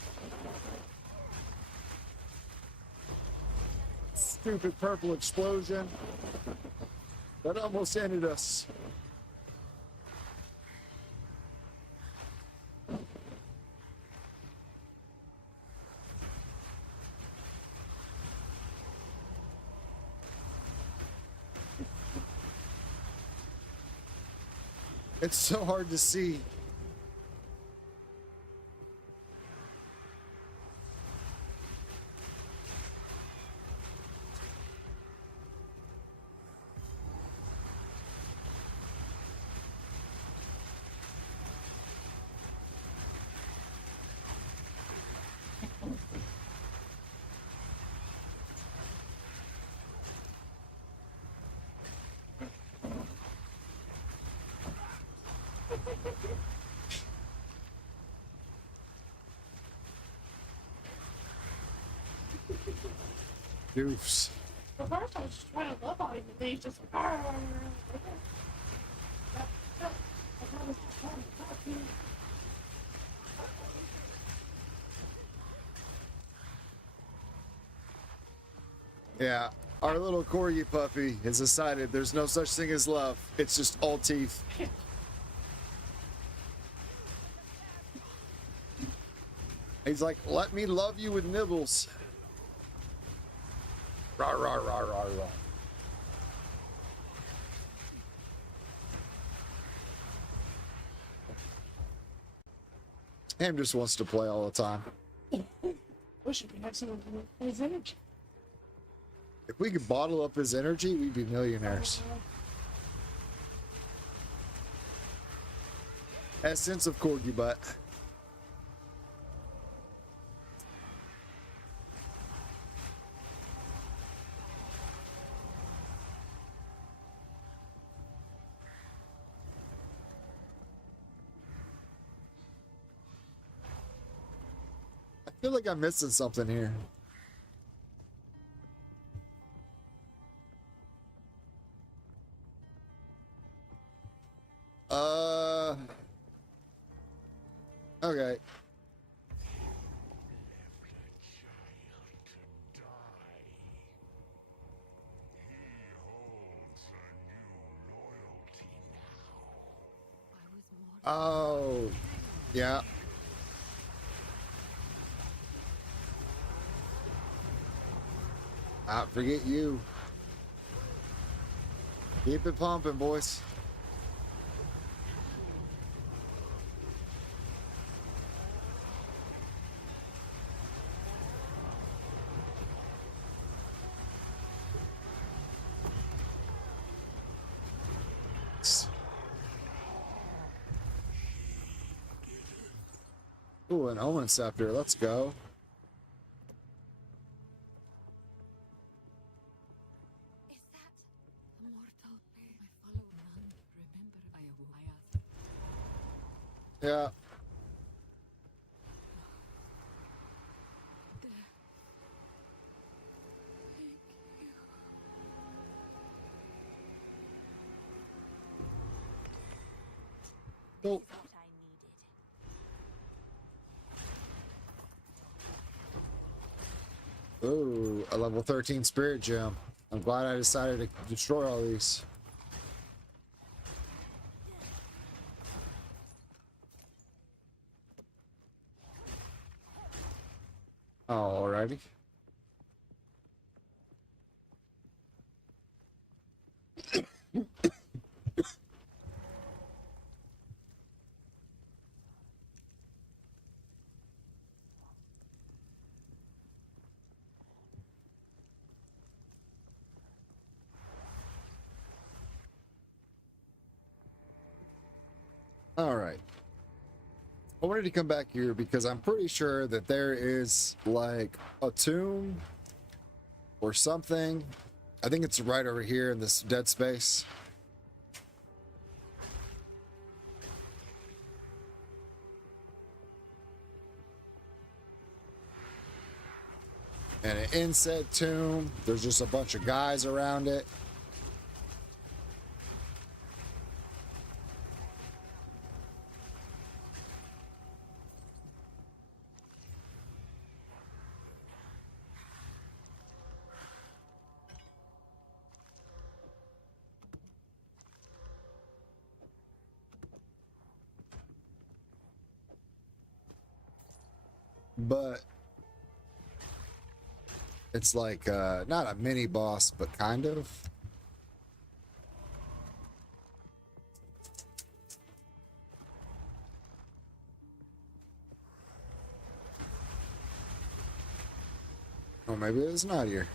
Stupid purple explosion. That almost ended us. It's so hard to see. Goofs. At first I was just trying to love on him, and then he's just like, "Arr." I was just trying to talk to him. Yeah, our little corgi puppy has decided there's no such thing as love. It's just all teeth. He's like, let me love you with nibbles. Rah, rah, rah, rah, rah. Ham just wants to play all the time. Wish we could have some of his energy. If we could bottle up his energy, we'd be millionaires. Essence of corgi butt. I feel like I'm missing something here. Okay. I was more Oh, yeah. I forget you. Keep it pumping, boys. Ooh, an Omen Scepter. Let's go. Is that a mortal pain? I follow none. Remember, I asked. Yeah. Nope. What I needed. Ooh, a level 13 Spirit Gem. I'm glad I decided to destroy all these. Alrighty. All right. I wanted to come back here because I'm pretty sure that there is like a tomb or something. I think it's right over here in this dead space. And in said tomb, there's just a bunch of guys around it. But it's like not a mini boss, but kind of. Or maybe it's not here.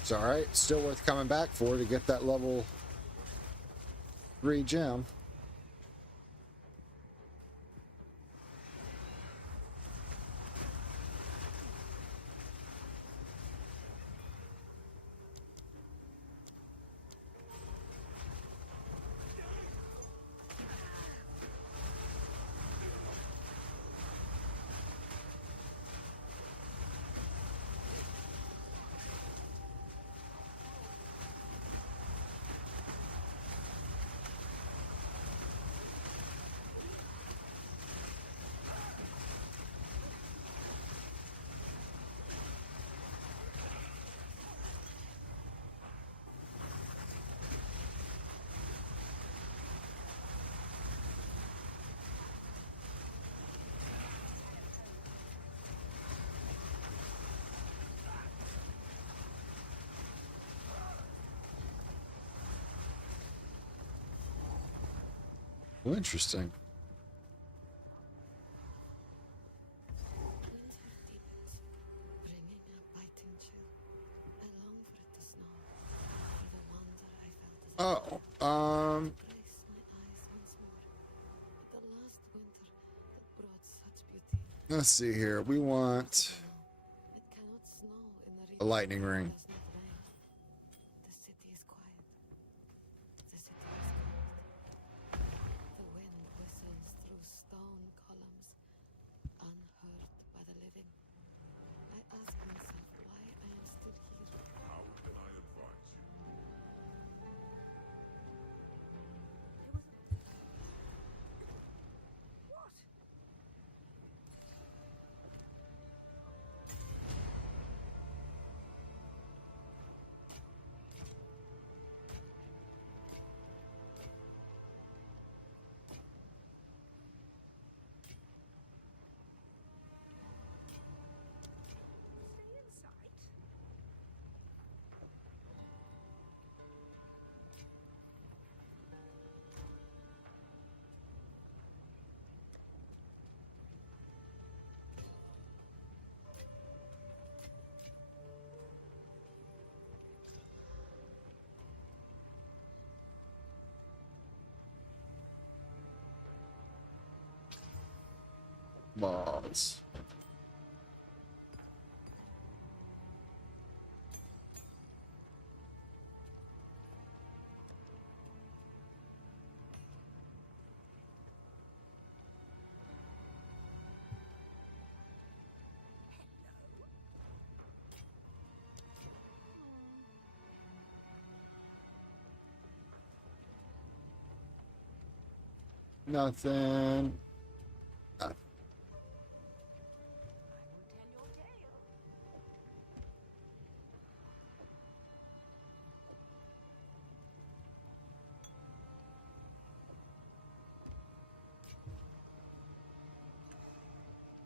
It's alright. Still worth coming back for to get that level 3 gem. Well, interesting. Winter deepens, bringing a biting chill. I long for it to snow, for the wonder I felt as Oh, embrace my eyes once more. But the last winter that brought such beauty. let's see here. We want It cannot snow in a a region lightning that ring. does not rain. The city is quiet. The city is cold. The wind whistles through stone columns, unheard by the living. balls. Nothing.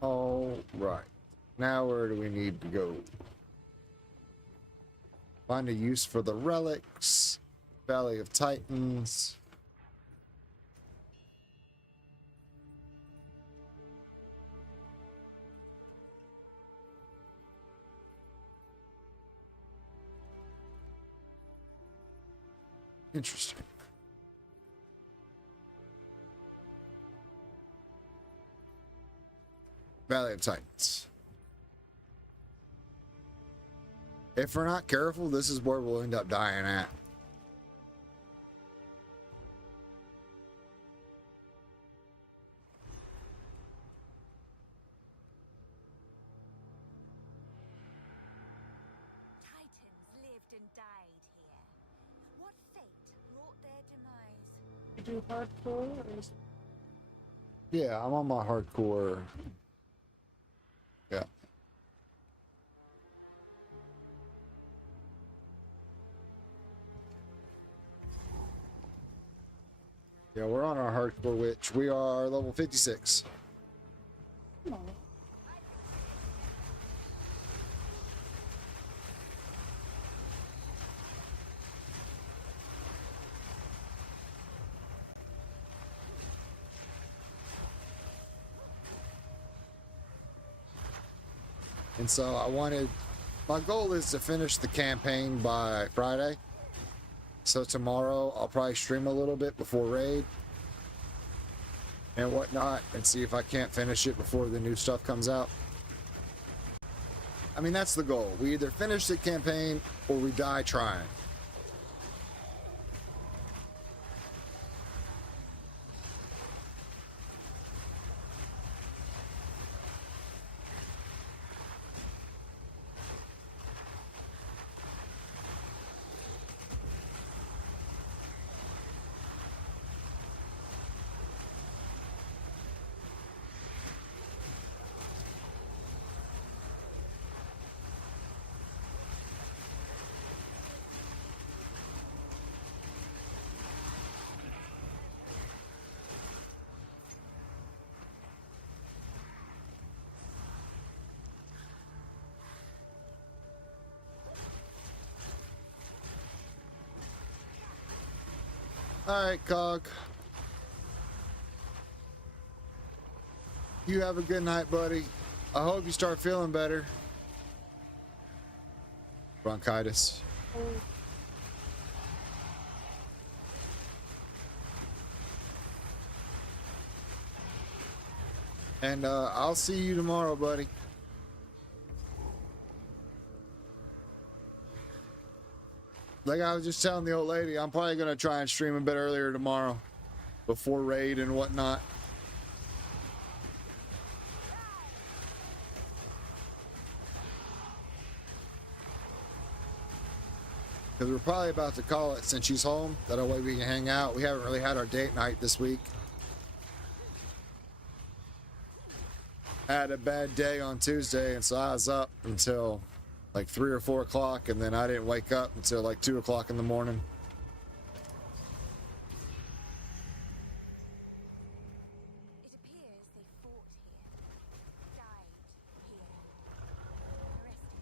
All right. Now where do we need to go? Find a use for the relics. Valley of Titans. Interesting. Valley of Titans. If we're not careful, this is where we'll end up dying at. Titans lived and died here. What fate wrought their demise? You do hardcore or is Yeah, I'm on my hardcore. Yeah. Yeah, we're on our hardcore witch. We are level 56. come on. And so my goal is to finish the campaign by Friday. So tomorrow I'll probably stream a little bit before raid and whatnot and see if I can't finish it before the new stuff comes out. I mean, that's the goal. We either finish the campaign or we die trying. All right, Cog. You have a good night, buddy. I hope you start feeling better. Bronchitis. Oh, And I'll see you tomorrow, buddy. Like I was just telling the old lady, I'm probably going to try and stream a bit earlier tomorrow before raid and whatnot. Because we're probably about to call it since she's home. That way we can hang out. We haven't really had our date night this week. I had a bad day on Tuesday, and so I was up until like 3 or 4 o'clock, and then I didn't wake up until like 2 o'clock in the morning. It appears they fought here, died here. The rest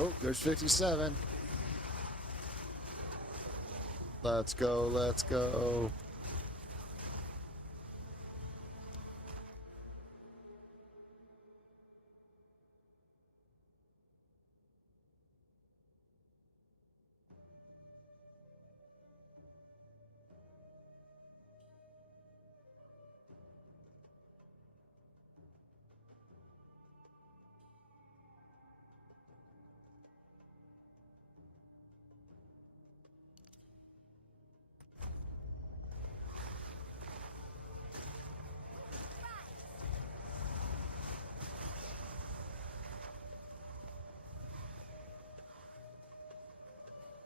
Oh, there's 57. Let's go, let's go.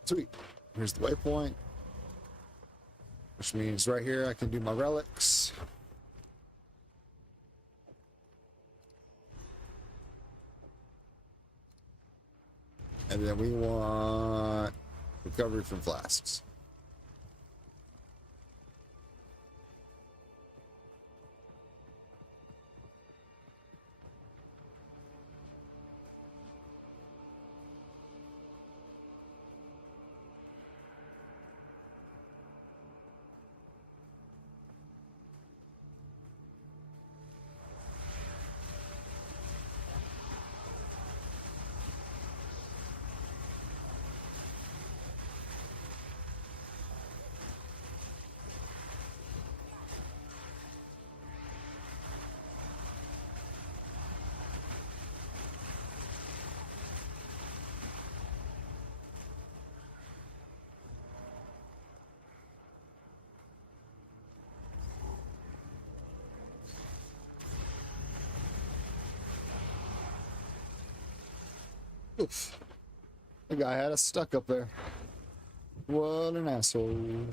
Sweet. Here's the waypoint. Which means right here I can do my relics. And then we want recovery from flasks. Oof. The guy had us stuck up there. What an asshole.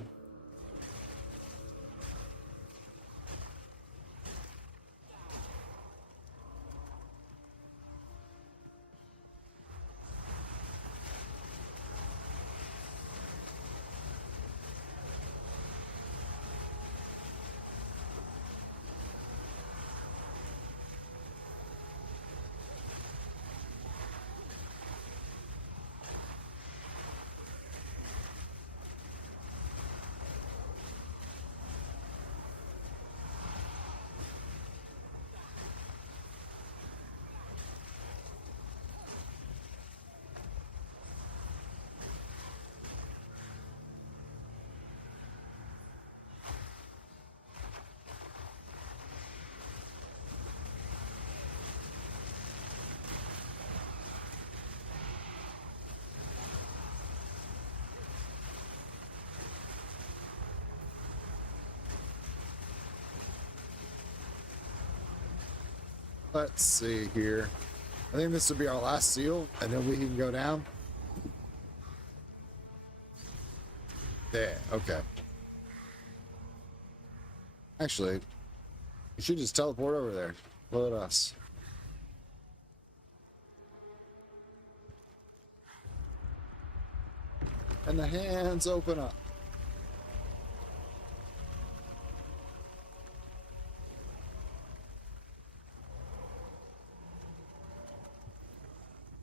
Let's see here. I think this will be our last seal, and then we can go down. There, okay. Actually, you should just teleport over there. Look at us. And the hands open up.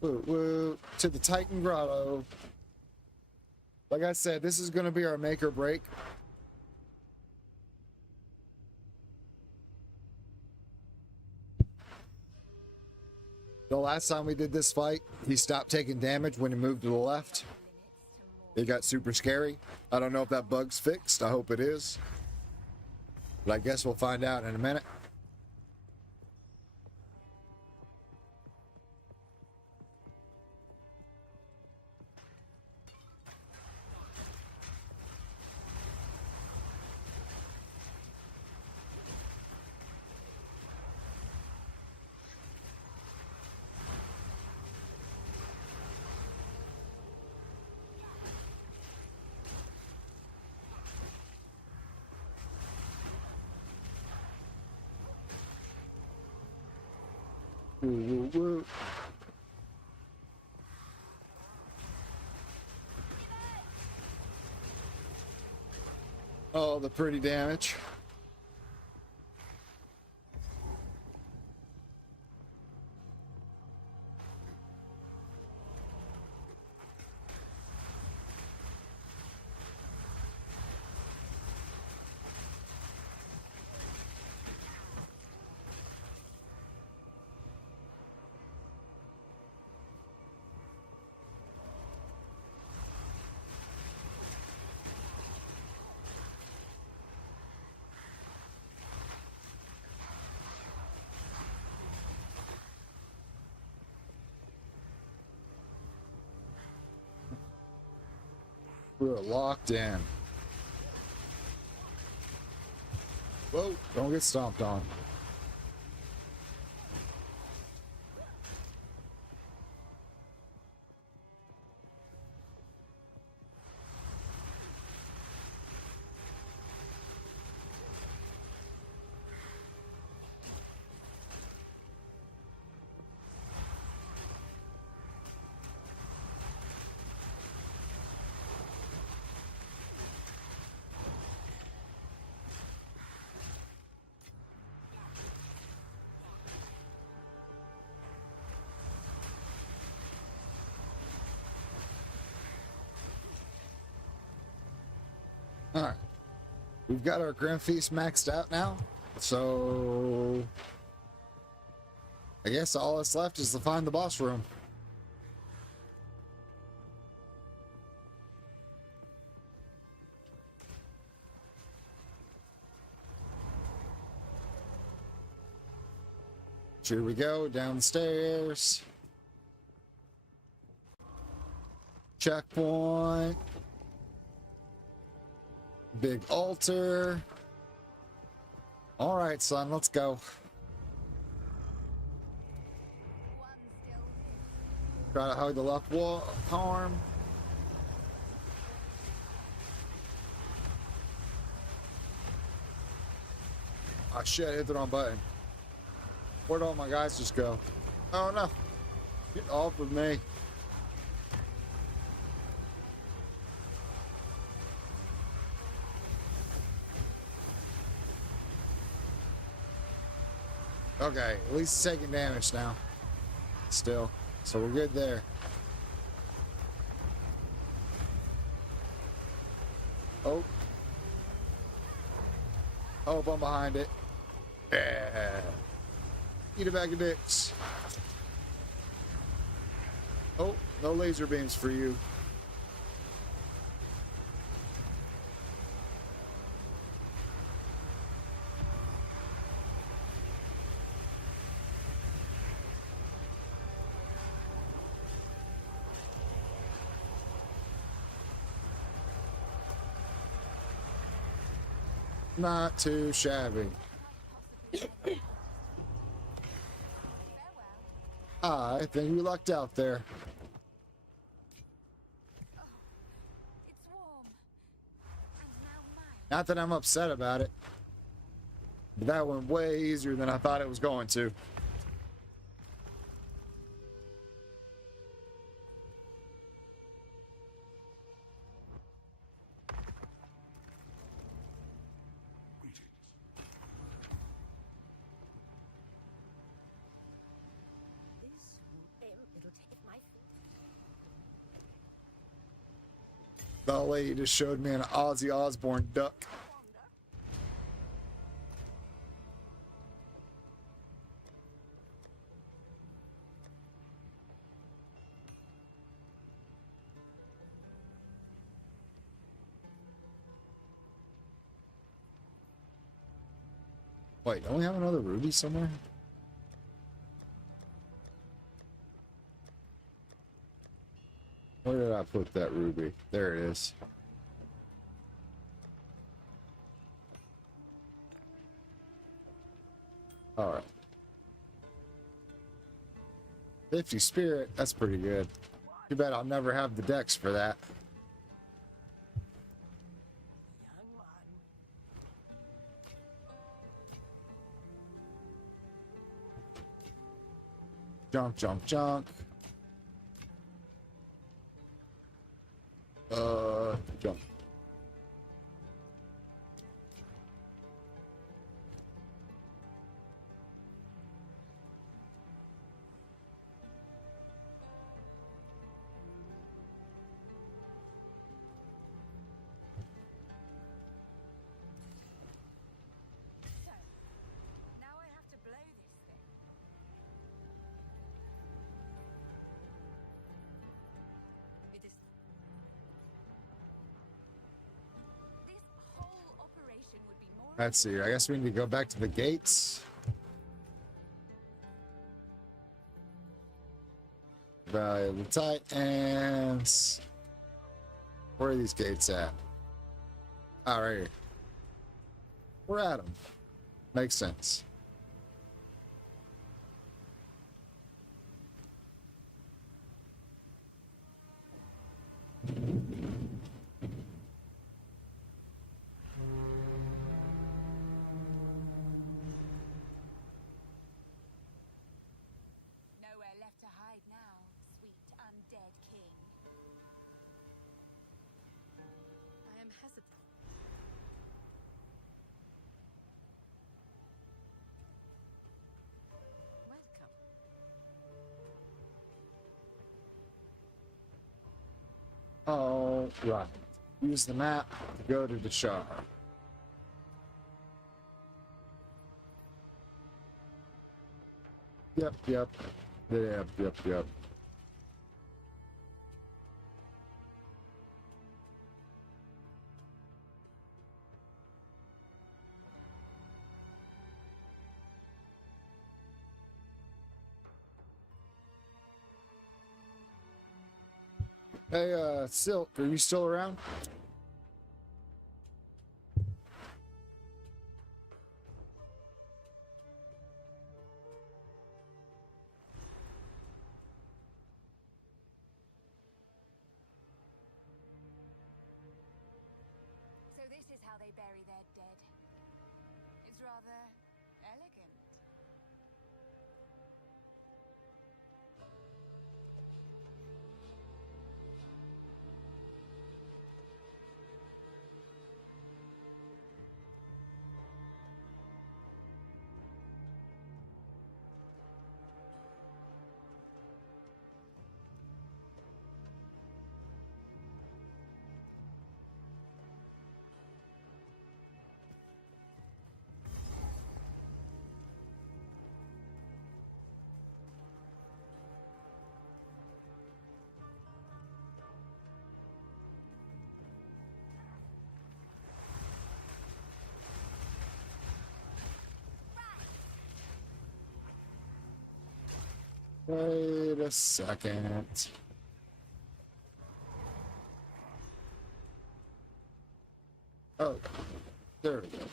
Woo, woo, to the Titan Grotto. Like I said, this is going to be our make or break. The last time we did this fight, he stopped taking damage when he moved to the left. It got super scary. I don't know if that bug's fixed. I hope it is. But I guess we'll find out in a minute. Woo, woo, woo. Oh, the pretty damage. We were locked in. Whoa, don't get stomped on. Alright. We've got our Grand Feast maxed out now. So I guess all that's left is to find the boss room. Here we go, down the stairs. Checkpoint. Big altar. All right, son, let's go. One still lives. Try to hug the left wall arm. Oh shit, I hit the wrong button. Where'd all my guys just go? Oh no. Get off of me. Okay, at least it's taking damage now. Still. So we're good there. Oh. Oh, I'm behind it. Yeah. Eat a bag of dicks. Oh, no laser beams for you. Not too shabby. Farewell. I think we lucked out there. It's warm. And now mine. Not that I'm upset about it. But that went way easier than I thought it was going to. It'll take my food. The lady just showed me an Ozzy Osbourne duck. Wait, don't we have another ruby somewhere? Where did I put that ruby? There it is. Alright. 50 spirit, that's pretty good. Too bad I'll never have the dex for that. Young one. Junk, junk, junk. Jump. So, now I have to blow this thing. It is. This whole operation would be more. Let's see. I guess we need to go back to the gates. Valley of the Titans. Where are these gates at? Oh, right here. We're at them. Makes sense. Nowhere left to hide now, sweet undead king. I am hesitant. Welcome. All right. Use the map to go to the shard. Yep. Yep. Hey, Silk, are you still around? So this is how they bury their dead. It's rather elegant. Wait a second. Oh, there we go.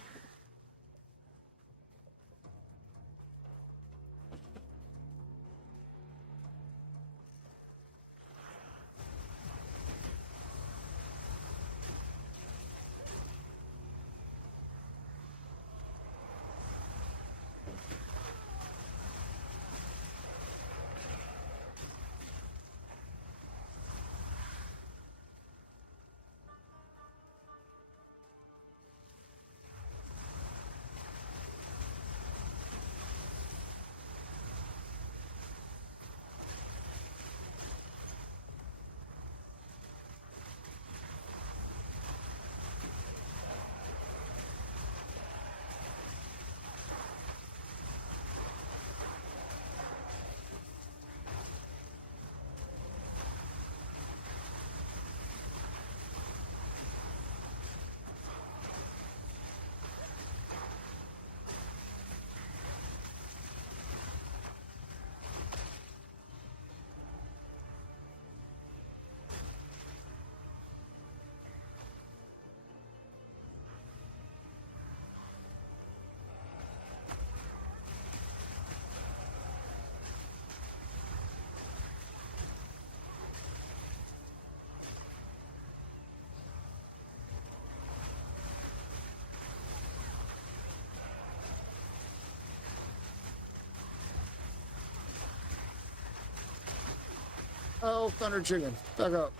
Oh, Thunder Chicken, back up.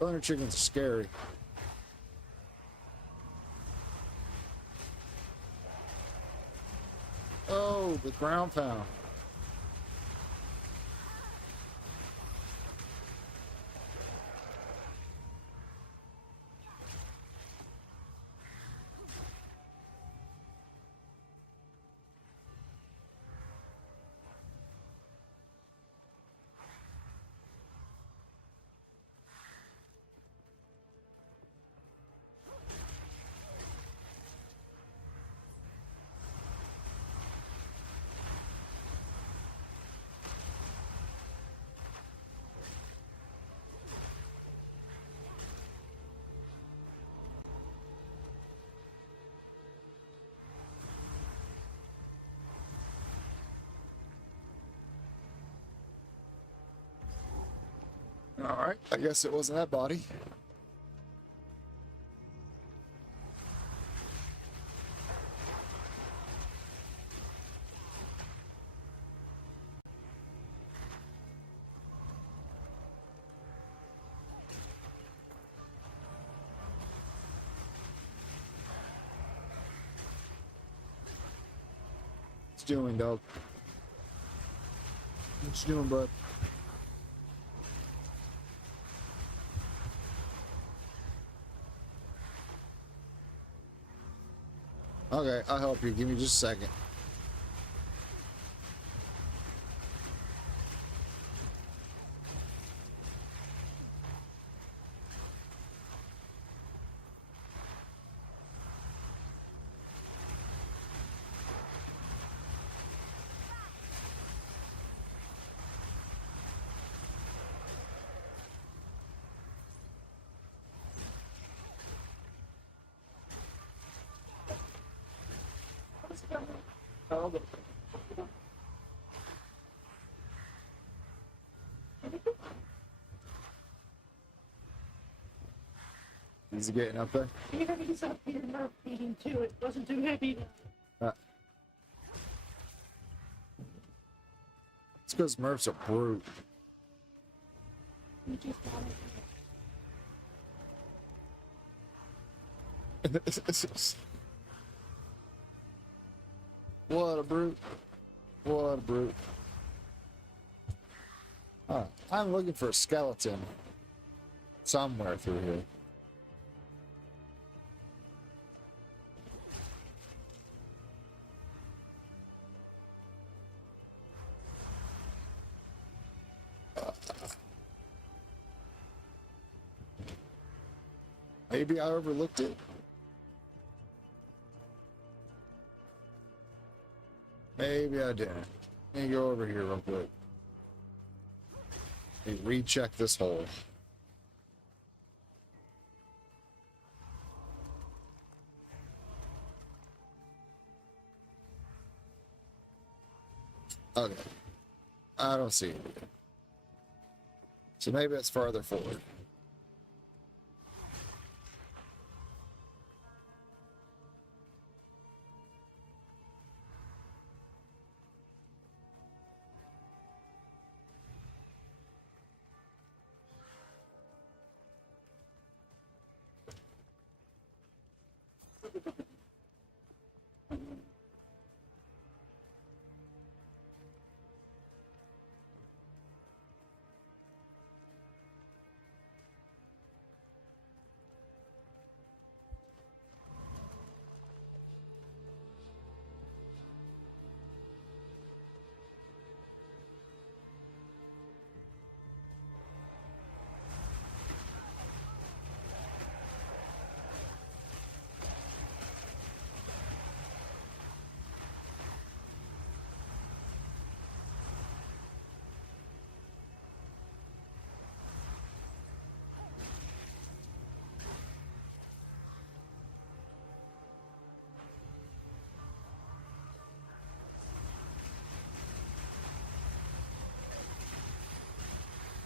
Thunder Chicken's scary. Oh, the ground pound. Alright, I guess it wasn't that body. What's doing, dog? What you doing, bud? Okay, I'll help you. Give me just a second. Is he getting up there? Yeah, he's up here nerve beating too. It wasn't too heavy. It's because Murph's a brute. He just got it. What a brute. What a brute. I'm looking for a skeleton somewhere through here. Maybe I overlooked it. Maybe I didn't. Let me go over here real quick. Let me recheck this hole. Okay. I don't see it. So maybe it's farther forward.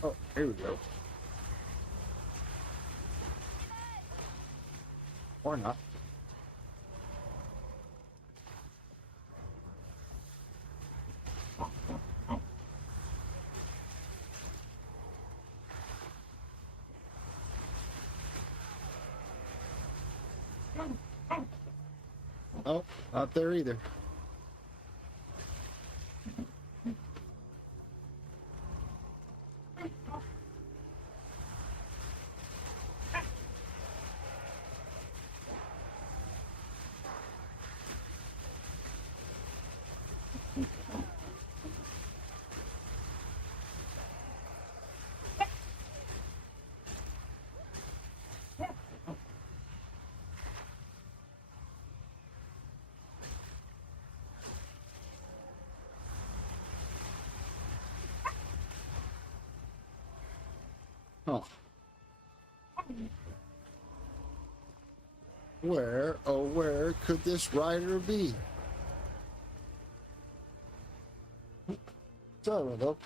Oh, here we go. Or not. Oh, not there either. Huh. Where, oh, where could this rider be? Sorry, though.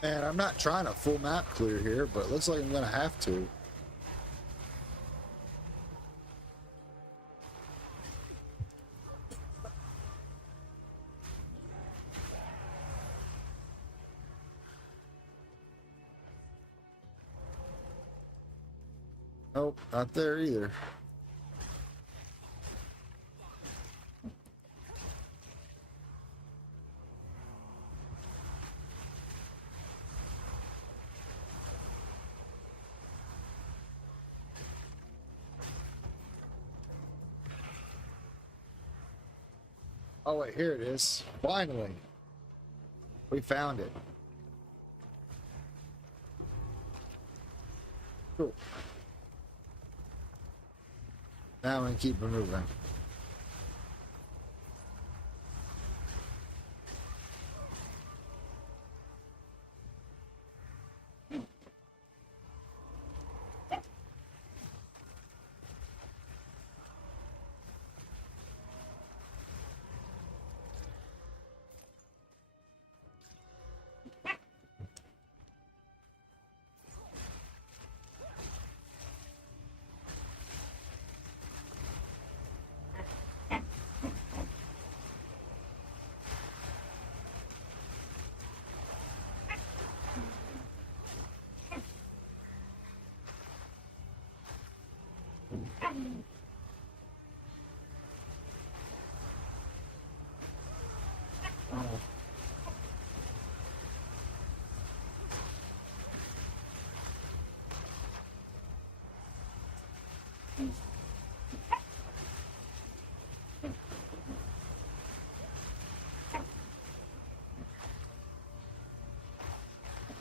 And I'm not trying to full map clear here, but it looks like I'm gonna have to. Nope, not there either. Oh wait, here it is. Finally. We found it. Cool. Now we can keep moving.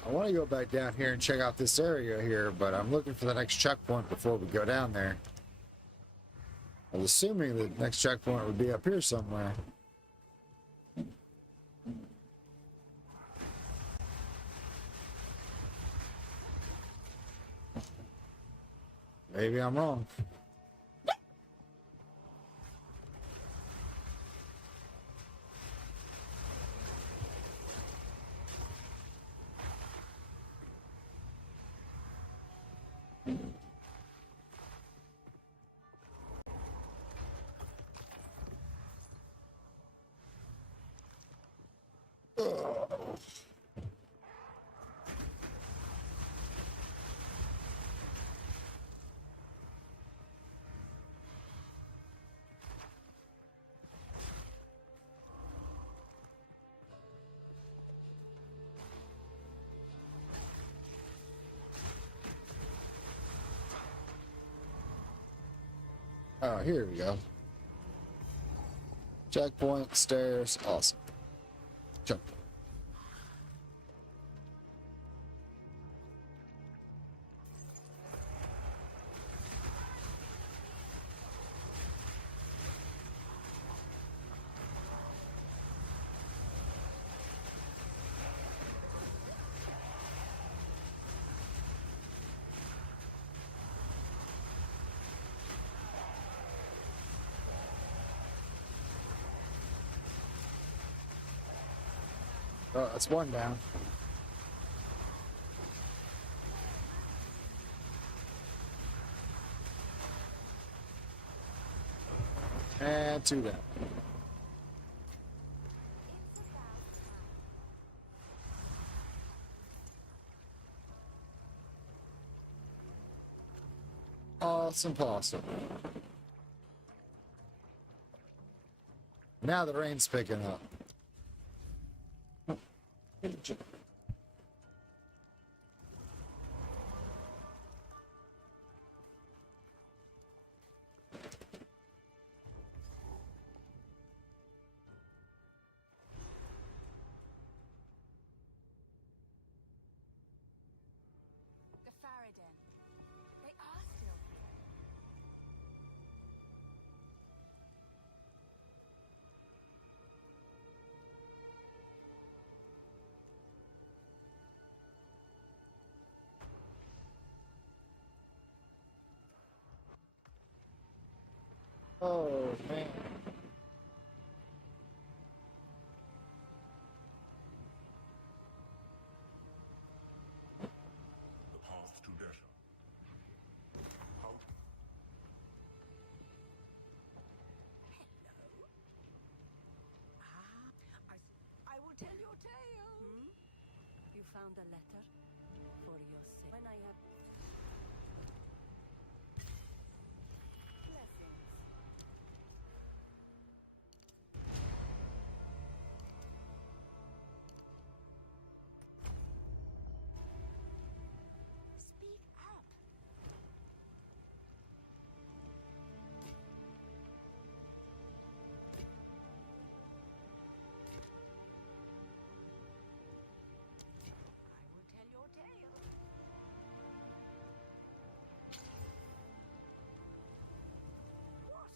I want to go back down here and check out this area here, but I'm looking for the next checkpoint before we go down there. I was assuming the next checkpoint would be up here somewhere. Maybe I'm wrong. Oh, here we go. Checkpoint, stairs, awesome. Checkpoint. Oh, that's one down. And two down. Awesome possum. Now the rain's picking up. The Faradin. They are still here. Oh, man. found a letter for your sake. When I have blessings. Speak up. I will tell your tale. What?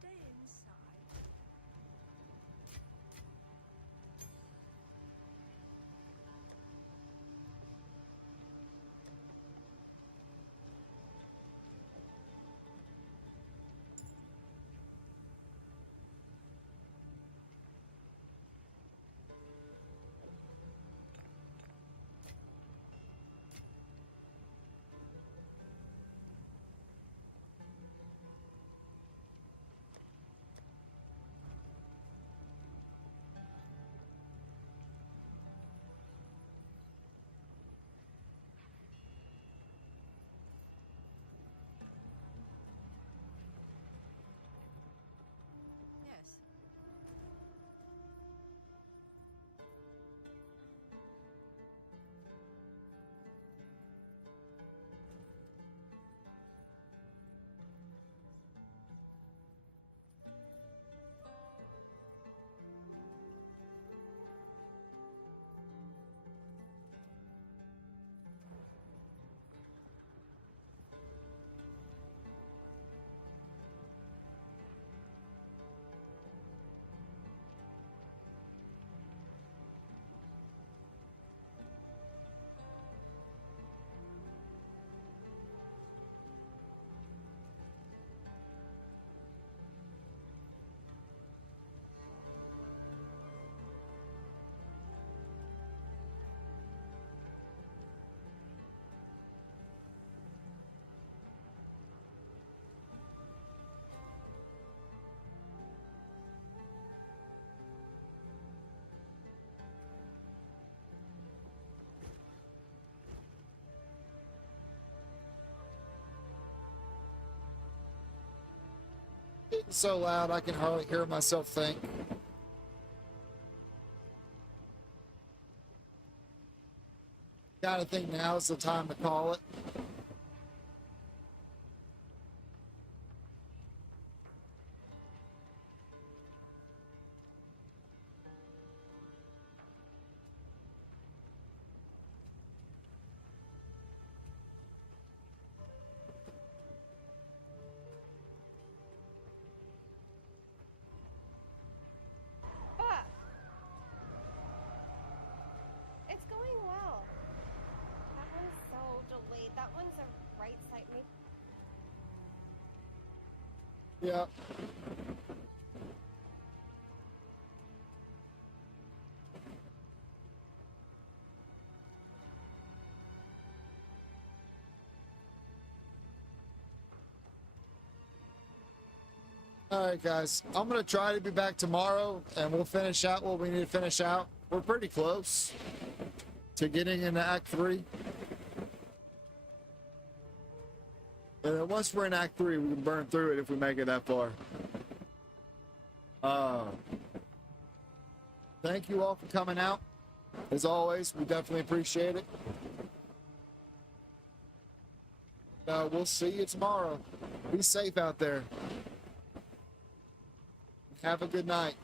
Stay inside. Yes. It's so loud I can hardly hear myself think. Gotta think now is the time to call it. Ah! It's going well. That one's so delayed. That one's a right side. Maybe. Yeah. All right, guys. I'm going to try to be back tomorrow, and we'll finish out what we need to finish out. We're pretty close to getting into Act 3. And then once we're in Act 3, we can burn through it if we make it that far. Thank you all for coming out. As always, we definitely appreciate it. We'll see you tomorrow. Be safe out there. Have a good night.